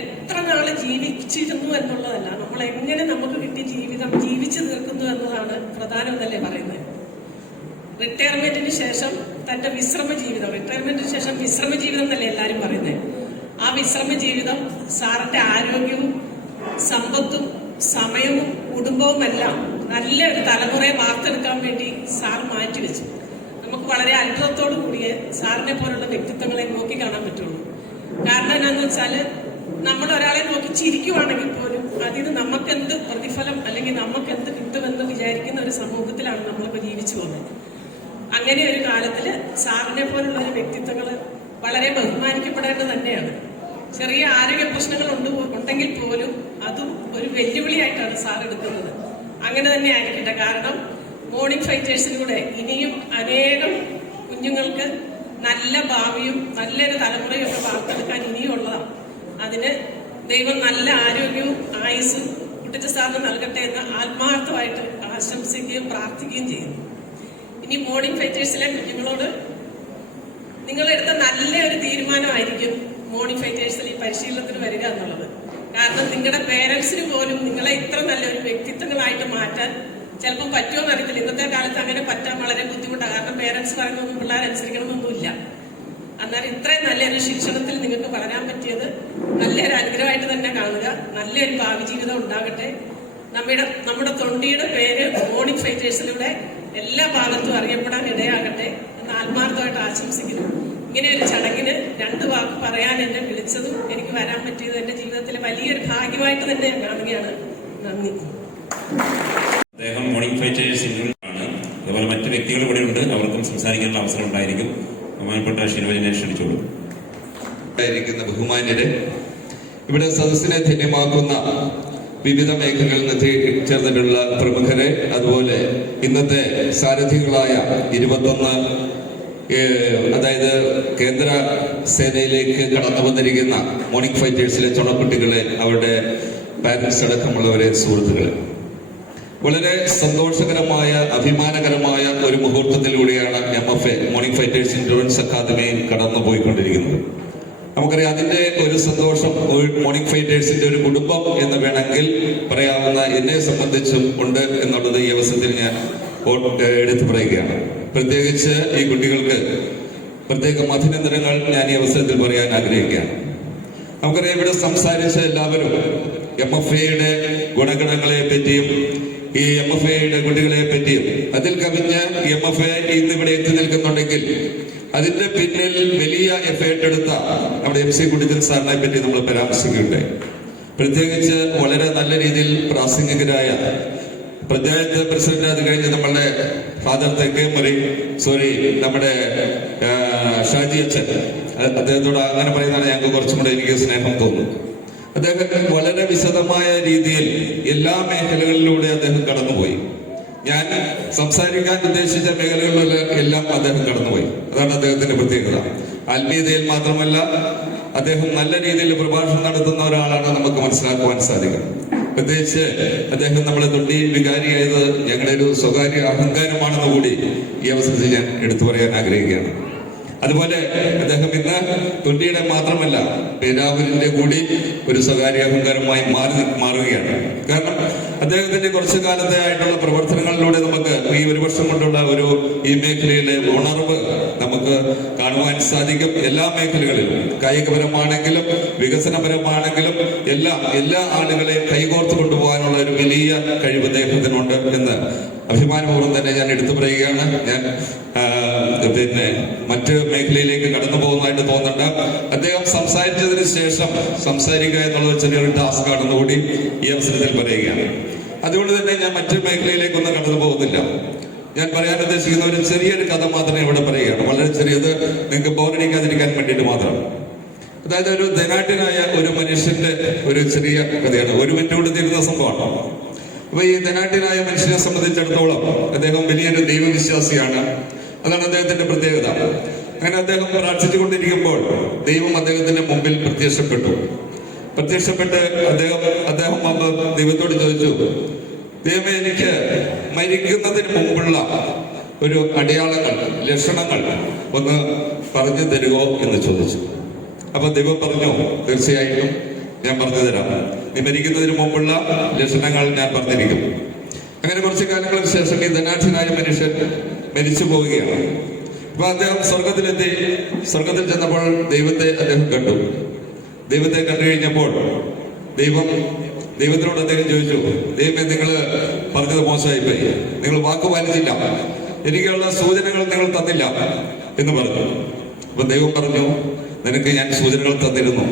എത്ര നാള് ജീവിച്ചിരുന്നു എന്നുള്ളതല്ല, നമ്മൾ എങ്ങനെ നമുക്ക് കിട്ടിയ ജീവിതം ജീവിച്ചു തീർക്കുന്നു എന്നതാണ് പ്രധാനം എന്നല്ലേ പറയുന്നത്. റിട്ടയർമെന്റിന് ശേഷം തന്റെ വിശ്രമ ജീവിതം, റിട്ടയർമെന്റിന് ശേഷം വിശ്രമ ജീവിതം എന്നല്ലേ എല്ലാവരും പറയുന്നത്, ആ വിശ്രമ ജീവിതം സാറിന്റെ ആരോഗ്യവും സമ്പത്തും സമയവും കുടുംബവുമെല്ലാം നല്ലൊരു തലമുറയെ വാർത്തെടുക്കാൻ വേണ്ടി സാർ മാറ്റിവെച്ചു. നമുക്ക് വളരെ അത്ഭുതത്തോടു കൂടിയേ സാറിനെ പോലുള്ള വ്യക്തിത്വങ്ങളെ നോക്കി കാണാൻ പറ്റുള്ളൂ. കാരണം എന്താണെന്ന് വെച്ചാല് നമ്മൾ ഒരാളെ നോക്കി ചിരിക്കുവാണെങ്കിൽ പോലും അതിന് നമുക്കെന്ത് പ്രതിഫലം അല്ലെങ്കിൽ നമുക്കെന്ത് കിട്ടുമെന്ന് വിചാരിക്കുന്ന ഒരു സമൂഹത്തിലാണ് നമ്മളിപ്പോൾ ജീവിച്ചു പോകുന്നത്. അങ്ങനെ ഒരു കാലത്തില് സാറിനെ പോലുള്ള ഒരു വ്യക്തിത്വങ്ങൾ വളരെ ബഹുമാനിക്കപ്പെടേണ്ടത് തന്നെയാണ്. ചെറിയ ആരോഗ്യ പ്രശ്നങ്ങൾ ഉണ്ടെങ്കിൽ പോലും അതും ഒരു വെല്ലുവിളിയായിട്ടാണ് സാർ എടുക്കുന്നത്. അങ്ങനെ തന്നെ ആയിരിക്കട്ടെ. കാരണം മോർണിംഗ് ഫൈറ്റേഴ്സിലൂടെ ഇനിയും അനേകം കുഞ്ഞുങ്ങൾക്ക് നല്ല ഭാവിയും നല്ലൊരു തലമുറയും ഒക്കെ വാർത്തെടുക്കാൻ ഇനിയും ഉള്ളതാണ്. അതിന് ദൈവം നല്ല ആരോഗ്യവും ആയുസ്സും കുട്ടിച്ച സാറിന് നൽകട്ടെ എന്ന് ആത്മാർത്ഥമായിട്ട് ആശംസിക്കുകയും പ്രാർത്ഥിക്കുകയും ചെയ്യുന്നു. ഇനി മോർണിംഗ് ഫൈറ്റേഴ്സിലെ കുഞ്ഞുങ്ങളോട് നിങ്ങളെടുത്ത നല്ലൊരു തീരുമാനമായിരിക്കും മോർണിംഗ് ഫൈറ്റേഴ്സിൽ ഈ പരിശീലനത്തിന് വരിക എന്നുള്ളത്. കാരണം നിങ്ങളുടെ പേരൻസിന് പോലും നിങ്ങളെ ഇത്ര നല്ലൊരു വ്യക്തിത്വങ്ങളായിട്ട് മാറ്റാൻ ചിലപ്പോൾ പറ്റുമോ അറിയത്തില്ല. ഇന്നത്തെ കാലത്ത് അങ്ങനെ പറ്റാൻ വളരെ ബുദ്ധിമുട്ടാണ്. കാരണം പേരൻസ് പറയുന്നൊന്നും പിള്ളേർ അനുസരിക്കണമെന്നൊന്നുമില്ല. എന്നാൽ ഇത്രയും നല്ലൊരു ശിക്ഷണത്തിൽ നിങ്ങൾക്ക് വളരാൻ പറ്റിയത് നല്ലൊരു അനുഗ്രഹമായിട്ട് തന്നെ കാണുക. നല്ലൊരു ഭാവി ജീവിതം ഉണ്ടാകട്ടെ. നമ്മുടെ തൊണ്ടിയുടെ പേര് മോർണിംഗ് ഫൈറ്റേഴ്സിലൂടെ എല്ലാ ഭാഗത്തും അറിയപ്പെടാൻ ഇടയാകട്ടെ എന്ന് ആത്മാർത്ഥമായിട്ട് ആശംസിക്കുന്നു. ഇങ്ങനെ ഒരു ചടങ്ങിന് 2 വാക്ക് പറയാൻ എന്നെ വിളിച്ചതും എനിക്ക് വരാൻ പറ്റിയത് എന്റെ ജീവിതത്തിലെ വലിയൊരു ഭാഗ്യമായിട്ട് തന്നെ ഞാൻ കാണുകയാണ്. നന്ദി. അദ്ദേഹം മോർണിംഗ് ഫൈറ്റേഴ്സ് ആണ്. അതുപോലെ മറ്റു വ്യക്തികൾ ഇവിടെ ഉണ്ട്, അവർക്കും സംസാരിക്കാനുള്ള അവസരം ഉണ്ടായിരിക്കും. ബഹുമാനപ്പെട്ട ഷിനോജിനെ ക്ഷണിച്ചോളൂ. ബഹുമാന്യരെ, ഇവിടെ സദസ്സിനെ ധന്യമാക്കുന്ന വിവിധ മേഖലകളിൽ നിന്ന് ചേർന്നിട്ടുള്ള പ്രമുഖരെ, അതുപോലെ ഇന്നത്തെ സാരഥികളായ 21 അതായത് കേന്ദ്ര സേനയിലേക്ക് കടന്നു വന്നിരിക്കുന്ന മോർണിംഗ് ഫൈറ്റേഴ്സിലെ ചുണക്കുട്ടികളെ, അവരുടെ പാരന്റ്സ് അടക്കമുള്ളവരെ, സുഹൃത്തുക്കളെ, വളരെ സന്തോഷകരമായ അഭിമാനകരമായ ഒരു മുഹൂർത്തത്തിലൂടെയാണ് MFA morning fighters insurance academy കടന്നു പോയിക്കൊണ്ടിരിക്കുന്നത്. നമുക്കറിയാം, അതിന്റെ ഒരു സന്തോഷം മോർണിംഗ് ഫൈറ്റേഴ്സിന്റെ ഒരു കുടുംബം എന്ന് വേണമെങ്കിൽ പറയാവുന്ന എന്നെ സംബന്ധിച്ചും ഉണ്ട് എന്നുള്ളത് ഈ അവസരത്തിൽ ഞാൻ എടുത്തു പറയുകയാണ്. പ്രത്യേകിച്ച് ഈ കുട്ടികൾക്ക് പ്രത്യേക അഭിനന്ദനങ്ങൾ ഞാൻ ഈ അവസരത്തിൽ പറയാൻ ആഗ്രഹിക്കുകയാണ്. നമുക്കറിയാം, ഇവിടെ സംസാരിച്ച എല്ലാവരും MFAയുടെ ഗുണഗണങ്ങളെ പറ്റിയും ഈ MFAയുടെ കുട്ടികളെ പറ്റിയും അതിൽ കവിഞ്ഞ് MFA ഇന്നിവിടെ എത്തി നിൽക്കുന്നുണ്ടെങ്കിൽ അതിന്റെ പിന്നിൽ വലിയ എഫേർട്ട് എടുത്ത നമ്മുടെ MC കുട്ടിച്ചൻ സാറിനെ പറ്റി നമ്മൾ പരാമർശിക്കുകയുണ്ടായി. പ്രത്യേകിച്ച് വളരെ നല്ല രീതിയിൽ പ്രാസംഗികരായ പഞ്ചായത്ത് പ്രസിഡന്റ്, അത് കഴിഞ്ഞ് നമ്മളുടെ ഫാദർ നമ്മുടെ ഷാജി അച്ഛൻ, അദ്ദേഹത്തോട് അങ്ങനെ പറയുന്നതാണ് ഞങ്ങൾക്ക് കുറച്ചും കൂടെ എനിക്ക് സ്നേഹം തോന്നുന്നു. അദ്ദേഹം വളരെ വിശദമായ രീതിയിൽ എല്ലാ മേഖലകളിലൂടെ അദ്ദേഹം കടന്നുപോയി. ഞാൻ സംസാരിക്കാൻ ഉദ്ദേശിച്ച മേഖലകളിലെല്ലാം അദ്ദേഹം കടന്നുപോയി. അതാണ് അദ്ദേഹത്തിന്റെ പ്രത്യേകത. ആത്മീയതയിൽ മാത്രമല്ല, അദ്ദേഹം നല്ല രീതിയിൽ പ്രഭാഷണം നടത്തുന്ന ഒരാളാണ് നമുക്ക് മനസ്സിലാക്കുവാൻ സാധിക്കും. പ്രത്യേകിച്ച് അദ്ദേഹം നമ്മളെ തൊണ്ടി വികാരിയായത് ഞങ്ങളുടെ ഒരു സ്വകാര്യ അഹങ്കാരമാണെന്ന് കൂടി ഈ അവസരത്തിൽ ഞാൻ എടുത്തു പറയാൻ ആഗ്രഹിക്കുകയാണ്. അതുപോലെ അദ്ദേഹം ഇന്ന് തൊണ്ടിയുടെ മാത്രമല്ല പേരാവൂരിന്റെ കൂടി ഒരു സ്വകാര്യ അഹങ്കാരമായി മാറുകയാണ്. കാരണം അദ്ദേഹത്തിന്റെ കുറച്ചു കാലത്തെ ആയിട്ടുള്ള പ്രവർത്തനങ്ങളിലൂടെ നമുക്ക് ഈ 1 വർഷം കൊണ്ടുള്ള ഈ മേഖലയിലെ ഉണർവ് നമുക്ക് കാണുവാൻ സാധിക്കും. എല്ലാ മേഖലകളിലും, കായികപരമാണെങ്കിലും വികസനപരമാണെങ്കിലും എല്ലാ ആളുകളെയും കൈകോർത്ത് കൊണ്ടുപോകാനുള്ള ഒരു വലിയ കഴിവ് അദ്ദേഹത്തിനുണ്ട് എന്ന് അഭിമാനപൂർവ്വം തന്നെ ഞാൻ എടുത്തു പറയുകയാണ്. ഞാൻ മറ്റ് മേഖലയിലേക്ക് കടന്നു പോകുന്നതായിട്ട് തോന്നുന്നുണ്ട്. അദ്ദേഹം സംസാരിച്ചതിന് ശേഷം സംസാരിക്കുക എന്നുള്ളത് ചെറിയൊരു ടാസ്ക് ആണെന്ന് കൂടി ഈ അവസരത്തിൽ പറയുകയാണ്. അതുകൊണ്ട് തന്നെ ഞാൻ മറ്റു മേഖലയിലേക്കൊന്നും കടന്നു പോകുന്നില്ല. ഞാൻ പറയാൻ ഉദ്ദേശിക്കുന്ന ഒരു ചെറിയൊരു കഥ മാത്രമേ ഇവിടെ പറയുകയാണ്. വളരെ ചെറിയത്, നിങ്ങൾക്ക് ബോറടിക്കാതിരിക്കാൻ വേണ്ടിയിട്ട് മാത്രം. അതായത് ഒരു ധനാഢ്യനായ ഒരു മനുഷ്യന്റെ ഒരു ചെറിയ കഥയാണ്. 1 മിനിറ്റ് കൊണ്ട് തീരുന്ന സംഭവമാണ്. അപ്പൊ ഈ ധനാഢ്യനായ മനുഷ്യനെ സംബന്ധിച്ചിടത്തോളം അദ്ദേഹം വലിയൊരു ദൈവവിശ്വാസിയാണ്. അതാണ് അദ്ദേഹത്തിന്റെ പ്രത്യേകത. അങ്ങനെ അദ്ദേഹം പ്രാർത്ഥിച്ചുകൊണ്ടിരിക്കുമ്പോൾ ദൈവം അദ്ദേഹത്തിന്റെ മുമ്പിൽ പ്രത്യക്ഷപ്പെട്ട് അദ്ദേഹം ദൈവത്തോട് ചോദിച്ചു, ദൈവമേ, എനിക്ക് മരിക്കുന്നതിന് മുമ്പുള്ള ഒരു അടയാളങ്ങൾ, ലക്ഷണങ്ങൾ ഒന്ന് പറഞ്ഞു തരുമോ എന്ന് ചോദിച്ചു. അപ്പൊ ദൈവം പറഞ്ഞു, തീർച്ചയായിട്ടും ഞാൻ പറഞ്ഞു തരാം. നീ മരിക്കുന്നതിന് മുമ്പുള്ള ലക്ഷണങ്ങൾ ഞാൻ പറഞ്ഞിരിക്കും. അങ്ങനെ കുറച്ച് കാലങ്ങൾക്ക് ശേഷം ഈ ധനാഠ്യനായ മനുഷ്യൻ മരിച്ചു പോവുകയാണ്. അപ്പൊ അദ്ദേഹം സ്വർഗത്തിലെത്തി. സ്വർഗത്തിൽ ചെന്നപ്പോൾ ദൈവത്തെ അദ്ദേഹം കണ്ടു. ദൈവത്തെ കണ്ടു കഴിഞ്ഞപ്പോൾ ദൈവത്തിനോട് അദ്ദേഹം ചോദിച്ചു, ദൈവമേ, നിങ്ങൾ പറഞ്ഞത് മോശമായിപ്പോയി, നിങ്ങൾ വാക്ക് പാലിച്ചില്ല, എനിക്കുള്ള സൂചനകൾ നിങ്ങൾ തന്നില്ല എന്ന് പറഞ്ഞു. അപ്പൊ ദൈവം പറഞ്ഞു, നിനക്ക് ഞാൻ സൂചനകൾ തന്നിരുന്നു,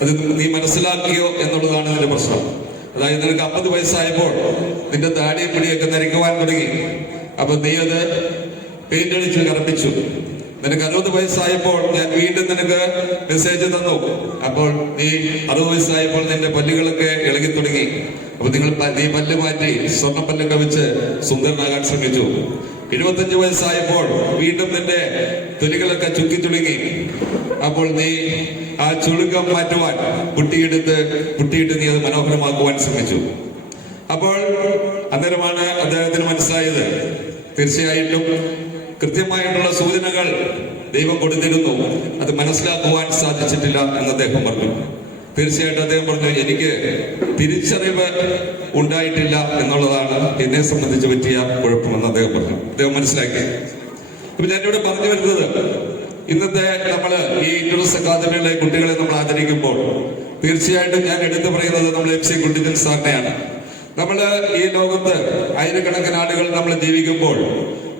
അത് നീ മനസ്സിലാക്കിയോ എന്നുള്ളതാണ് ഇതിന്റെ പ്രശ്നം. അതായത് നിനക്ക് 50 വയസ്സായപ്പോൾ നിന്റെ താടിയും പിടിയൊക്കെ നരയ്ക്കുവാൻ തുടങ്ങി. അപ്പൊ നീ അത് പെയിന്റ് അടിച്ച് കറപ്പിച്ചു. നിനക്ക് 60 വയസ്സായപ്പോൾ ഞാൻ വീണ്ടും നിനക്ക് മെസ്സേജ് തന്നു. അപ്പോൾ നീ 60 വയസ്സായപ്പോൾ നിന്റെ പല്ലുകളൊക്കെ ഇളകി തുടങ്ങി. അപ്പൊ നീ പല്ല് മാറ്റി സ്വർണ്ണ പല്ലൊക്കെ വെച്ച് സുന്ദരനാകാൻ ശ്രമിച്ചു. 75 വയസ്സായപ്പോൾ വീണ്ടും നിന്റെ തൊലികളൊക്കെ ചുക്കി ചുളുങ്ങി. അപ്പോൾ നീ ആ ചുളുക്കം മാറ്റുവാൻ പുട്ടിയിട്ട് നീ അത് മനോഹരമാക്കുവാൻ ശ്രമിച്ചു. അപ്പോൾ അന്നേരമാണ് അദ്ദേഹത്തിന് മനസ്സിലായത്, തീർച്ചയായിട്ടും കൃത്യമായിട്ടുള്ള സൂചനകൾ ദൈവം കൊടുത്തിരുന്നു, അത് മനസ്സിലാക്കുവാൻ സാധിച്ചിട്ടില്ല എന്ന് അദ്ദേഹം പറഞ്ഞു. തീർച്ചയായിട്ടും അദ്ദേഹം പറഞ്ഞു, എനിക്ക് തിരിച്ചറിവ് ഉണ്ടായിട്ടില്ല എന്നുള്ളതാണ് എന്നെ സംബന്ധിച്ച് പറ്റിയ കുഴപ്പമെന്ന് അദ്ദേഹം പറഞ്ഞു. അദ്ദേഹം മനസ്സിലാക്കി. അപ്പൊ ഞാനിവിടെ പറഞ്ഞു വരുന്നത്, ഇന്നത്തെ നമ്മള് ഈ ഇൻഡ്രസ് അക്കാദമിയിലെ കുട്ടികളെ നമ്മൾ ആദരിക്കുമ്പോൾ തീർച്ചയായിട്ടും ഞാൻ എടുത്തു പറയുന്നത് നമ്മൾ MC കുട്ടിച്ചൻ സാറിനെയാണ്. നമ്മള് ഈ ലോകത്ത് ആയിരക്കണക്കിന് ആളുകൾ നമ്മൾ ജീവിക്കുമ്പോൾ,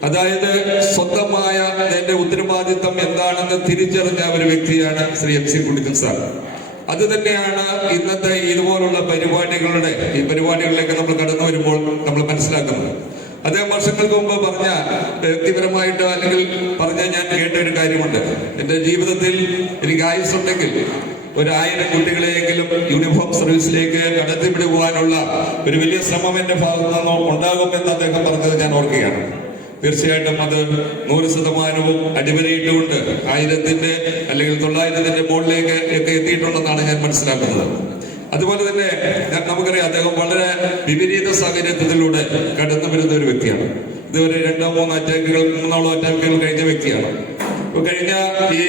അതായത് സ്വന്തമായ എന്റെ ഉത്തരവാദിത്തം എന്താണെന്ന് തിരിച്ചറിഞ്ഞ ഒരു വ്യക്തിയാണ് ശ്രീ MC കുട്ടിച്ചൻ സാർ. അത് തന്നെയാണ് ഇന്നത്തെ ഇതുപോലുള്ള ഈ പരിപാടികളിലേക്ക് നമ്മൾ കടന്നു വരുമ്പോൾ നമ്മൾ മനസ്സിലാക്കുന്നത്. അദ്ദേഹം വർഷങ്ങൾക്ക് മുമ്പ് പറഞ്ഞ, വ്യക്തിപരമായിട്ട് അല്ലെങ്കിൽ പറഞ്ഞ ഞാൻ കേട്ട ഒരു കാര്യമുണ്ട്. എന്റെ ജീവിതത്തിൽ എനിക്ക് ആയുസ്സുണ്ടെങ്കിൽ 1000 കുട്ടികളെയെങ്കിലും യൂണിഫോം സർവീസിലേക്ക് കടത്തിവിടുവാനുള്ള ഒരു വലിയ ശ്രമം എന്റെ ഭാഗത്തു നിന്ന് ഉണ്ടാകുമെന്ന് അദ്ദേഹം പറഞ്ഞത് ഞാൻ ഓർക്കുകയാണ്. തീർച്ചയായിട്ടും അത് 100% അടിവരയിട്ടുകൊണ്ട് 1000ന്റെ അല്ലെങ്കിൽ 900ന്റെ മുകളിലേക്ക് ഒക്കെ എത്തിയിട്ടുണ്ടെന്നാണ് ഞാൻ മനസ്സിലാക്കുന്നത്. അതുപോലെ തന്നെ നമുക്കറിയാം, അദ്ദേഹം വളരെ വിപരീത സാഹചര്യത്തിലൂടെ കടന്നു വരുന്ന ഒരു വ്യക്തിയാണ്. ഇതുവരെ 2-3 അറ്റാക്കുകൾ കഴിഞ്ഞ വ്യക്തിയാണ്. കഴിഞ്ഞ ഈ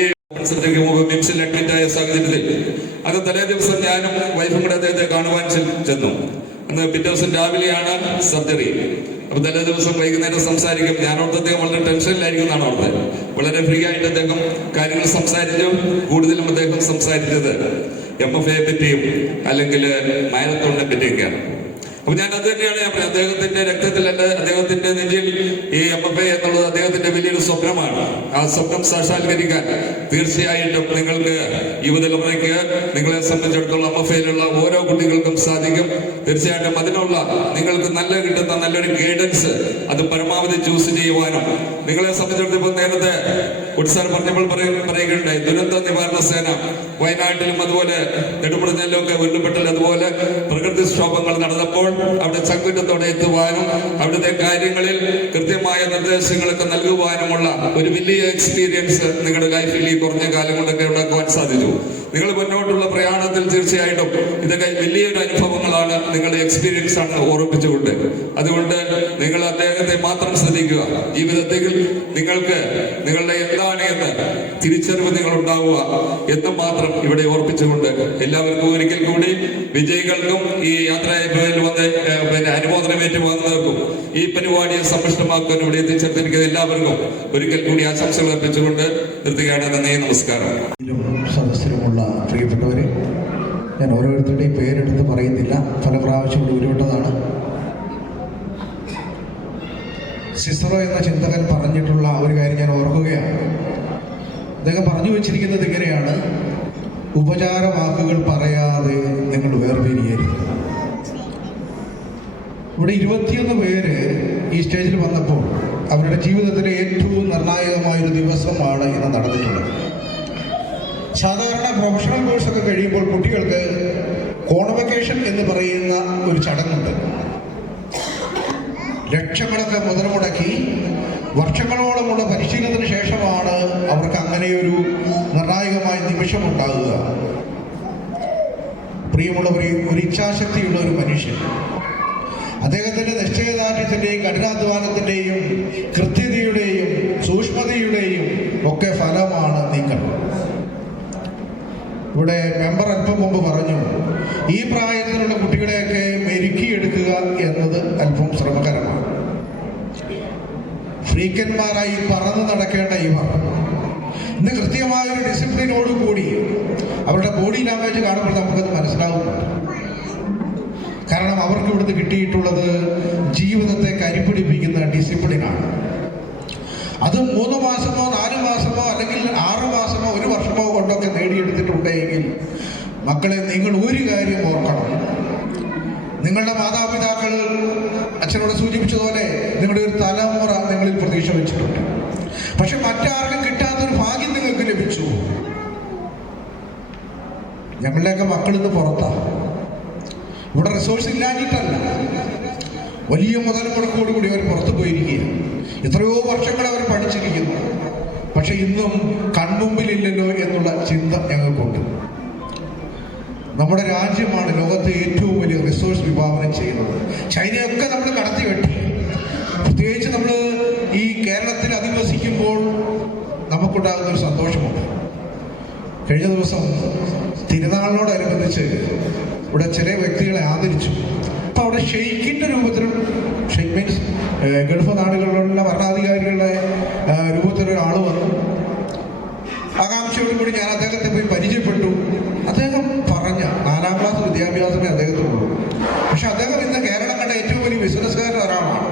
മിംസിൽ അഡ്മിറ്റ് ആയ സാഹചര്യത്തിൽ അത് തലേ ദിവസം ഞാനും വൈഫും കൂടെ അദ്ദേഹത്തെ കാണുവാൻ ചെന്നു. അന്ന് പിറ്റേ ദിവസം രാവിലെയാണ് സർജറി. അപ്പൊ തലേ ദിവസം വൈകുന്നേരം സംസാരിക്കും. ഞാനോർത്ത് അദ്ദേഹം വളരെ ടെൻഷനിലായിരിക്കും എന്നാണ് ഓർത്തത്. വളരെ ഫ്രീ ആയിട്ട് അദ്ദേഹം കാര്യങ്ങൾ സംസാരിച്ചു. കൂടുതലും അദ്ദേഹം സംസാരിച്ചത് MFA പറ്റിയും അല്ലെങ്കിൽ മാരത്തോണിനെ പറ്റിയൊക്കെയാണ്. അപ്പൊ ഞാൻ അത് തന്നെയാണ് ഞാൻ പറയുന്നത്, അദ്ദേഹത്തിന്റെ രക്തത്തിലല്ല, അദ്ദേഹത്തിന്റെ നെഞ്ചിൽ ഈ MFA എന്നുള്ളത് അദ്ദേഹത്തിന്റെ വലിയൊരു സ്വപ്നമാണ്. ആ സ്വപ്നം സാക്ഷാത്കരിക്കാൻ തീർച്ചയായിട്ടും നിങ്ങൾക്ക് യുവതലമുറയ്ക്ക് നിങ്ങളെ സംബന്ധിച്ചിടത്തോളം MFAയിലുള്ള ഓരോ കുട്ടികൾക്കും സാധിക്കും. തീർച്ചയായിട്ടും അതിനുള്ള നിങ്ങൾക്ക് കിട്ടുന്ന നല്ലൊരു ഗൈഡൻസ് അത് പരമാവധി ചൂസ് ചെയ്യുവാനും നിങ്ങളെ സംബന്ധിച്ചിടത്തോളം നേരത്തെ ഉത്സാഹം പറഞ്ഞപ്പോൾ പറയുകയുണ്ടായി, ദുരന്ത നിവാരണ സേന വയനാട്ടിലും അതുപോലെ നെടുമുടഞ്ഞിലും ഒക്കെ ഉരുൾപൊട്ടൽ അതുപോലെ പ്രകൃതിക്ഷോഭങ്ങൾ നടന്നപ്പോൾ അവിടെ ചങ്കുറ്റത്തോടെ എത്തുവാനും അവിടുത്തെ കാര്യങ്ങളിൽ കൃത്യമായ നിർദ്ദേശങ്ങളൊക്കെ നൽകുവാനുമുള്ള ഒരു വലിയ എക്സ്പീരിയൻസ് നിങ്ങളുടെ ലൈഫിൽ ഈ കുറഞ്ഞ കാലം കൊണ്ടൊക്കെ ഉണ്ടാക്കുവാൻ സാധിച്ചു. നിങ്ങൾ മുന്നോട്ടുള്ള പ്രയാണത്തിൽ തീർച്ചയായിട്ടും ഇതൊക്കെ വലിയൊരു അനുഭവങ്ങളാണ്, നിങ്ങളുടെ എക്സ്പീരിയൻസ് ആണ് ഓർമ്മിപ്പിച്ചുകൊണ്ട്. അതുകൊണ്ട് നിങ്ങൾ അദ്ദേഹത്തെ മാത്രം ശ്രദ്ധിക്കുക. ജീവിതത്തിൽ നിങ്ങൾക്ക് നിങ്ങളുടെ എന്താണ് എന്ന് തിരിച്ചറിവ് നിങ്ങൾ ഉണ്ടാവുക എന്ന് മാത്രം ഇവിടെ ഓർപ്പിച്ചുകൊണ്ട് എല്ലാവർക്കും ഒരിക്കൽ കൂടി വിജയികൾക്കും ഈ യാത്രയിൽ വന്ന് അനുമോദനം ഏറ്റുവാങ്ങുന്നവർക്കും ഈ പരിപാടിയെ സമ്പുഷ്ടമാക്കാൻ ഇവിടെ എത്തിച്ചേർത്തിരിക്കുന്ന എല്ലാവർക്കും ഒരിക്കൽ കൂടി ആശംസകൾ അർപ്പിച്ചുകൊണ്ട് നിർത്തുകയാണ്. നന്ദി, നമസ്കാരം. സദസ്സിലുമുള്ള പ്രിയപ്പെട്ടവരെ, ഞാൻ ഓരോരുത്തരുടെയും പേരെടുത്ത് പറയുന്നില്ല, പല പ്രാവശ്യം ഉരുവിട്ടതാണ്. സിസറോ എന്ന ചിന്തകൻ പറഞ്ഞിട്ടുള്ള ഒരു കാര്യം ഞാൻ ഓർക്കുകയാണ്. അദ്ദേഹം പറഞ്ഞു വെച്ചിരിക്കുന്നത് ഇങ്ങനെയാണ്: ഉപചാര വാക്കുകൾ പറയാതെ നിങ്ങൾ വേർപിരിയരുത്. ഇവിടെ 21 പേര് ഈ സ്റ്റേജിൽ വന്നപ്പോൾ അവരുടെ ജീവിതത്തിലെ ഏറ്റവും നിർണായകമായൊരു ദിവസമാണ് ഇന്ന് നടന്നിട്ടുള്ളത്. സാധാരണ പ്രൊഫഷണൽ കോഴ്സൊക്കെ കഴിയുമ്പോൾ കുട്ടികൾക്ക് കോൺവെക്കേഷൻ എന്ന് പറയുന്ന ഒരു ചടങ്ങുണ്ട്. ലക്ഷങ്ങളൊക്കെ മുതൽ മുടക്കി വർഷങ്ങളോളമുള്ള പരിശീലനത്തിന് ശേഷമാണ് അവർക്ക് അങ്ങനെയൊരു നിർണായകമായ നിമിഷമുണ്ടാകുക. പ്രിയമുള്ളവരെ, ഒരു ഇച്ഛാശക്തിയുള്ള ഒരു മനുഷ്യൻ, അദ്ദേഹത്തിൻ്റെ നിശ്ചയദാർഢ്യത്തിൻ്റെയും കഠിനാധ്വാനത്തിൻ്റെയും കൃത്യതയുടെയും സൂക്ഷ്മതയുടെയും ഒക്കെ ഫലമാണ് നിങ്ങൾ. ഇവിടെ മെമ്പർ അല്പം മുമ്പ് പറഞ്ഞു, ഈ പ്രായത്തിലുള്ള കുട്ടികളെയൊക്കെ മെരുക്കിയെടുക്കുക എന്നത് അല്പം ശ്രമകരമാണ്. ഫ്രീക്കന്മാരായി പറന്ന് നടക്കേണ്ട ഇവർ ഇന്ന് കൃത്യമായ ഒരു ഡിസിപ്ലിനോട് കൂടി അവരുടെ ബോഡി ലാംഗ്വേജ് കാണുമ്പോൾ നമുക്കത് മനസ്സിലാവുന്നുണ്ട്. കാരണം അവർക്ക് ഇവിടുന്ന് കിട്ടിയിട്ടുള്ളത് ജീവിതത്തെ കരിപ്പിടിപ്പിക്കുന്ന ഡിസിപ്ലിനാണ്. അത് 3 മാസമോ 4 മാസമോ അല്ലെങ്കിൽ 6 മാസമോ 1 വർഷമോ കൊണ്ടൊക്കെ നേടിയെടുത്തിട്ടുണ്ടെങ്കിൽ മക്കളെ, നിങ്ങൾ ഒരു കാര്യം ഓർക്കണം. നിങ്ങളുടെ മാതാപിതാക്കൾ അച്ഛനോട് സൂചിപ്പിച്ചതുപോലെ നിങ്ങളുടെ ഒരു തലമുറ നിങ്ങളിൽ പ്രതീക്ഷ വെച്ചിട്ടുണ്ട്. പക്ഷെ മറ്റാർക്കും കിട്ടാത്തൊരു ഭാഗ്യം നിങ്ങൾക്ക് ലഭിച്ചു. ഞങ്ങളുടെയൊക്കെ മക്കളിന്ന് പുറത്താണ്. ഇവിടെ റിസോഴ്സ് ഇല്ലാഞ്ഞിട്ടല്ല, വലിയ മുതൽ മുടക്കോടുകൂടി അവർ പുറത്തു പോയിരിക്കുകയാണ്. എത്രയോ വർഷങ്ങൾ അവർ പഠിച്ചിരിക്കുന്നു. പക്ഷെ ഇന്നും കൺമുമ്പിലില്ലല്ലോ എന്നുള്ള ചിന്ത ഞങ്ങൾക്കുണ്ട്. നമ്മുടെ രാജ്യമാണ് ലോകത്തെ ഏറ്റവും വലിയ റിസോഴ്സ് വിഭാവനം ചെയ്യുന്നത്. ചൈനയൊക്കെ നമ്മൾ കടത്തി വെട്ടി. പ്രത്യേകിച്ച് നമ്മൾ ഈ കേരളത്തിൽ അധിവസിക്കുമ്പോൾ നമുക്കുണ്ടാകുന്ന ഒരു സന്തോഷമുണ്ട്. കഴിഞ്ഞ ദിവസം തിരുനാളിനോടനുബന്ധിച്ച് ഇവിടെ ചില വ്യക്തികളെ ആദരിച്ചു. അപ്പോൾ അവിടെ ഷെയ്ഖിൻ്റെ രൂപത്തിലും, ഷെയ്ഖ് മീൻസ് ഗൾഫ് നാടുകളിലുള്ള ഭരണാധികാരികളുടെ രൂപത്തിലൊരാൾ വന്നു. ആകാംക്ഷയോടുകൂടി ഞാൻ അദ്ദേഹത്തെ പോയി പരിചയപ്പെട്ടു. അദ്ദേഹം പറഞ്ഞ 4ാം ക്ലാസ് വിദ്യാഭ്യാസമേ അദ്ദേഹത്തിനുള്ളൂ. പക്ഷെ അദ്ദേഹം ഇന്ന് കേരളം കണ്ട ഏറ്റവും വലിയ ബിസിനസ്സുകാരൻ ഒരാളാണ്.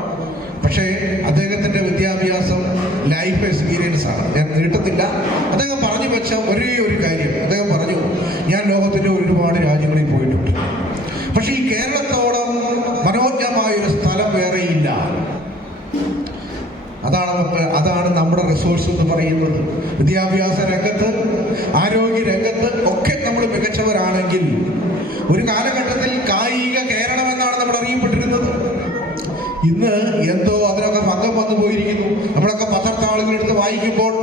പക്ഷേ അദ്ദേഹത്തിൻ്റെ വിദ്യാഭ്യാസം ലൈഫ് എക്സ്പീരിയൻസ് ആണ്. ഞാൻ നീട്ടത്തില്ല. അദ്ദേഹം പറഞ്ഞു വെച്ച ഒരേ ഒരു കാര്യം, അദ്ദേഹം പറഞ്ഞു, ഞാൻ ലോകത്തിൻ്റെ ഒരുപാട് രാജ്യങ്ങളിൽ പോയിട്ടുണ്ട്. പക്ഷെ ഈ കേരളത്തോളം മനോജ്ഞമായൊരു സ്ഥലം വേറെയില്ല. അതാണ് നമ്മുടെ റിസോഴ്സ് എന്ന് പറയുന്നത്. വിദ്യാഭ്യാസ രംഗത്ത്, ആരോഗ്യ രംഗത്ത് ഒക്കെ നമ്മൾ മികച്ചവരാണെങ്കിൽ ഒരു കാലഘട്ടത്തിൽ കായിക കേരളം എന്നാണ് നമ്മൾ അറിയപ്പെട്ടിരുന്നത്. ഇന്ന് എന്തോ അതിനൊക്കെ ഭംഗം വന്നു പോയിരിക്കുന്നു. നമ്മളൊക്കെ പത്രത്താളുകളെടുത്ത് വായിക്കുമ്പോൾ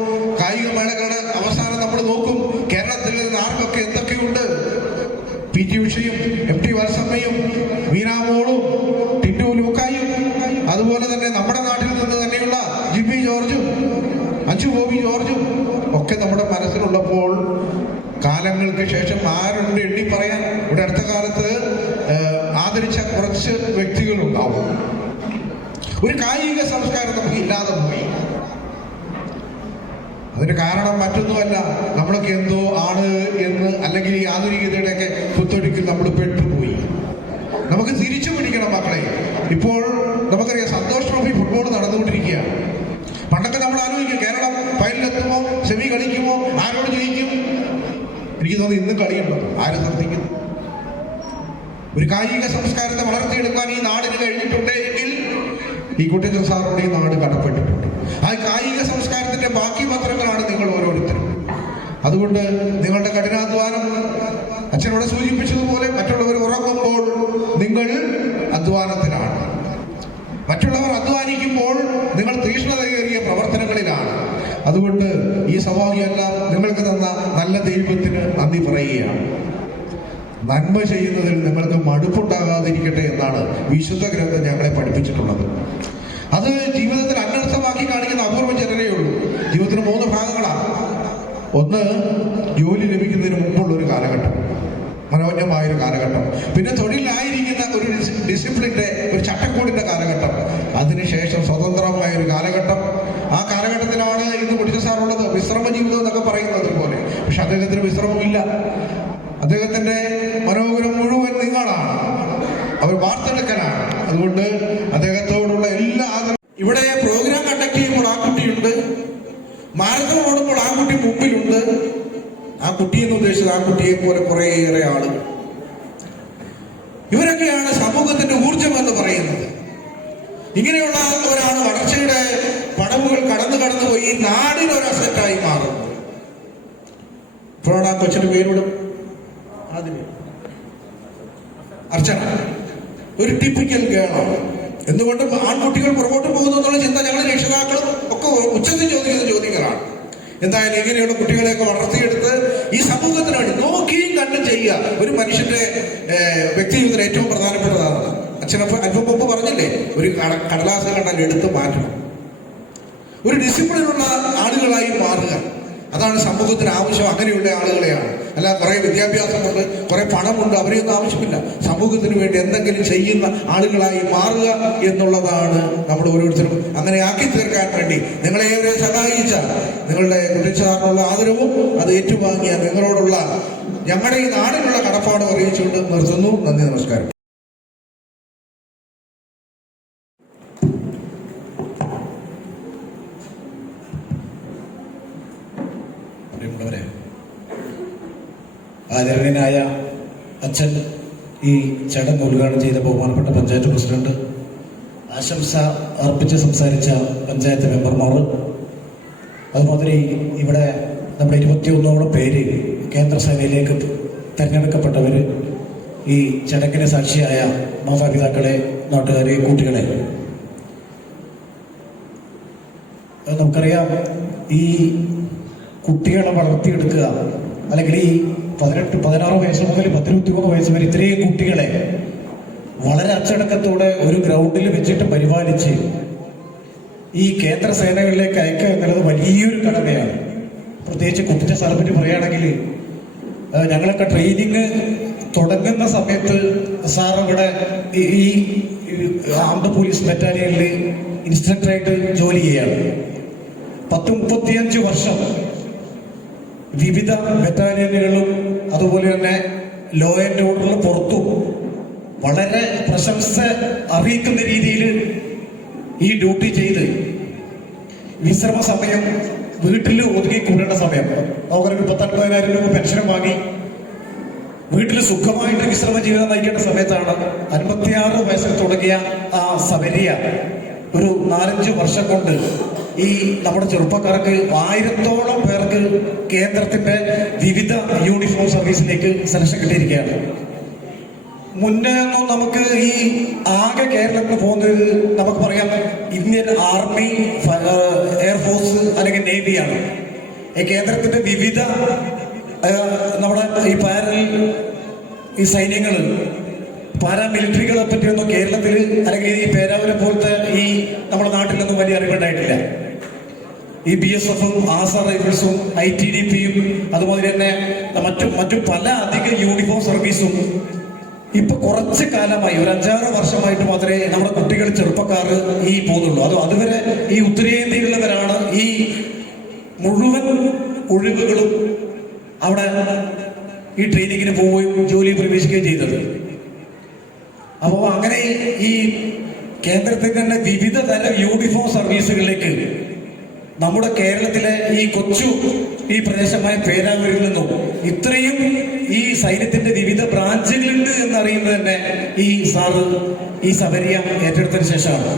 കായിക മേളകളുടെ അവസാനം നമ്മൾ നോക്കും, കേരളത്തിൽ നിന്ന് ആർക്കൊക്കെ എന്തൊക്കെയുണ്ട്. PT ഉഷയും MT വത്സമ്മയും മീനാമോളും ടിറ്റു ലൂക്കായും അതുപോലെ തന്നെ നമ്മുടെ നാട്ടിൽ നിന്ന് തന്നെയുള്ള GP ജോർജും അച്ചു ബോബി ജോർജും ഒക്കെ നമ്മുടെ മനസ്സിലുള്ളപ്പോൾ കാലങ്ങൾക്ക് ശേഷം ആരുണ്ട് എണ്ണി പറയാൻ? ഇവിടെ അടുത്ത കാലത്ത് ആദരിച്ച കുറച്ച് വ്യക്തികളുണ്ടാവും. ഒരു കായിക സംസ്കാരം നമുക്ക് ഇല്ലാതെ പോയി. അതിന് കാരണം മറ്റൊന്നുമല്ല, നമ്മളൊക്കെ എന്തോ ആണ് എന്ന്, അല്ലെങ്കിൽ ഈ ആധുനികതയുടെയൊക്കെ കുത്തൊഴുക്കിൽ നമ്മൾ പെട്ടുപോയി. നമുക്ക് തിരിച്ചു പിടിക്കണം മക്കളെ. ഇപ്പോൾ നമുക്കറിയാം, സന്തോഷ് ട്രോഫി ഫുട്ബോൾ നടന്നുകൊണ്ടിരിക്കുകയാണ്. പണ്ടൊക്കെ നമ്മൾ ആലോചിക്കും, കേരളം ഫൈനലെത്തുമോ, സെമി കളിക്കുമോ, ആരോട് ജയിക്കും. എനിക്ക് തോന്നുന്നു ഇന്നും കളിയുണ്ടോ, ആരും ശ്രദ്ധിക്കുന്നു. ഒരു കായിക സംസ്കാരത്തെ വളർത്തിയെടുക്കാൻ ഈ നാടിന് കഴിഞ്ഞിട്ടുണ്ടെങ്കിൽ ഈ കുട്ടിച്ചൻ സാറോട് ഈ നാട് കടപ്പെട്ടിട്ടുണ്ട്. ആ കായിക സംസ്കാരത്തിന്റെ ബാക്കി പത്രങ്ങളാണ് നിങ്ങൾ ഓരോരുത്തരും. അതുകൊണ്ട് നിങ്ങളുടെ കഠിനാധ്വാനം, അച്ഛനോട് സൂചിപ്പിച്ചതുപോലെ, മറ്റുള്ളവർ ഉറങ്ങുമ്പോൾ നിങ്ങൾ അധ്വാനത്തിലാണ്. മറ്റുള്ളവർ അധ്വാനിക്കുമ്പോൾ നിങ്ങൾ തീക്ഷ്ണതയേറിയ പ്രവർത്തനങ്ങളിലാണ്. അതുകൊണ്ട് ഈ സമൂഹമെല്ലാം നിങ്ങൾക്ക് തന്ന നല്ല ദൈവത്തിന് നന്ദി പറയുകയാണ്. നന്മ ചെയ്യുന്നതിൽ നിങ്ങൾക്ക് മടുപ്പുണ്ടാകാതിരിക്കട്ടെ എന്നാണ് വിശുദ്ധ ഗ്രന്ഥം ഞങ്ങളെ പഠിപ്പിച്ചിട്ടുള്ളത്. അത് ജീവിതത്തിൽ അനർത്ഥമാക്കി കാണിക്കുന്ന അപൂർവം ചിലരേ ഉള്ളൂ. ജീവിതത്തിന് 3 ഭാഗങ്ങളാണ്. ഒന്ന്, ജോലി ലഭിക്കുന്നതിന് മുമ്പുള്ള ഒരു കാലഘട്ടം, മനോജ്ഞമായൊരു കാലഘട്ടം. പിന്നെ തൊഴിലായിരിക്കുന്ന ഒരു ഡിസിപ്ലിൻ്റെ, ഒരു ചട്ടക്കൂടിൻ്റെ കാലഘട്ടം. അതിനുശേഷം സ്വതന്ത്രമായൊരു കാലഘട്ടം. ആ കാലഘട്ടത്തിലാണ് ഇന്ന് കുട്ടിച്ച സാറുള്ളത്. വിശ്രമ ജീവിതം എന്നൊക്കെ പറയുന്നത് പോലെ. പക്ഷെ അദ്ദേഹത്തിന് വിശ്രമമില്ല. അദ്ദേഹത്തിൻ്റെ മനോഹരം മുഴുവൻ നിങ്ങളാണ്. അവർ വാർത്തെടുക്കലാണ്. അതുകൊണ്ട് അദ്ദേഹത്തോടുള്ള എല്ലാ ഇവിടെ പ്രോഗ്രാം കണ്ടക്ട് ചെയ്യുമ്പോൾ ആ കുട്ടിയുണ്ട്, മാരത്തൺ ഓടുമ്പോൾ ആ കുട്ടി മുമ്പിലുണ്ട്. ആ കുട്ടി എന്ന് ഉദ്ദേശിച്ചത് ആ കുട്ടിയെ പോലെ കുറേയേറെ ആളുകൾ. ഇവരൊക്കെയാണ് സമൂഹത്തിന്റെ ഊർജം എന്ന് പറയുന്നത്. ഇങ്ങനെയുള്ളവരാണ് വളർച്ചയുടെ പടവുകൾ കടന്നു പോയി നാടിനൊരു അസറ്റായി മാറുന്നത്. ഇപ്പോഴാണ് ആ കൊച്ചിന്റെ പേരിടും, അർച്ചന. ഒരു ടിപ്പിക്കൽ ഗേളാണ്. എന്തുകൊണ്ട് ആൺകുട്ടികൾ പുറകോട്ട് പോകുന്നു എന്നുള്ള ചിന്ത ഞങ്ങൾ രക്ഷിതാക്കളും ഒക്കെ ഉച്ചത്തിൽ ചോദിക്കുന്ന ചോദ്യങ്ങളാണ്. എന്തായാലും ഇങ്ങനെയുള്ള കുട്ടികളെയൊക്കെ വളർത്തിയെടുത്ത് ഈ സമൂഹത്തിന് വേണ്ടി നോക്കിയും കണ്ടും ചെയ്യുക ഒരു മനുഷ്യന്റെ വ്യക്തി ജീവിതത്തിൽ ഏറ്റവും പ്രധാനപ്പെട്ടതാണ്. അച്ഛനപ്പം അല്പം മുമ്പ് പറഞ്ഞില്ലേ, ഒരു കടലാസ് കണ്ടാൽ എടുത്ത് മാറ്റണം. ഒരു ഡിസിപ്ലിനുള്ള ആളുകളായി മാറുക, അതാണ് സമൂഹത്തിന് ആവശ്യം. അങ്ങനെയുള്ള ആളുകളെയാണ്. അല്ല കുറേ വിദ്യാഭ്യാസമുണ്ട്, കുറേ പണമുണ്ട്, അവരെയൊന്നും ആവശ്യമില്ല. സമൂഹത്തിന് വേണ്ടി എന്തെങ്കിലും ചെയ്യുന്ന ആളുകളായി മാറുക എന്നുള്ളതാണ് നമ്മൾ ഓരോരുത്തരും. അങ്ങനെ ആക്കി തീർക്കാൻ വേണ്ടി നിങ്ങളെ സഹായിച്ച നിങ്ങളുടെ കുട്ടിച്ചാറിനുള്ള ആദരവും അത് ഏറ്റുവാങ്ങിയ നിങ്ങളോടുള്ള ഞങ്ങളുടെ ഈ നാടിനുള്ള കടപ്പാടും അറിയിച്ചുകൊണ്ട് നിർത്തുന്നു. നന്ദി, നമസ്കാരം. പ്രിയമുള്ളവരെ, ആദരണീയനായ അച്ഛൻ ഈ ചടങ്ങ് ഉദ്ഘാടനം ചെയ്ത ബഹുമാനപ്പെട്ട പഞ്ചായത്ത് പ്രസിഡന്റ്, ആശംസ അർപ്പിച്ച് സംസാരിച്ച പഞ്ചായത്ത് മെമ്പർമാർ, അതുമാതിരി ഇവിടെ നമ്മുടെ 21ഓളം പേര് കേന്ദ്ര സേനയിലേക്ക് തിരഞ്ഞെടുക്കപ്പെട്ടവർ, ഈ ചടങ്ങിന് സാക്ഷിയായ മാതാപിതാക്കളെ, നാട്ടുകാരെ, കുട്ടികളെ, നമുക്കറിയാം ഈ കുട്ടികളെ വളർത്തിയെടുക്കുക, അല്ലെങ്കിൽ ഈ 16 വയസ്സ് മുതൽ 13 വയസ്സ് വരെ ഇത്രയും കുട്ടികളെ വളരെ അച്ചടക്കത്തോടെ ഒരു ഗ്രൗണ്ടിൽ വെച്ചിട്ട് പരിപാലിച്ച് ഈ കേന്ദ്ര സേനകളിലേക്ക് അയക്കുക എന്നുള്ളത് വലിയൊരു കടമയാണ്. പ്രത്യേകിച്ച് കുട്ടിച്ച സ്ഥലപ്പറ്റി പറയുകയാണെങ്കിൽ ഞങ്ങളൊക്കെ ട്രെയിനിങ് തുടങ്ങുന്ന സമയത്ത് സാർ ഇവിടെ ഈ ആംഡ് പോലീസ് ബറ്റാലിയനിൽ ഇൻസ്ട്രക്ടറായിട്ട് ജോലി ചെയ്യാണ്. 35 വർഷം വിവിധ ബറ്റാലിയനുകളും അതുപോലെ തന്നെ ലോ ആൻഡ് ഓർഡറിന് പുറത്തും വളരെ പ്രശംസ അറിയിക്കുന്ന രീതിയിൽ ഈ ഡ്യൂട്ടി ചെയ്ത് വിശ്രമ സമയം വീട്ടിൽ ഒതുങ്ങിക്കൂടേണ്ട സമയം, നമുക്കൊരു 50,000 രൂപ പെൻഷനും വാങ്ങി വീട്ടിൽ സുഖമായിട്ട് വിശ്രമ ജീവിതം നയിക്കേണ്ട സമയത്താണ് 56 വയസ്സിൽ തുടങ്ങിയ ആ സബരിയ ഒരു 4-5 വർഷം കൊണ്ട് ഈ നമ്മുടെ ചെറുപ്പക്കാർക്ക് 1000-ഓളം പേർക്ക് കേന്ദ്രത്തിന്റെ വിവിധ യൂണിഫോം സർവീസിലേക്ക് സെലക്ഷൻ കിട്ടിയിരിക്കുകയാണ്. മുന്നേ ഒന്നും നമുക്ക് ഈ ആകെ കേരളത്തിൽ പോകുന്നത് നമുക്ക് പറയാം ഇന്ത്യൻ ആർമി, എയർഫോഴ്സ് അല്ലെങ്കിൽ നേവിയാണ്. ഈ കേന്ദ്രത്തിന്റെ വിവിധ നമ്മുടെ ഈ സൈന്യങ്ങൾ, പാരാമിലിറ്ററികളെ പറ്റിയൊന്നും കേരളത്തിൽ അല്ലെങ്കിൽ ഈ പേരാവൂരെ പോലത്തെ ഈ നമ്മുടെ നാട്ടിലൊന്നും വലിയ അറിവുണ്ടായിട്ടില്ല. ഈ BSF-ഉം ആസാ റൈഫിൾസും ITDP-യും അതുമാതിരി തന്നെ മറ്റു പല അധിക യൂണിഫോം സർവീസും ഇപ്പൊ കുറച്ച് കാലമായി, ഒരു 5-6 വർഷമായിട്ട് മാത്രമേ നമ്മുടെ കുട്ടികൾ, ചെറുപ്പക്കാർ ഈ പോകുന്നുള്ളൂ. അതുവരെ ഈ ഉത്തരേന്ത്യയിലുള്ളവരാണ് ഈ മുഴുവൻ ഒഴിവുകളും അവിടെ ഈ ട്രെയിനിങ്ങിന് പോവുകയും ജോലി പ്രവേശിക്കുകയും ചെയ്തത്. അപ്പോൾ അങ്ങനെ ഈ കേന്ദ്രത്തിൽ തന്നെ വിവിധ തരം യൂണിഫോം സർവീസുകളിലേക്ക് നമ്മുടെ കേരളത്തിലെ ഈ കൊച്ചു ഈ പ്രദേശമായ പേരാവൂരിൽ നിന്നും ഇത്രയും ഈ സൈന്യത്തിന്റെ വിവിധ ബ്രാഞ്ചുകളുണ്ട് എന്നറിയുന്നത് തന്നെ ഈ സാറ് ഈ സബരിയ ഏറ്റെടുത്തതിന് ശേഷമാണ്.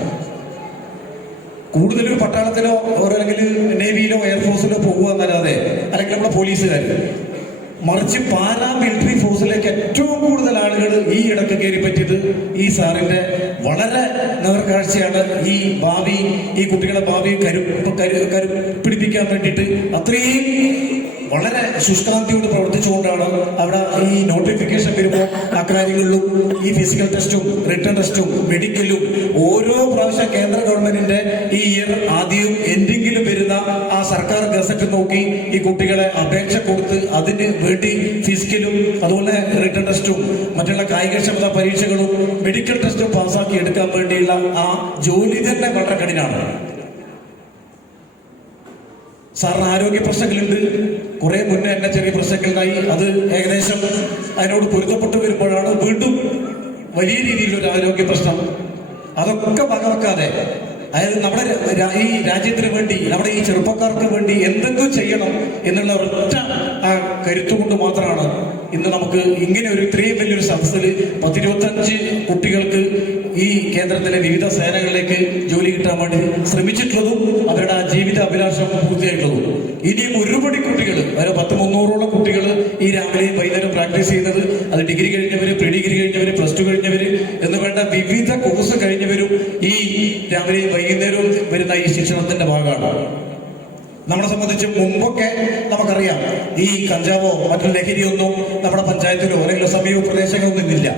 കൂടുതലും പട്ടാളത്തിലോ അല്ലെങ്കിൽ നേവിയിലോ എയർഫോഴ്സിലോ പോകുക എന്നല്ലാതെ, അല്ലെങ്കിൽ നമ്മുടെ പോലീസുകാർ, മറിച്ച് പാരാമിലിറ്ററി ഫോഴ്സിലേക്ക് ഏറ്റവും കൂടുതൽ ആളുകൾ ഈ ഇടയ്ക്ക് കയറി പറ്റിയത് ഈ സാറിന്റെ വളരെ നേർക്കാഴ്ചയാണ്. ഈ കുട്ടികളെ ഭാവി പിടിപ്പിക്കാൻ വേണ്ടിയിട്ട് അത്രയും വളരെ ശുഷ്കാന്തിയോട് പ്രവർത്തിച്ചുകൊണ്ടാണ് അവിടെ ഈ നോട്ടിഫിക്കേഷൻ വരുമ്പോൾ അക്കാര്യങ്ങളിലും ഈ ഫിസിക്കൽ ടെസ്റ്റും റിട്ടേൺ ടെസ്റ്റും മെഡിക്കലും ഓരോ പ്രാവശ്യം കേന്ദ്ര ഗവൺമെന്റിന്റെ ഈ ഇയർ ആദ്യവും എൻഡിങ്ങിലും വരുന്ന ആ സർക്കാർ ഗസറ്റ് നോക്കി ഈ കുട്ടികളെ അപേക്ഷ കൊടുത്ത് അതിന് വേണ്ടി ഫിസിക്കലും അതുപോലെ റിട്ടേൺ ടെസ്റ്റും മറ്റുള്ള കായികക്ഷമതാ പരീക്ഷകളും മെഡിക്കൽ ടെസ്റ്റും പാസ്സാക്കി എടുക്കാൻ വേണ്ടിയുള്ള ആ ജോലി തന്നെ വളരെ കഠിനമാണ്. സാറിന് ആരോഗ്യ പ്രശ്നങ്ങളുണ്ട്. കുറെ മുന്നേ എന്നെ ചെറിയ പ്രശ്നങ്ങളുണ്ടായി. അത് ഏകദേശം അതിനോട് പൊരുത്തപ്പെട്ടു വരുമ്പോഴാണ് വീണ്ടും വലിയ രീതിയിലൊരു ആരോഗ്യ പ്രശ്നം. അതൊക്കെ വകവെക്കാതെ, അതായത് നമ്മുടെ ഈ രാജ്യത്തിന് വേണ്ടി, നമ്മുടെ ഈ ചെറുപ്പക്കാർക്ക് വേണ്ടി എന്തെങ്കിലും ചെയ്യണം എന്നുള്ള ഒരൊറ്റ ആ കരുത്തുകൊണ്ട് മാത്രമാണ് ഇന്ന് നമുക്ക് ഇങ്ങനെ ഒരു ഇത്രയും വലിയൊരു സദസ്സിൽ 10-25 കുട്ടികൾക്ക് ഈ കേന്ദ്രത്തിലെ വിവിധ സേനകളിലേക്ക് ജോലി കിട്ടാൻ വേണ്ടി ശ്രമിച്ചിട്ടുള്ളതും അവരുടെ ആ ജീവിത അഭിലാഷം പൂർത്തിയായിട്ടുള്ളതും. ഇനിയും ഒരുപടി കുട്ടികൾ, അതായത് 100-300ഓളം കുട്ടികൾ ഈ രാവിലെയും വൈകുന്നേരം പ്രാക്ടീസ് ചെയ്യുന്നത്, അത് ഡിഗ്രി കഴിഞ്ഞവര്, പ്രീ ഡിഗ്രി കഴിഞ്ഞവര്, +2 കഴിഞ്ഞവര് എന്ന് വേണ്ട വിവിധ കോഴ്സ് കഴിഞ്ഞവരും ഈ രാവിലെയും വൈകുന്നേരവും വരുന്ന ഈ ശിക്ഷണത്തിന്റെ ഭാഗമാണ്. നമ്മളെ സംബന്ധിച്ച് മുമ്പൊക്കെ നമുക്കറിയാം ഈ കഞ്ചാവോ മറ്റു ലഹരിയൊന്നും നമ്മുടെ പഞ്ചായത്തിലോ അല്ലെങ്കിൽ സമീപ പ്രദേശങ്ങളൊന്നും ഇല്ല.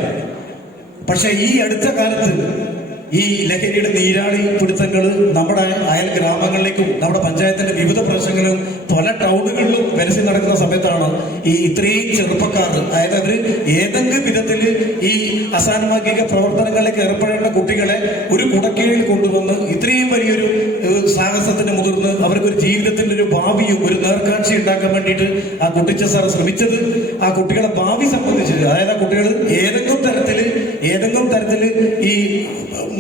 പക്ഷെ ഈ അടുത്ത കാലത്ത് ഈ ലഹരിയുടെ നീരാളി പിടുത്തങ്ങൾ നമ്മുടെ അയൽ ഗ്രാമങ്ങളിലേക്കും നമ്മുടെ പഞ്ചായത്തിന്റെ വിവിധ പ്രദേശങ്ങളിലും പല ടൗണുകളിലും പരസ്യം നടക്കുന്ന സമയത്താണ് ഈ ഇത്രയും ചെറുപ്പക്കാർ, അതായത് അവര് ഏതെങ്കിലും വിധത്തിൽ ഈ അസാന്മാർഗിക പ്രവർത്തനങ്ങളിലേക്ക് ഏർപ്പെടേണ്ട കുട്ടികളെ ഒരു കുടക്കീഴിൽ കൊണ്ടുവന്ന് ഇത്രയും വലിയൊരു സാഹസത്തിന് മുതിർന്ന് അവർക്കൊരു ജീവിതത്തിന്റെ ഒരു ഭാവിയും ഒരു നേർക്കാഴ്ച ഉണ്ടാക്കാൻ വേണ്ടിയിട്ട് ആ കുട്ടിച്ച സാർ ശ്രമിച്ചത് ആ കുട്ടികളെ ഭാവി സംബന്ധിച്ച്, അതായത് ആ കുട്ടികൾ ഏതെങ്കിലും തരത്തിൽ ഈ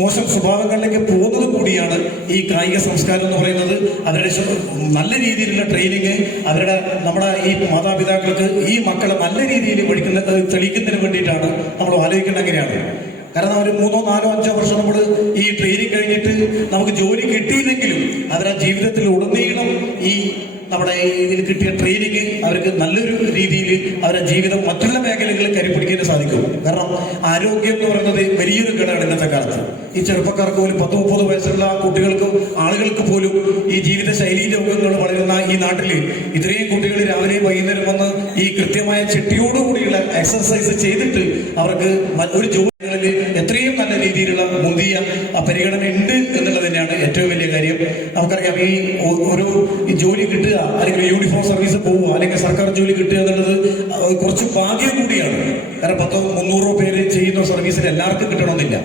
മോശം സ്വഭാവങ്ങളിലേക്ക് പോകുന്നത് കൂടിയാണ് ഈ കായിക സംസ്കാരം എന്ന് പറയുന്നത്. അവരുടെ നല്ല രീതിയിലുള്ള ട്രെയിനിങ് നമ്മുടെ ഈ മാതാപിതാക്കൾക്ക് ഈ മക്കളെ നല്ല രീതിയിൽ തെളിയിക്കുന്നതിന് വേണ്ടിയിട്ടാണ് നമ്മൾ ആലോചിക്കേണ്ടത്. അങ്ങനെയാണ്. കാരണം അവർ 3, 4, 5 വർഷം നമ്മൾ ഈ ട്രെയിനിങ് കഴിഞ്ഞിട്ട് നമുക്ക് ജോലി കിട്ടിയില്ലെങ്കിലും അവരാ ജീവിതത്തിൽ ഉടനീളം ഈ നമ്മുടെ ഇതിൽ കിട്ടിയ ട്രെയിനിങ് അവർക്ക് നല്ലൊരു രീതിയിൽ അവരുടെ ജീവിതം മറ്റുള്ള മേഖലകളിൽ കരുപിടിക്കാൻ സാധിക്കും. കാരണം ആരോഗ്യം എന്ന് പറയുന്നത് വലിയൊരു ഘടകമാണ് ഇന്നത്തെ കാലത്ത്. ഈ ചെറുപ്പക്കാർക്ക് പോലും 10-30 വയസ്സുള്ള ആളുകൾക്ക് പോലും ഈ ജീവിത ശൈലീ രോഗങ്ങൾ വളരുന്ന ഈ നാട്ടിൽ ഇത്രയും കുട്ടികൾ രാവിലെ വൈകുന്നേരം വന്ന് ഈ കൃത്യമായ ചിട്ടയോടുകൂടിയുള്ള എക്സർസൈസ് ചെയ്തിട്ട് അവർക്ക് ഒരു ജോലികളിൽ എത്രയും നല്ല രീതിയിലുള്ള മുന്തിയ പരിഗണന ഉണ്ട് എന്നുള്ളത് തന്നെയാണ് ഏറ്റവും വലിയ കാര്യം. നമുക്കറിയാം, ഈ ഒരു ജോലി കിട്ടുക, അല്ലെങ്കിൽ യൂണിഫോം സർവീസ് പോവുക, അല്ലെങ്കിൽ സർക്കാർ ജോലി കിട്ടുക എന്നുള്ളത് കുറച്ച് ഭാഗ്യം കൂടിയാണ്. കാരണം 100-300 പേര് ചെയ്യുന്ന സർവീസിൽ എല്ലാവർക്കും കിട്ടണമെന്നില്ല.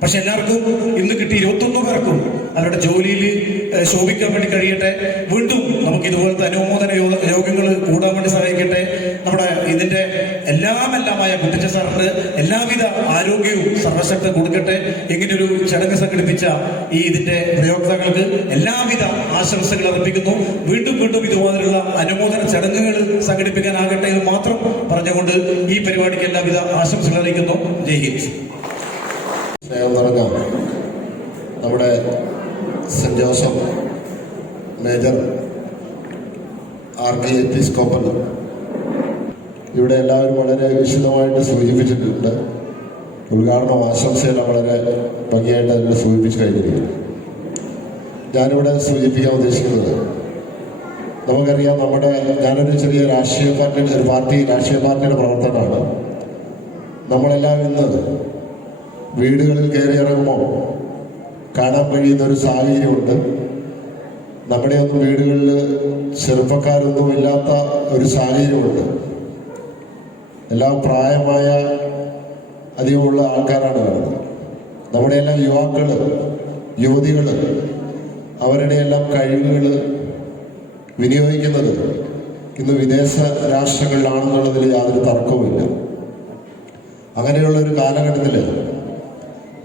പക്ഷെ എല്ലാവർക്കും ഇന്ന് കിട്ടി 21 പേർക്കും അവരുടെ ജോലിയിൽ ശോഭിക്കാൻ വേണ്ടി കഴിയട്ടെ. വീണ്ടും നമുക്ക് ഇതുപോലത്തെ അനുമോദന യോഗങ്ങൾ കൂടാൻ വേണ്ടി സഹായിക്കട്ടെ. നമ്മുടെ ഇതിന്റെ എല്ലാമായ കുട്ടിച്ച സാറിന് എല്ലാവിധ ആരോഗ്യവും സർവശക്തി കൊടുക്കട്ടെ. ഇങ്ങനെയൊരു ചടങ്ങ് സംഘടിപ്പിച്ച ഈ ഇതിന്റെ പ്രയോക്താക്കൾക്ക് എല്ലാവിധ ആശംസകൾ അർപ്പിക്കുന്നു. വീണ്ടും ഇതുപോലുള്ള അനുമോദന ചടങ്ങുകൾ സംഘടിപ്പിക്കാനാകട്ടെ എന്ന് മാത്രം പറഞ്ഞുകൊണ്ട് ഈ പരിപാടിക്ക് എല്ലാവിധ ആശംസകൾ അറിയിക്കുന്നു. ജയ് ഹിന്ദ്. സ്നേഹം നിറഞ്ഞ നമ്മുടെ സെന്റ് ജോസഫ് മേജർ ആർക്കി എപ്പിസ്കോപ്പൽ ഇവിടെ എല്ലാവരും വളരെ വിശദമായിട്ട് സൂചിപ്പിച്ചിട്ടുണ്ട്. ഉദ്ഘാടനം ആശംസയെല്ലാം വളരെ ഭംഗിയായിട്ട് അതിൽ സൂചിപ്പിച്ചു കഴിഞ്ഞിരിക്കുന്നു. ഞാനിവിടെ സൂചിപ്പിക്കാൻ ഉദ്ദേശിക്കുന്നത്, നമുക്കറിയാം, ഞാനൊരു ചെറിയ രാഷ്ട്രീയ പാർട്ടിയുടെ പ്രവർത്തനമാണ്. നമ്മളെല്ലാം ഇന്ന് വീടുകളിൽ കയറിയിറങ്ങുമ്പോൾ കാണാൻ കഴിയുന്ന ഒരു സാഹചര്യമുണ്ട്. നമ്മുടെയൊന്നും വീടുകളിൽ ചെറുപ്പക്കാരൊന്നും ഇല്ലാത്ത ഒരു സാഹചര്യമുണ്ട്. എല്ലാം പ്രായമായ അധികമുള്ള ആൾക്കാരാണ് കാണുന്നത്. നമ്മുടെയെല്ലാം യുവതികൾ അവരുടെ എല്ലാം കഴിവുകൾ വിനിയോഗിക്കുന്നത് ഇന്ന് വിദേശ രാഷ്ട്രങ്ങളിലാണെന്നുള്ളതിൽ യാതൊരു തർക്കവുമില്ല. അങ്ങനെയുള്ളൊരു കാലഘട്ടത്തിൽ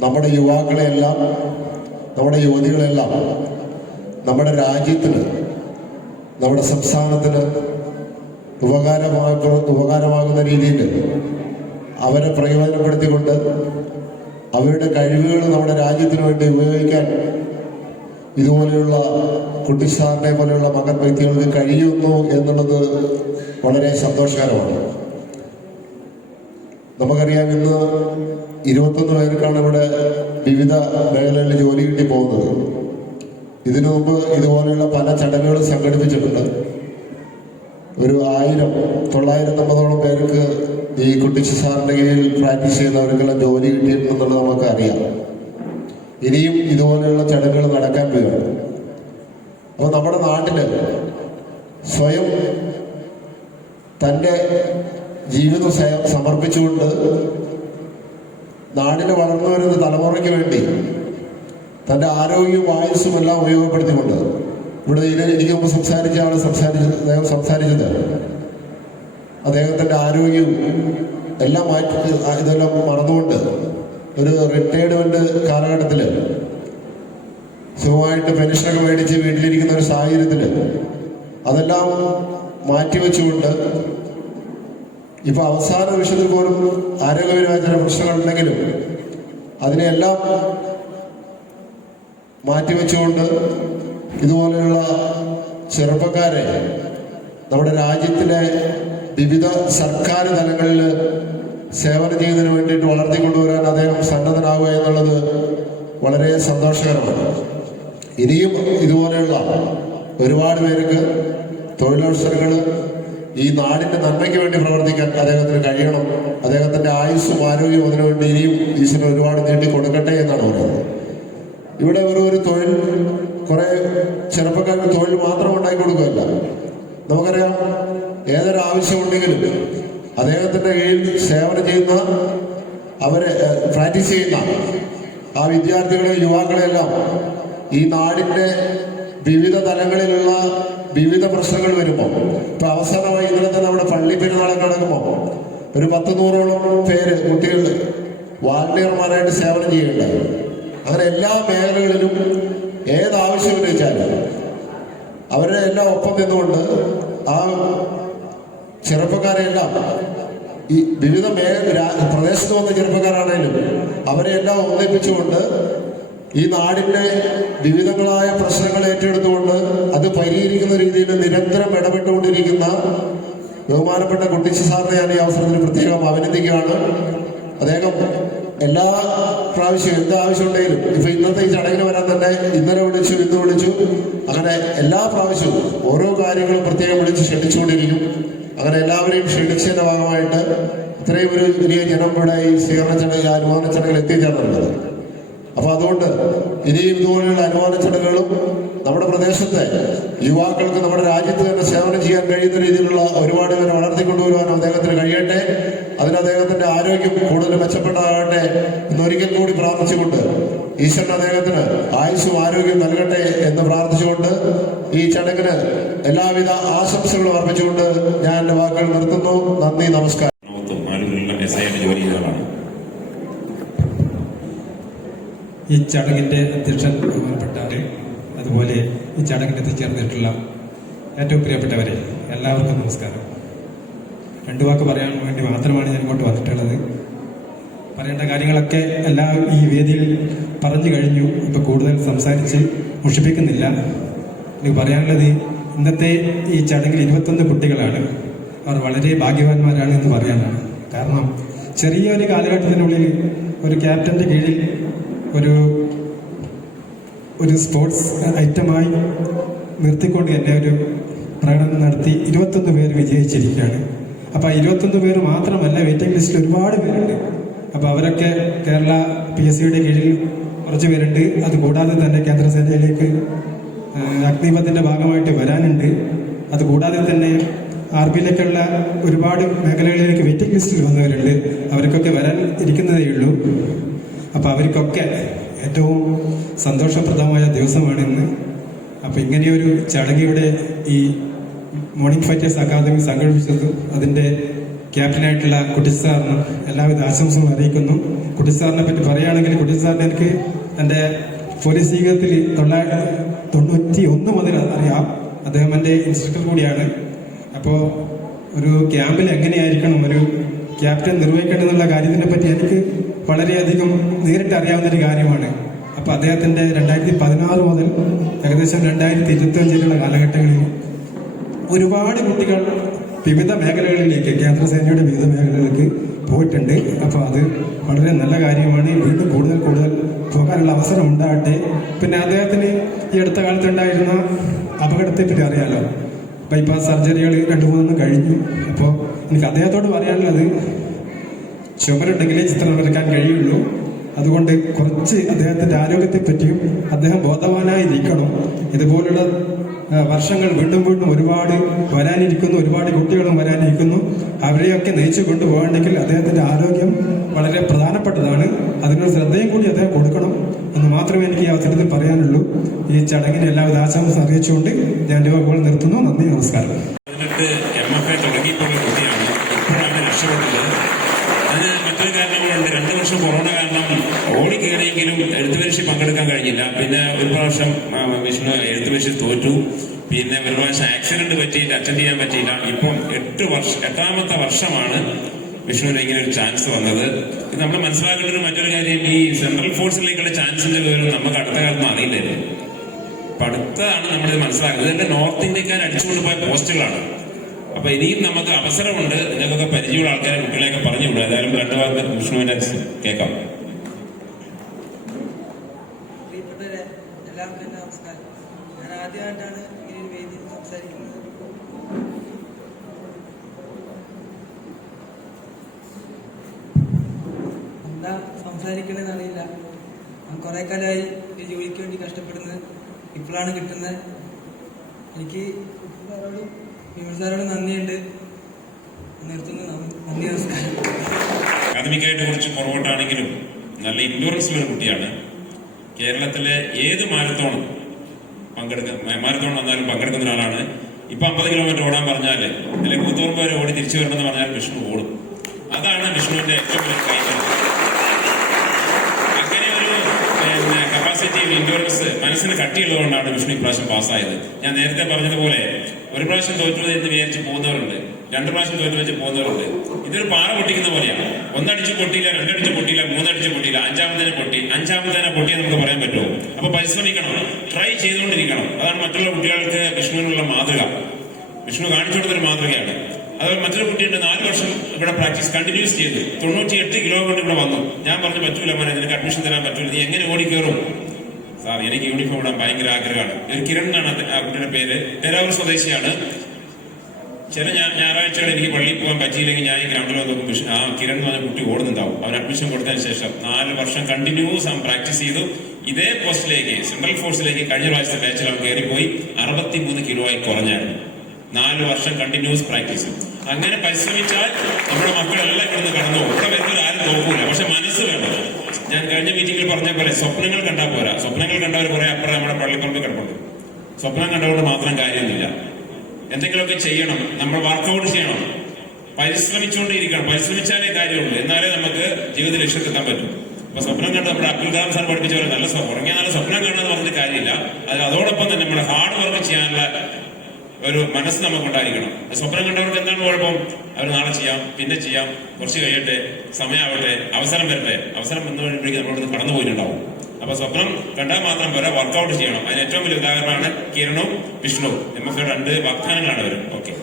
നമ്മുടെ യുവാക്കളെയെല്ലാം, നമ്മുടെ യുവതികളെല്ലാം നമ്മുടെ രാജ്യത്തിന്, നമ്മുടെ സംസ്ഥാനത്തിന് ഉപകാരമാകുന്ന രീതിയിൽ അവരെ പ്രയോജനപ്പെടുത്തിക്കൊണ്ട് അവരുടെ കഴിവുകൾ നമ്മുടെ രാജ്യത്തിന് വേണ്ടി ഉപയോഗിക്കാൻ ഇതുപോലെയുള്ള കുട്ടിസാറിനെ പോലെയുള്ള മകൻ വ്യക്തികൾക്ക് കഴിയുന്നു എന്നുള്ളത് വളരെ സന്തോഷകരമാണ്. നമുക്കറിയാം, ഇന്ന് 21 പേർക്കാണ് ഇവിടെ വിവിധ മേഖലകളിൽ ജോലി കിട്ടി പോകുന്നത്. ഇതിനു മുമ്പ് ഇതുപോലെയുള്ള പല ചടങ്ങുകളും സംഘടിപ്പിച്ചിട്ടുണ്ട്. ഒരു 950 പേർക്ക് ഈ കുട്ടിച്ച സാറിന്റെ കീഴിൽ പ്രാക്ടീസ് ചെയ്യുന്നവർക്കെല്ലാം ജോലി കിട്ടിയിട്ടുണ്ടെന്നുള്ളത് നമുക്ക് അറിയാം. ഇനിയും ഇതുപോലെയുള്ള ചടങ്ങുകൾ നടക്കാൻ പോവുകയാണ്. അപ്പോൾ നമ്മുടെ നാട്ടില് സ്വയം തൻ്റെ ജീവിതം സമർപ്പിച്ചുകൊണ്ട് നാടിന് വളർന്നു വരുന്ന തലമുറയ്ക്ക് വേണ്ടി തൻ്റെ ആരോഗ്യവും ആയുസ്സും എല്ലാം ഉപയോഗപ്പെടുത്തിക്കൊണ്ട് ഇവിടെ എനിക്ക് മുമ്പ് അദ്ദേഹം സംസാരിച്ചത് അദ്ദേഹത്തിൻ്റെ ആരോഗ്യവും എല്ലാം ഇതെല്ലാം മറന്നുകൊണ്ട് ഒരു റിട്ടയർമെന്റ് കാലഘട്ടത്തിൽ സുഖമായിട്ട് പെൻഷനൊക്കെ മേടിച്ച് വീട്ടിലിരിക്കുന്ന ഒരു സാഹചര്യത്തിൽ അതെല്ലാം മാറ്റിവെച്ചുകൊണ്ട് ഇപ്പൊ അവസാന നിമിഷത്തിൽ പോലും ആരോഗ്യപരമായ ചില പ്രശ്നങ്ങളുണ്ടെങ്കിലും അതിനെല്ലാം മാറ്റിവെച്ചുകൊണ്ട് ഇതുപോലെയുള്ള ചെറുപ്പക്കാരെ നമ്മുടെ രാജ്യത്തിലെ വിവിധ സർക്കാർ തലങ്ങളിൽ സേവനം ചെയ്യുന്നതിന് വേണ്ടിയിട്ട് വളർത്തിക്കൊണ്ടുവരാൻ അദ്ദേഹം സന്നദ്ധനാകുക എന്നുള്ളത് വളരെ സന്തോഷകരമാണ്. ഇനിയും ഇതുപോലെയുള്ള ഒരുപാട് പേർക്ക് തൊഴിലവസരങ്ങൾ ഈ നാടിന്റെ നന്മയ്ക്ക് വേണ്ടി പ്രവർത്തിക്കാൻ അദ്ദേഹത്തിന് കഴിയണം. അദ്ദേഹത്തിന്റെ ആയുസ്സും ആരോഗ്യവും അതിനുവേണ്ടി ഇനിയും ഈശ്വരൻ ഒരുപാട് നീട്ടി കൊടുക്കട്ടെ എന്നാണ് പറയുന്നത്. ഇവിടെ ഒരു തൊഴിൽ കുറെ ചെറുപ്പക്കാർക്ക് തൊഴിൽ മാത്രം ഉണ്ടാക്കി കൊടുക്കുകയല്ല. നമുക്കറിയാം, ഏതൊരു ആവശ്യമുണ്ടെങ്കിലും അദ്ദേഹത്തിന്റെ കീഴിൽ സേവനം ചെയ്യുന്ന, അവരെ പ്രാക്ടീസ് ചെയ്യുന്ന ആ വിദ്യാർത്ഥികളെ, യുവാക്കളെല്ലാം ഈ നാടിന്റെ വിവിധ തലങ്ങളിലുള്ള വിവിധ പ്രശ്നങ്ങൾ വരുമ്പോൾ, ഇപ്പൊ അവസാനമായി ഇന്നലെ തന്നെ നമ്മുടെ പള്ളി പെരുന്നാളൊക്കെ നടക്കുമ്പോൾ ഒരു 100-100ഓളം പേര് കുട്ടികൾ വാളണ്ടിയർമാരായിട്ട് സേവനം ചെയ്യുന്നുണ്ട്. അങ്ങനെ എല്ലാ മേഖലകളിലും ഏതാവശ്യം ഉന്നയിച്ചാലും അവരുടെ എല്ലാം ഒപ്പം നിന്നുകൊണ്ട് ആ ചെറുപ്പക്കാരെല്ലാം, ഈ വിവിധ പ്രദേശത്ത് വന്ന ചെറുപ്പക്കാരാണേലും അവരെ എല്ലാം ഒന്നിപ്പിച്ചുകൊണ്ട് ഈ നാടിന്റെ വിവിധങ്ങളായ പ്രശ്നങ്ങൾ ഏറ്റെടുത്തുകൊണ്ട് അത് പരിഹരിക്കുന്ന രീതിയിൽ നിരന്തരം ഇടപെട്ടുകൊണ്ടിരിക്കുന്ന ബഹുമാനപ്പെട്ട കുട്ടിച്ചി സാറിനെ ഞാൻ ഈ അവസരത്തിൽ പ്രത്യേകം അഭിനന്ദിക്കുകയാണ്. അദ്ദേഹം എല്ലാ പ്രാവശ്യവും എന്താവശ്യം ഉണ്ടെങ്കിലും, ഇപ്പൊ ഇന്നത്തെ ഈ ചടങ്ങിന് വരാൻ തന്നെ ഇന്നലെ വിളിച്ചു, ഇന്ന് വിളിച്ചു, അങ്ങനെ എല്ലാ പ്രാവശ്യവും ഓരോ കാര്യങ്ങളും പ്രത്യേകം വിളിച്ച് ക്ഷണിച്ചുകൊണ്ടിരിക്കും. അങ്ങനെ എല്ലാവരെയും ക്ഷണിച്ചതിന്റെ ഭാഗമായിട്ട് ഇത്രയും ഒരു വലിയ ജനം ഇവിടെ ഈ സ്വീകരണ ചടങ്ങ്, അനുവാദ ചടങ്ങിൽ എത്തിച്ചേർന്നിട്ടുള്ളത്. അപ്പൊ അതുകൊണ്ട് ഇനിയും ഇതുപോലെയുള്ള അനുവാദ ചടങ്ങുകളും നമ്മുടെ പ്രദേശത്തെ യുവാക്കൾക്ക് നമ്മുടെ രാജ്യത്ത് തന്നെ സേവനം ചെയ്യാൻ കഴിയുന്ന രീതിയിലുള്ള ഒരുപാട് പേരെ വളർത്തിക്കൊണ്ടുവരുവാനും അദ്ദേഹത്തിന് കഴിയട്ടെ. അതിന് അദ്ദേഹത്തിന്റെ ആരോഗ്യം കൂടുതൽ മെച്ചപ്പെട്ടതാകട്ടെ എന്നൊരിക്കൽ കൂടി പ്രാർത്ഥിച്ചുകൊണ്ട്, ഈശ്വരൻ അദ്ദേഹത്തിന് ആയുസ്സും ആരോഗ്യം നൽകട്ടെ എന്ന് പ്രാർത്ഥിച്ചുകൊണ്ട് ഈ ചടങ്ങിന് എല്ലാവിധ ആശംസകളും അർപ്പിച്ചുകൊണ്ട് ഞാൻ എന്റെ വാക്കുകൾ നിർത്തുന്നു. നന്ദി, നമസ്കാരം. ജോലി ചെയ്തതാണ്. ഈ ചടങ്ങിന്റെ അധ്യക്ഷൻ ബഹുമാനപ്പെട്ടവരെ, അതുപോലെ ഈ ചടങ്ങിൽ എത്തിച്ചേർന്നിട്ടുള്ള ഏറ്റവും പ്രിയപ്പെട്ടവരെ, എല്ലാവർക്കും നമസ്കാരം. 2 വാക്ക് പറയാൻ വേണ്ടി മാത്രമാണ് ഞാൻ ഇങ്ങോട്ട് വന്നിട്ടുള്ളത്. പറയേണ്ട കാര്യങ്ങളൊക്കെ എല്ലാം ഈ വേദിയിൽ പറഞ്ഞു കഴിഞ്ഞു. ഇപ്പൊ കൂടുതൽ സംസാരിച്ച് മുഷിപ്പിക്കുന്നില്ല. എനിക്ക് പറയാനുള്ളത്, ഇന്നത്തെ ഈ ചടങ്ങിൽ 21 കുട്ടികളാണ്. അവർ വളരെ ഭാഗ്യവാന്മാരാണ് എന്ന് പറയാനാണ്. കാരണം ചെറിയൊരു കാലഘട്ടത്തിനുള്ളിൽ ഒരു ക്യാപ്റ്റന്റെ കീഴിൽ ഒരു സ്പോർട്സ് ഐറ്റമായി നിർത്തിക്കൊണ്ട് തന്നെ ഒരു പ്രകടനം നടത്തി 21 പേര് വിജയിച്ചിരിക്കുകയാണ്. അപ്പൊ 21 പേര് മാത്രമല്ല, വെയിറ്റിംഗ് ലിസ്റ്റിൽ ഒരുപാട് പേരുണ്ട്. അപ്പൊ അവരൊക്കെ കേരള PSCയുടെ കീഴിൽ കുറച്ച് പേരുണ്ട്. അതുകൂടാതെ തന്നെ കേന്ദ്രസേനയിലേക്ക് അഗ്നിപഥിന്റെ ഭാഗമായിട്ട് വരാനുണ്ട്. അതുകൂടാതെ തന്നെ RBയിലേക്കുള്ള ഒരുപാട് മേഖലകളിലേക്ക് വെയിറ്റിംഗ് ലിസ്റ്റിൽ വന്നവരുണ്ട്. അവർക്കൊക്കെ വരാൻ ഇരിക്കുന്നതേ ഉള്ളൂ. അപ്പൊ അവർക്കൊക്കെ ഏറ്റവും സന്തോഷപ്രദമായ ദിവസമാണ് ഇന്ന്. അപ്പൊ ഇങ്ങനെയൊരു ചടങ്ങിയുടെ ഈ മോർണിംഗ് ഫൈറ്റേഴ്സ് അക്കാദമി സംഘടിപ്പിച്ചത് അതിന്റെ ക്യാപ്റ്റനായിട്ടുള്ള കുട്ടിച്ചി സാറിന് എല്ലാവിധ ആശംസകളും അറിയിക്കുന്നു. കുട്ടിച്ചി സാറിനെ പറ്റി പറയുകയാണെങ്കിൽ, കുട്ടിച്ചി സാറിന് എനിക്ക് എൻ്റെ പോലീസ് ജീവിതത്തിൽ 1991 മുതൽ അറിയാം. അദ്ദേഹം എൻ്റെ ഇൻസ്ട്രക്ടർ കൂടിയാണ്. അപ്പോൾ ഒരു ക്യാമ്പിൽ എങ്ങനെയായിരിക്കണം ഒരു ക്യാപ്റ്റൻ നിർവഹിക്കേണ്ടതെന്നുള്ള കാര്യത്തിനെ പറ്റി എനിക്ക് വളരെയധികം നേരിട്ട് അറിയാവുന്നൊരു കാര്യമാണ്. അപ്പോൾ അദ്ദേഹത്തിന്റെ 2016 മുതൽ ഏകദേശം 2025 കാലഘട്ടങ്ങളിൽ ഒരുപാട് കുട്ടികൾ വിവിധ മേഖലകളിലേക്ക്, കേന്ദ്രസേനയുടെ വിവിധ മേഖലകളിലേക്ക് പോയിട്ടുണ്ട്. അപ്പോൾ അത് വളരെ നല്ല കാര്യമാണ്. വീണ്ടും കൂടുതൽ പോകാനുള്ള അവസരം ഉണ്ടാകട്ടെ. പിന്നെ അദ്ദേഹത്തിന് ഈ അടുത്ത കാലത്തുണ്ടായിരുന്ന അപകടത്തെ പറ്റി അറിയാലോ. ബൈപ്പാസ് സർജറികൾ 2-3 കഴിഞ്ഞു. അപ്പോൾ എനിക്ക് അദ്ദേഹത്തോട് പറയാനുള്ളത്, ചുമരുണ്ടെങ്കിലേ ചിത്രം വരയ്ക്കാൻ കഴിയുള്ളൂ. അതുകൊണ്ട് കുറച്ച് അദ്ദേഹത്തിന്റെ ആരോഗ്യത്തെ പറ്റിയും അദ്ദേഹം ബോധവാനായിരിക്കണം. ഇതുപോലുള്ള വർഷങ്ങൾ വീണ്ടും ഒരുപാട് വരാനിരിക്കുന്നു, ഒരുപാട് കുട്ടികളും വരാനിരിക്കുന്നു. അവരെയൊക്കെ നയിച്ചു കൊണ്ടുപോകണമെങ്കിൽ അദ്ദേഹത്തിന്റെ ആരോഗ്യം വളരെ പ്രധാനപ്പെട്ടതാണ്. അതിനൊരു ശ്രദ്ധയും കൂടി അദ്ദേഹം കൊടുക്കണം എന്ന് മാത്രമേ എനിക്ക് ഈ അവസരത്തിൽ പറയാനുള്ളൂ. ഈ ചടങ്ങിന് എല്ലാവിധ ആശംസ അറിയിച്ചുകൊണ്ട് ഞാൻ എൻ്റെ വാക്കുകൾ നിർത്തുന്നു. നന്ദി, നമസ്കാരം. MFA തുടങ്ങിയിട്ടുള്ള കുട്ടിയാണ്, ഇപ്പോഴാണ് രക്ഷപ്പെട്ടത്. അതിന് മറ്റൊരു കാരണങ്ങളുണ്ട്. 2 വർഷം കൊറോണ കാരണം ഓടിക്കയറിയെങ്കിലും എഴുത്തുപരീക്ഷ പങ്കെടുക്കാൻ കഴിഞ്ഞില്ല. പിന്നെ ഒരു പ്രാവശ്യം വിഷ്ണു എഴുത്തുപരീക്ഷ തോറ്റു. പിന്നെ ഒരു പ്രാവശ്യം ആക്സിഡന്റ് പറ്റിയിട്ട് അറ്റൻഡ് ചെയ്യാൻ പറ്റിയില്ല. ഇപ്പം 8ാമത്തെ വർഷമാണ് വിഷ്ണുവിന് ഇങ്ങനെ ഒരു ചാൻസ് വന്നത്. ഇത് നമ്മൾ മനസ്സിലാക്കേണ്ട ഒരു മറ്റൊരു കാര്യം, ഈ സെൻട്രൽ ഫോഴ്സിലേക്കുള്ള ചാൻസിന്റെ വിവരം നമുക്ക് അടുത്ത കാലത്ത് അറിയില്ലായിരുന്നു. അപ്പൊ അടുത്താണ് നമ്മളിത് മനസ്സിലാക്കുന്നത്. ഇതെല്ലാം നോർത്ത് ഇന്ത്യക്കാർ അടിച്ചുകൊണ്ട് പോയ പോസ്റ്റുകളാണ്. അപ്പൊ ഇനിയും നമുക്ക് അവസരമുണ്ട്. നിങ്ങൾക്കൊക്കെ പരിചയമുള്ള ആൾക്കാരെ കുട്ടികളെയൊക്കെ പറഞ്ഞു വിടുക. ഏതായാലും 2 വാക്ക് വിഷ്ണുവിന്റെ കേൾക്കാം. എല്ലാവർക്കും നമസ്കാരം. ഞാൻ ആദ്യമായിട്ടാണ് ഇങ്ങനെ ഒരു വേദിയിൽ സംസാരിക്കുന്നത്. എന്താ സംസാരിക്കണമെന്ന് അറിയില്ല. ഞാൻ കുറേ കാലമായി ഈ ജോലിക്ക് വേണ്ടി കഷ്ടപ്പെടുന്നത് ഇപ്പോഴാണ് കിട്ടുന്നത്. എനിക്ക് സാറോടും വിമൽ സാറോടും നന്ദിയുണ്ട്. നിർത്തുന്നു. നന്ദി, നമസ്കാരം. അക്കാദമിക്കായിട്ട് കുറച്ച് പുറകോട്ടാണെങ്കിലും നല്ല ഇൻഡോറൻസ് ഉള്ള കുട്ടിയാണ്. കേരളത്തിലെ ഏത് മാരത്തോൺ വന്നാലും പങ്കെടുക്കുന്ന ഒരാളാണ്. ഇപ്പൊ 50 കിലോമീറ്റർ ഓടാൻ പറഞ്ഞാൽ അല്ലെങ്കിൽ 100 വരെ ഓടി തിരിച്ചു വരണമെന്ന് പറഞ്ഞാൽ വിഷ്ണു ഓടും. അതാണ് വിഷ്ണുവിന്റെ ഏറ്റവും വലിയ കൈകൾ. അങ്ങനെ ഒരു കപ്പാസിറ്റി ഇൻഡോറൻസ് മനസ്സിന് കട്ടിയുള്ളതുകൊണ്ടാണ് വിഷ്ണു ഇപ്രാവശ്യം പാസ്സായത്. ഞാൻ നേരത്തെ പറഞ്ഞതുപോലെ ഒരു പ്രാവശ്യം തോറ്റു എന്ന് വിചാരിച്ച് പോകുന്നവരുണ്ട്, 2 പ്രാവശ്യം തോറ്റു വെച്ച് പോകുന്നവരുണ്ട്. ഇതൊരു പാറ പൊട്ടിക്കുന്ന പോലെയാണ്. 1 അടിച്ച് പൊട്ടിയില്ല, 2 അടിച്ച് പൊട്ടിയില്ല, 3 അടിച്ച് പൊട്ടിയില്ല, 5-ാമത്തേനെ പൊട്ടിയെന്ന് നമുക്ക് പറയാൻ പറ്റുമോ? അപ്പൊ പരിശ്രമിക്കണം, ട്രൈ ചെയ്തുകൊണ്ടിരിക്കണം. അതാണ് മറ്റുള്ള കുട്ടികൾക്ക് വിഷ്ണുവിനുള്ള മാതൃക. വിഷ്ണു കാണിച്ചു കൊടുത്തൊരു മാതൃകയാണ്. അതുപോലെ മറ്റൊരു കുട്ടിയുടെ 4 വർഷം ഇവിടെ പ്രാക്ടീസ് കണ്ടിന്യൂസ് ചെയ്തു 98 കിലോ കൊണ്ട് ഇവിടെ വന്നു. ഞാൻ പറഞ്ഞു, പറ്റൂല മോനെ, നിനക്ക് അഡ്മിഷൻ തരാൻ പറ്റൂല, നീ എങ്ങനെ ഓടിക്കയറും? സാർ, എനിക്ക് യൂണിഫോം ഇടാൻ ഭയങ്കര ആഗ്രഹമാണ്. ഒരു കിരൺ എന്നാണ് ആ കുട്ടിയുടെ പേര്. പേരാവൂർ സ്വദേശിയാണ്. ചില ഞായറാഴ്ചകൾ എനിക്ക് പള്ളിയിൽ പോകാൻ പറ്റിയില്ലെങ്കിൽ ഞാൻ ഈ ഗ്രൗണ്ടിൽ നോക്കുമ്പോൾ ആ കിരൺ എന്ന് പറഞ്ഞ കുട്ടി ഓടുന്നുണ്ടാവും. അവൻ അഡ്മിഷൻ കൊടുത്തതിന് ശേഷം 4 വർഷം കണ്ടിന്യൂസ് അവൻ പ്രാക്ടീസ് ചെയ്തു. ഇതേ പോസ്റ്റിലേക്ക്, സെൻട്രൽ ഫോഴ്സിലേക്ക് കഴിഞ്ഞ പ്രാവശ്യത്തെ ബാച്ചിൽ അവൻ കയറിപ്പോയി 63 കിലോ ആയി കുറഞ്ഞായിരുന്നു. 4 വർഷം കണ്ടിന്യൂസ് പ്രാക്ടീസ്. അങ്ങനെ പരിശ്രമിച്ചാൽ നമ്മുടെ മക്കളെല്ലാം ഇവിടുന്ന് കടന്നു പോകും. ഇവിടെ വരുന്നത് ആരും നോക്കൂല, പക്ഷെ മനസ്സ് വേണം. ഞാൻ കഴിഞ്ഞ മീറ്റിംഗിൽ പറഞ്ഞ പോലെ സ്വപ്നങ്ങൾ കണ്ടാൽ പോരാ. സ്വപ്നങ്ങൾ കണ്ടവർ കുറെ അപ്പുറം നമ്മുടെ പള്ളിക്കൊണ്ട് കിടപ്പുണ്ട്. സ്വപ്നം കണ്ടുകൊണ്ട് മാത്രം കാര്യമൊന്നുമില്ല. എന്തെങ്കിലുമൊക്കെ ചെയ്യണം, നമ്മൾ വർക്കൗട്ട് ചെയ്യണം, പരിശ്രമിച്ചുകൊണ്ടിരിക്കണം. പരിശ്രമിച്ചാലേ കാര്യമുള്ളൂ, എന്നാലേ നമുക്ക് ജീവിത ലക്ഷ്യത്തെത്താൻ പറ്റും. അപ്പൊ സ്വപ്നം കണ്ട് നമ്മുടെ അബ്ദുൽ കലാം സാർ പഠിപ്പിച്ച പോലെ നല്ല ഉറങ്ങിയ നല്ല സ്വപ്നം കാണാന്ന് പറഞ്ഞിട്ട് കാര്യമില്ല. അതോടൊപ്പം തന്നെ നമ്മുടെ ഹാർഡ് വർക്ക് ചെയ്യാനുള്ള ഒരു മനസ്സ് നമുക്കുണ്ടായിരിക്കണം. സ്വപ്നം കണ്ടവർക്ക് എന്താണ് കുഴപ്പം? അവർ നാളെ ചെയ്യാം, പിന്നെ ചെയ്യാം, കുറച്ച് കഴിയട്ടെ, സമയമാവട്ടെ, അവസരം വരട്ടെ. അവസരം വന്നു കഴിയുമ്പോഴേക്കും നമ്മളോട് കടന്നു പോയിട്ടുണ്ടാവും. അപ്പൊ സ്വപ്നം കണ്ടാൽ മാത്രം പോരാ, വർക്കൗട്ട് ചെയ്യണം. അതിന് ഏറ്റവും വലിയ ഉദാഹരണമാണ് കിരണും വിഷ്ണുവും. നമുക്ക് 2 വാഗ്ദാനങ്ങളാണ് അവർ. ഓക്കെ.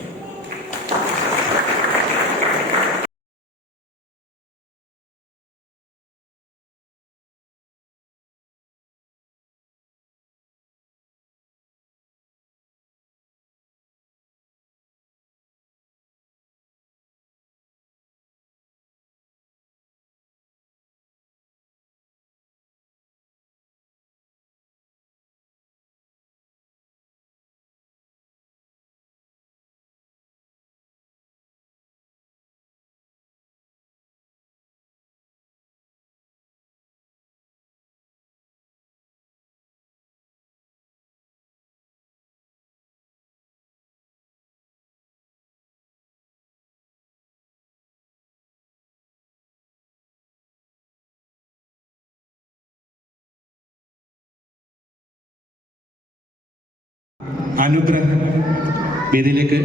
അനുഗ്രഹ വേദിയിലേക്ക്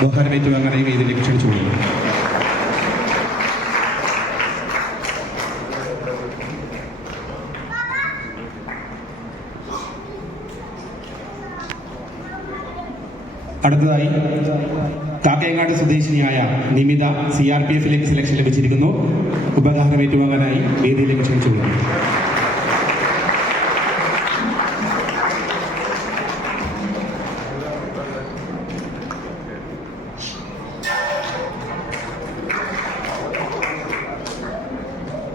ബഹുമാനം ഏറ്റുവാങ്ങാനായി വേദിയിലേക്ക് ക്ഷണിച്ചു കൊടുക്കുന്നു. അടുത്തതായി കാക്കയങ്ങാട് സ്വദേശിനിയായ നിമിത CRPF-ലേക്ക് സെലക്ഷൻ ലഭിച്ചിരിക്കുന്നു. ഉപഹാരം ഏറ്റുവാങ്ങാനായി വേദിയിലേക്ക് ക്ഷണിച്ചു കൊടുക്കുന്നു.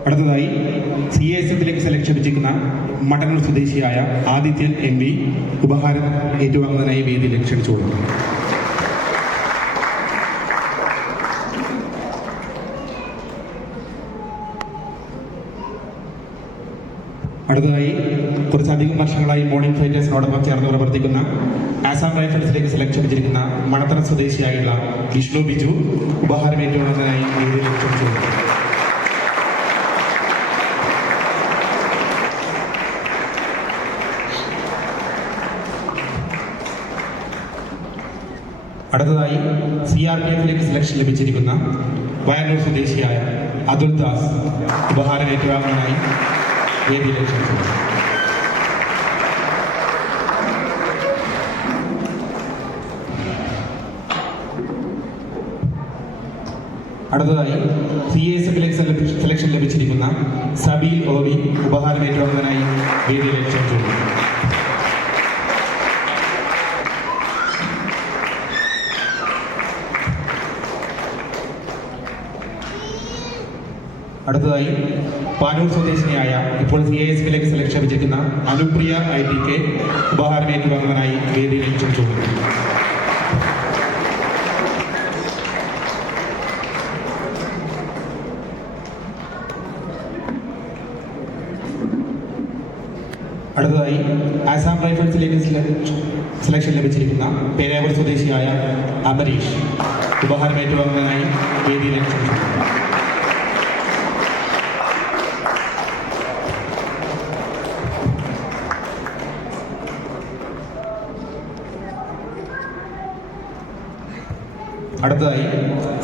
അടുത്തതായി CASF-ലേക്ക് സെലക്ഷൻ ലഭിച്ചിരിക്കുന്ന മട്ടന്നൂർ സ്വദേശിയായ ആദിത്യൻ MV ഉപഹാരം ഏറ്റുവാങ്ങുന്നതിനായി വേദിയിലേക്ക് ക്ഷണിച്ചു കൊടുക്കുന്നു. അടുത്തതായി കുറച്ചധികം വർഷങ്ങളായി മോർണിംഗ് ഫൈറ്റേഴ്സിനോടൊപ്പം ചേർന്ന് പ്രവർത്തിക്കുന്ന ആസാം റൈഫിൾസിലേക്ക് സെലക്ഷൻ ലഭിച്ചിരിക്കുന്ന മണത്തറ സ്വദേശിയായുള്ള വിഷ്ണു ബിജു ഉപഹാരം ഏറ്റുവാങ്ങുന്നതിനായി വേദിയിലേക്ക് ക്ഷണിച്ചു കൊടുക്കുന്നു. അടുത്തതായി CRPF-ലേക്ക് സെലക്ഷൻ ലഭിച്ചിരിക്കുന്ന വയനാട് സ്വദേശിയായ അതുൽ ദാസ് ഉപഹാരം ഏറ്റുവാങ്ങാനായി വേദിയിലേക്ക് ക്ഷണിച്ചു. അടുത്തതായി CASF-ലേക്ക് സെലക്ഷൻ ലഭിച്ചിരിക്കുന്ന സബീൽ OV ഉപഹാരം ഏറ്റുവാങ്ങാനായി വേദിയിലേക്ക് ക്ഷണിച്ചു. അടുത്തതായി പാനൂർ സ്വദേശിനിയായ ഇപ്പോൾ CISFലേക്ക് സെലക്ഷൻ ലഭിച്ചിരിക്കുന്ന അനുപ്രിയ ITK ഉപഹാരം ഏറ്റുവാങ്ങുവാനായി വേദിയിലേക്ക് ക്ഷണിച്ചു. അടുത്തതായി ആസാം റൈഫിൾസിലേക്ക് സെലക്ഷൻ ലഭിച്ചിരിക്കുന്ന പേരാവൂർ സ്വദേശിയായ അമരീഷ് ഉപഹാരം ഏറ്റുവാങ്ങുവാനായി വേദിയിലേക്ക് ക്ഷണിച്ചു. അടുത്തതായി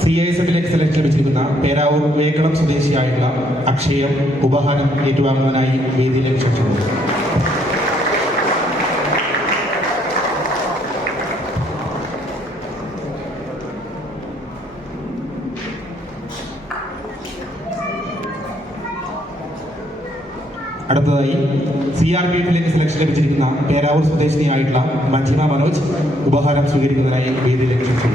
CISFലേക്ക് സെലക്ഷൻ ലഭിച്ചിരിക്കുന്ന പേരാവൂർ വേക്കളം സ്വദേശിയായുള്ള അക്ഷയം ഉപഹാരം ഏറ്റുവാങ്ങുവാനായി വേദിയിലേക്ക് ക്ഷണിച്ചു. അടുത്തതായി CRPFലേക്ക് സെലക്ഷൻ ലഭിച്ചിരിക്കുന്ന പേരാവൂർ സ്വദേശിനിയായിട്ടുള്ള മഞ്ജിമ മനോജ് ഉപഹാരം സ്വീകരിക്കുന്നതിനായി വേദിയിലേക്ക് ക്ഷണിച്ചു.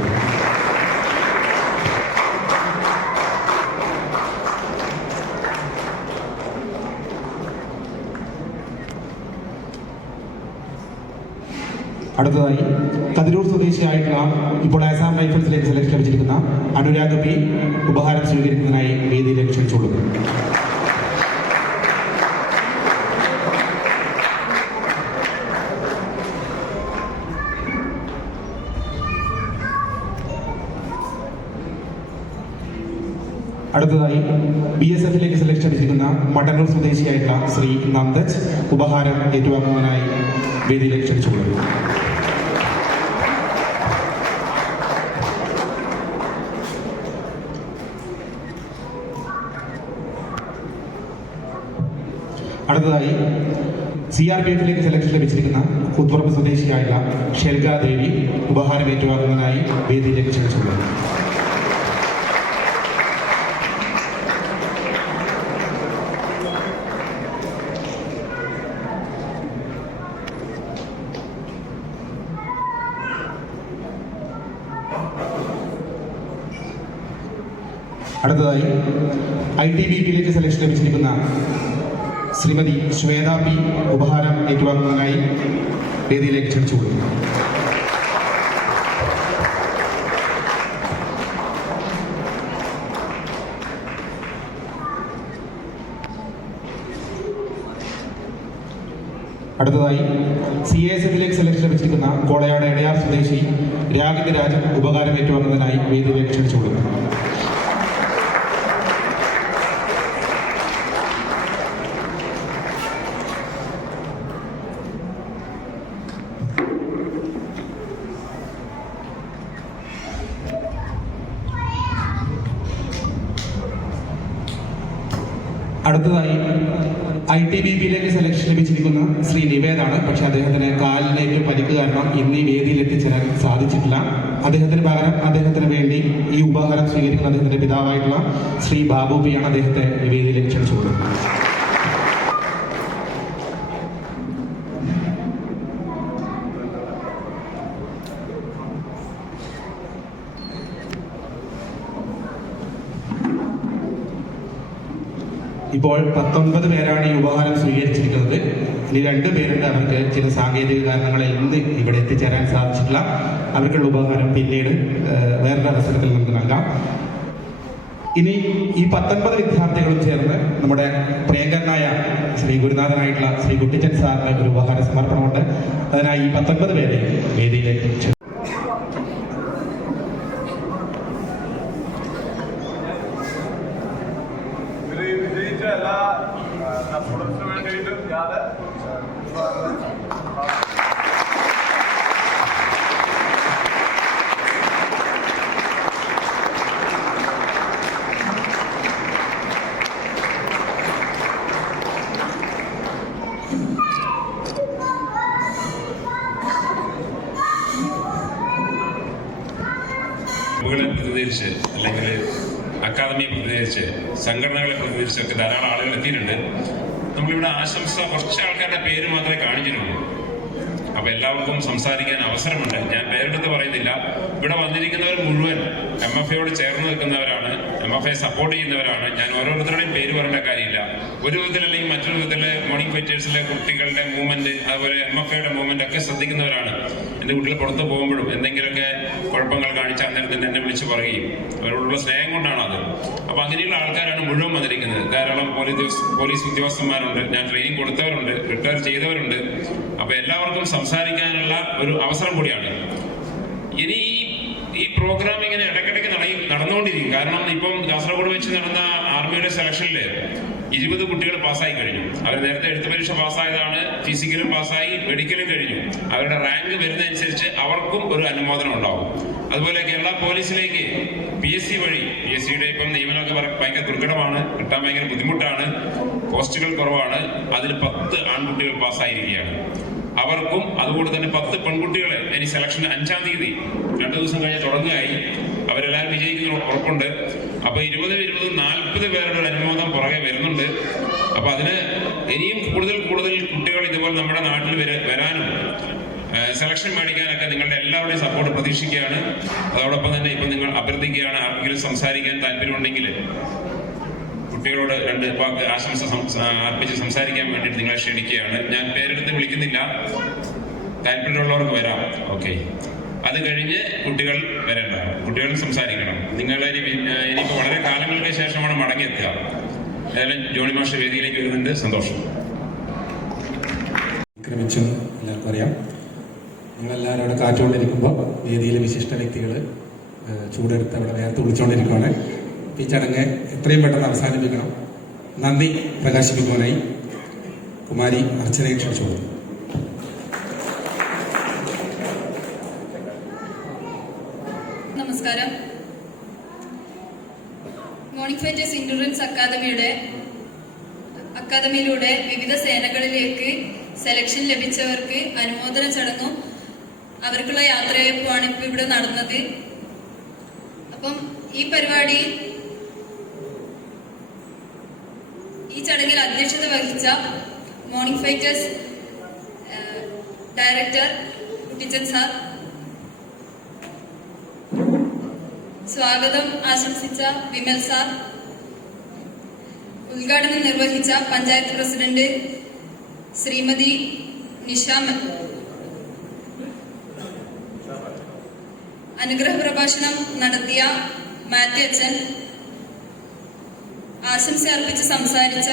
അടുത്തതായി കതിരൂർ സ്വദേശിയായിട്ടുള്ള ഇപ്പോൾ ആസാം റൈഫിൾസിലേക്ക് സെലക്ഷൻ ലഭിച്ചിരിക്കുന്ന അനുരാഗ് P ഉപഹാരം സ്വീകരിക്കുന്നതിനായി വേദിയിലേക്ക് ക്ഷണിച്ചുകൊള്ളുന്നു. അടുത്തതായി BSFലേക്ക് സെലക്ഷൻ ലഭിച്ചിരിക്കുന്ന മട്ടന്നൂർ സ്വദേശിയായിട്ടുള്ള ശ്രീ നന്ദജ് ഉപഹാരം ഏറ്റുവാങ്ങുവാനായി വേദിയിലേക്ക് ക്ഷണിച്ചുകൊള്ളുന്നു. അടുത്തതായി CRPFലേക്ക് സെലക്ഷൻ ലഭിച്ചിരിക്കുന്ന ഉത്പറമ്പ് സ്വദേശിയായുള്ള ഷെൽഗ ദേവി ഉപഹാരം ഏറ്റുവാങ്ങുവാനായി വേദിയിലേക്ക് ക്ഷണിച്ചുകൊള്ളുന്നു. അടുത്തതായി ITBPയിലേക്ക് സെലക്ഷൻ ലഭിച്ചിരിക്കുന്ന ശ്രീമതി ശ്വേത P ഉപഹാരം ഏറ്റുവാങ്ങുന്നതിനായി വേദിയിലേക്ക് ക്ഷണിച്ചുകൊള്ളുന്നു. അടുത്തതായി CISFലേക്ക് സെലക്ഷൻ ലഭിച്ചിരിക്കുന്ന കോളയാട് എടയാർ സ്വദേശി രാഗിന്ദ് രാജൻ ഉപഹാരം ഏറ്റുവാങ്ങുന്നതിനായി വേദിയിലേക്ക് ക്ഷണിച്ചുകൊള്ളുന്നു. അടുത്തതായി ITBPയിലേക്ക് സെലക്ഷൻ ലഭിച്ചിരിക്കുന്ന ശ്രീ നിവേദാണ്. പക്ഷെ അദ്ദേഹത്തിന് കാലിലേക്ക് പരിക്ക് കാരണം ഇന്ന് ഈ വേദിയിൽ എത്തിച്ചേരാൻ സാധിച്ചിട്ടില്ല. അദ്ദേഹത്തിന് പകരം അദ്ദേഹത്തിന് വേണ്ടി ഈ ഉപഹാരം സ്വീകരിക്കുന്ന അദ്ദേഹത്തിന്റെ പിതാവായിട്ടുള്ള ശ്രീ ബാബു P ആണ് അദ്ദേഹത്തെ ഈ വേദിയിലേക്ക് ക്ഷണിച്ചുകൊള്ളുന്നത്. ഇപ്പോൾ 19 പേരാണ് ഈ ഉപഹാരം സ്വീകരിച്ചിരിക്കുന്നത്. ഇനി 2 പേരുണ്ട്, അവർക്ക് ചില സാങ്കേതിക കാരണങ്ങളിൽ ഇന്ന് ഇവിടെ എത്തിച്ചേരാൻ സാധിച്ചിട്ടില്ല. അവർക്കുള്ള ഉപഹാരം പിന്നീട് വേറൊരു അവസരത്തിൽ നമുക്ക് നൽകാം. ഇനി ഈ 19 വിദ്യാർത്ഥികളും ചേർന്ന് നമ്മുടെ പ്രിയങ്കരനായ ശ്രീ ഗുരുനാഥനായിട്ടുള്ള ശ്രീ കുട്ടിച്ചൻ സാറിന് ഒരു ഉപഹാര സമർപ്പണമുണ്ട്. അതിനായി ഈ 19 പേരെ വേദിയിലേക്ക് പ്രതിനിധീകരിച്ച് അല്ലെങ്കിൽ അക്കാദമിയെ പ്രതിനിധീകരിച്ച് സംഘടനകളെ പ്രതിനിധീകരിച്ചൊക്കെ ധാരാളം ആളുകൾ എത്തിയിട്ടുണ്ട്. നമ്മളിവിടെ ആശംസ കുറച്ച് ആൾക്കാരുടെ പേര് മാത്രമേ കാണിച്ചിട്ടുള്ളൂ. അപ്പൊ എല്ലാവർക്കും സംസാരിക്കാൻ അവസരമുണ്ട്. ഞാൻ പേരെടുത്ത് പറയുന്നില്ല. ഇവിടെ വന്നിരിക്കുന്നവർ മുഴുവൻ MFAയോട് ചേർന്ന് നിൽക്കുന്നവരാണ്, MFA സപ്പോർട്ട് ചെയ്യുന്നവരാണ്. ഞാൻ ഓരോരുത്തരുടെയും പേര് പറയേണ്ട കാര്യമില്ല. ഒരു വിധത്തിൽ അല്ലെങ്കിൽ മറ്റൊരു വിധത്തില് മോർണിംഗ് ഫൈറ്റേഴ്സിലെ കുട്ടികളുടെ മൂവ്മെന്റ്, അതുപോലെ MFAയുടെ മൂവ്മെന്റ് ഒക്കെ ശ്രദ്ധിക്കുന്നവരാണ്. എൻ്റെ കുട്ടികൾ പുറത്ത് പോകുമ്പോഴും എന്തെങ്കിലുമൊക്കെ കുഴപ്പങ്ങൾ കാണിച്ച് അന്നേരം തന്നെ എന്നെ വിളിച്ച് പറയുകയും അവരോടുള്ള സ്നേഹം കൊണ്ടാണ് അത്. അപ്പൊ അങ്ങനെയുള്ള ആൾക്കാരാണ് മുഴുവൻ വന്നിരിക്കുന്നത്. ധാരാളം പോലീസ് ഉദ്യോഗസ്ഥന്മാരുണ്ട്, ഞാൻ ട്രെയിനിങ് കൊടുത്തവരുണ്ട്, റിട്ടയർ ചെയ്തവരുണ്ട്. അപ്പൊ എല്ലാവർക്കും സംസാരിക്കാനുള്ള ഒരു അവസരം കൂടിയാണ്. ഇനി ഈ പ്രോഗ്രാം ഇങ്ങനെ ഇടയ്ക്കിടയ്ക്ക് നടന്നുകൊണ്ടിരിക്കും. കാരണം ഇപ്പം കാസർഗോഡ് വെച്ച് നടന്ന ആർമിയുടെ സെലക്ഷനില് 20 കുട്ടികൾ പാസ്സായി കഴിഞ്ഞു. അവർ നേരത്തെ എഴുത്ത് പരീക്ഷ പാസ്സായതാണ്, ഫിസിക്കലും പാസ്സായി, മെഡിക്കലും കഴിഞ്ഞു. അവരുടെ റാങ്ക് വരുന്നതനുസരിച്ച് അവർക്കും ഒരു അനുമോദനം ഉണ്ടാവും. അതുപോലെ കേരള പോലീസിലേക്ക് PSC വഴി, PSCയുടെ ഇപ്പം നിയമനമൊക്കെ ഭയങ്കര ദുർഘടമാണ്, കിട്ടാൻ ഭയങ്കര ബുദ്ധിമുട്ടാണ്, പോസ്റ്റുകൾ കുറവാണ്. അതിൽ 10 ആൺകുട്ടികൾ പാസ്സായിരിക്കുകയാണ്. അവർക്കും അതുകൊണ്ട് തന്നെ 10 പെൺകുട്ടികളെ ഇനി സെലക്ഷൻ 5-ാം തീയതി 2 ദിവസം കഴിഞ്ഞ് തുടങ്ങുകയായി. അവരെല്ലാവരും വിജയിക്കുന്ന ഉറപ്പുണ്ട്. അപ്പൊ 20-40 പേരുടെ ഒരു അനുമോദനം പുറകെ വരുന്നുണ്ട്. അപ്പൊ അതിന് ഇനിയും കൂടുതൽ കുട്ടികൾ ഇതുപോലെ നമ്മുടെ നാട്ടിൽ വരാനും സെലക്ഷൻ മേടിക്കാനൊക്കെ നിങ്ങളുടെ എല്ലാവരുടെയും സപ്പോർട്ട് പ്രതീക്ഷിക്കുകയാണ്. അതോടൊപ്പം തന്നെ ഇപ്പൊ നിങ്ങൾ അഭ്യർത്ഥിക്കുകയാണ്, ആർക്കെങ്കിലും സംസാരിക്കാൻ താല്പര്യമുണ്ടെങ്കിൽ കുട്ടികളോട് 2 വാക്ക് ആശംസ അർപ്പിച്ച് സംസാരിക്കാൻ വേണ്ടിയിട്ട് നിങ്ങളെ ക്ഷണിക്കുകയാണ്. ഞാൻ പേരെടുത്ത് വിളിക്കുന്നില്ല, താല്പര്യമുള്ളവർക്ക് വരാം. ഓക്കെ, അത് കഴിഞ്ഞ് കുട്ടികൾ വരേണ്ട, കുട്ടികൾ സംസാരിക്കണം. നിങ്ങൾ ഇനിയിപ്പോൾ വളരെ കാലങ്ങൾക്ക് ശേഷമാണ് മടങ്ങിയെത്തുക. ഏതായാലും ജോണി മാഷ് വേദിയിലേക്ക് വരുന്നുണ്ട്. സന്തോഷം. ക്രമിച്ചും എല്ലാവർക്കും അറിയാം. നിങ്ങളെല്ലാവരും അവിടെ കാറ്റുകൊണ്ടിരിക്കുമ്പോൾ വേദിയിലെ വിശിഷ്ട വ്യക്തികൾ ചൂടെടുത്ത് അവിടെ നേരത്തെ വിളിച്ചുകൊണ്ടിരിക്കുകയാണ്. ഈ ചടങ്ങ് എത്രയും പെട്ടെന്ന് അവസാനിപ്പിക്കണം. നന്ദി പ്രകാശിപ്പിക്കുവാനായി കുമാരി അർച്ചനയെ ക്ഷണിച്ചു. നമസ്കാരം. മോർണിംഗ് ഫൈറ്റേഴ്സ് ഇൻഡ്യൂറൻസ് അക്കാദമിയിലൂടെ വിവിധ സേനകളിലേക്ക് സെലക്ഷൻ ലഭിച്ചവർക്ക് അനുമോദന ചടങ്ങും അവർക്കുള്ള യാത്രയയപ്പുമാണ് ഇപ്പൊ ഇവിടെ നടന്നത്. അപ്പം ഈ ചടങ്ങിൽ അധ്യക്ഷത വഹിച്ച morning fighters director Kuttichan sir, സ്വാഗതം ആശംസിച്ച വിമൽ സാർ, ഉദ്ഘാടനം നിർവഹിച്ച പഞ്ചായത്ത് പ്രസിഡന്റ് ശ്രീമതി നിഷ, അനുഗ്രഹ പ്രഭാഷണം നടത്തിയ മാത്യു അച്ഛൻ, ആശംസ അർപ്പിച്ച് സംസാരിച്ച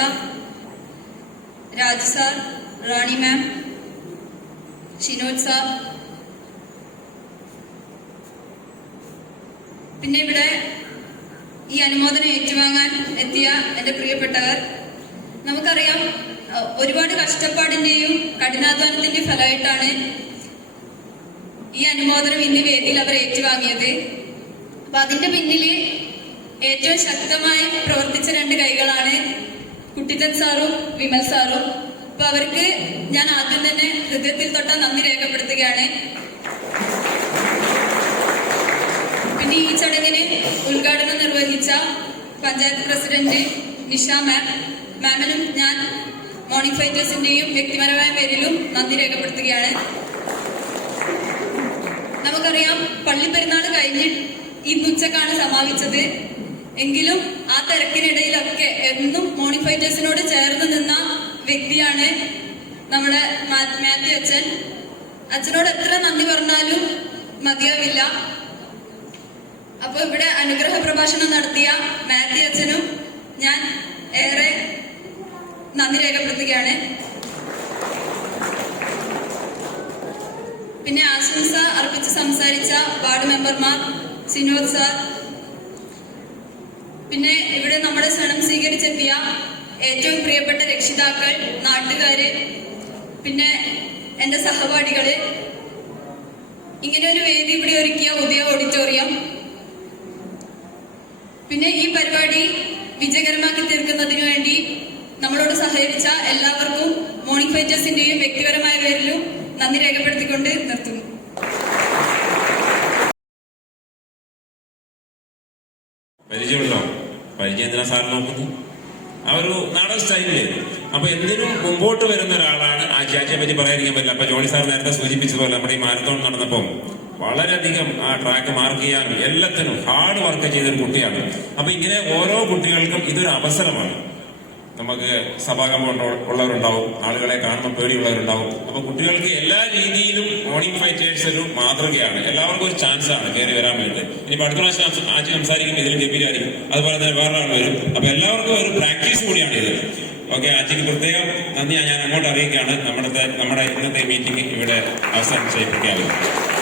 രാജ് സാർ, റാണി മാം, ഷിനോജ് സാർ, പിന്നെ ഇവിടെ ഈ അനുമോദനം ഏറ്റുവാങ്ങാൻ എത്തിയ എന്റെ പ്രിയപ്പെട്ടവർ, നമുക്കറിയാം ഒരുപാട് കഷ്ടപ്പാടിന്റെയും കഠിനാധ്വാനത്തിന്റെയും ഫലമായിട്ടാണ് ഈ അനുമോദനം ഇന്ന് വേദിയിൽ അവർ ഏറ്റുവാങ്ങിയത്. അപ്പൊ അതിന്റെ പിന്നില് ഏറ്റവും ശക്തമായി പ്രവർത്തിച്ച 2 കൈകളാണ് കുട്ടിച്ചൻ സാറും വിമൽ സാറും. അപ്പൊ അവർക്ക് ഞാൻ ആദ്യം തന്നെ ഹൃദയത്തിൽ തൊട്ട നന്ദി രേഖപ്പെടുത്തുകയാണ്. പിന്നെ ഈ ചടങ്ങിന് ഉദ്ഘാടനം നിർവഹിച്ച പഞ്ചായത്ത് പ്രസിഡന്റ് നിഷ മാമിനും ഞാൻ മോർണിംഗ് ഫൈറ്റേഴ്സിന്റെയും വ്യക്തിപരമായ പേരിലും നന്ദി രേഖപ്പെടുത്തുകയാണ്. നമുക്കറിയാം പള്ളിപ്പെരുന്നാൾ കഴിഞ്ഞ് ഇന്ന് ഉച്ചക്കാണ് സമാപിച്ചത്. എങ്കിലും ആ തിരക്കിനിടയിലൊക്കെ എന്നും മോർണിംഗ് ഫൈറ്റേഴ്സിനോട് ചേർന്ന് നിന്ന വ്യക്തിയാണ് നമ്മുടെ മാത്യു അച്ഛൻ. അച്ഛനോട് എത്ര നന്ദി പറഞ്ഞാലും മതിയാവില്ല. അപ്പൊ ഇവിടെ അനുഗ്രഹ പ്രഭാഷണം നടത്തിയ മാത്യു അച്ഛനും ഞാൻ ഏറെ നന്ദി രേഖപ്പെടുത്തുകയാണ്. പിന്നെ ആശംസ അർപ്പിച്ച് സംസാരിച്ച വാർഡ് മെമ്പർമാർ, സിനോദ് സാർ, പിന്നെ ഇവിടെ നമ്മുടെ ക്ഷണം സ്വീകരിച്ചെത്തിയ ഏറ്റവും പ്രിയപ്പെട്ട രക്ഷിതാക്കൾ, നാട്ടുകാര്, പിന്നെ എന്റെ സഹപാഠികള്, ഇങ്ങനെ ഒരു വേദി ഇവിടെ ഒരുക്കിയ ഉദയ ഓഡിറ്റോറിയം, പിന്നെ ഈ പരിപാടി വിജയകരമാക്കി തീർക്കുന്നതിനു വേണ്ടി നമ്മളോട് സഹകരിച്ച എല്ലാവർക്കും മോർണിംഗ് ഫൈറ്റേഴ്സിന്റെയും വ്യക്തിപരമായ പേരിലും നന്ദി രേഖപ്പെടുത്തിക്കൊണ്ട് നിർത്തുന്നു. പരിചയമുണ്ടോ? പരിചയം എന്തിനാ സാർ നോക്കുന്നു? ആ ഒരു നാടൻ സ്റ്റൈലില് അപ്പൊ എന്തിനും മുമ്പോട്ട് വരുന്ന ഒരാളാണ് ആച്ചിയെ പറ്റി പറയാതിരിക്കാൻ പറ്റില്ല. അപ്പൊ ജോണി സാർ നേരത്തെ സൂചിപ്പിച്ചതുപോലെ നമ്മുടെ ഈ മാരത്തോൺ നടന്നപ്പം വളരെയധികം ആ ട്രാക്ക് മാർക്ക് ചെയ്യാനും എല്ലാത്തിനും ഹാർഡ് വർക്ക് ചെയ്തൊരു കുട്ടിയാണ്. അപ്പൊ ഇങ്ങനെ ഓരോ കുട്ടികൾക്കും ഇതൊരു അവസരമാണ്. നമുക്ക് സഭാകമ്പം ഉള്ളവരുണ്ടാവും, ആളുകളെ കാണുമ്പോൾ പേടിയുള്ളവരുണ്ടാവും. അപ്പൊ കുട്ടികൾക്ക് എല്ലാ രീതിയിലും മോർണിംഗ് ഫൈറ്റേഴ്സ് ഒരു മാതൃകയാണ്. എല്ലാവർക്കും ഒരു ചാൻസ് ആണ് കയറി വരാൻ വേണ്ടി. ഇനി അടുത്ത പ്രാവശ്യം ആച്ചി സംസാരിക്കും, ഇതിൽ ഗംഭീരായിരിക്കും. അതുപോലെ തന്നെ വേറൊരാൾ വരും. അപ്പൊ എല്ലാവർക്കും ഒരു പ്രാക്ടീസ് കൂടിയാണ് ഇത്. ഓക്കെ, ആച്ചിക്ക് പ്രത്യേകം നന്ദി ഞാൻ അങ്ങോട്ട് അറിയിക്കുകയാണ്. നമ്മുടെ ഇന്നത്തെ മീറ്റിംഗ് ഇവിടെ അവസാനിച്ച് പ്രഖ്യാപിക്കും.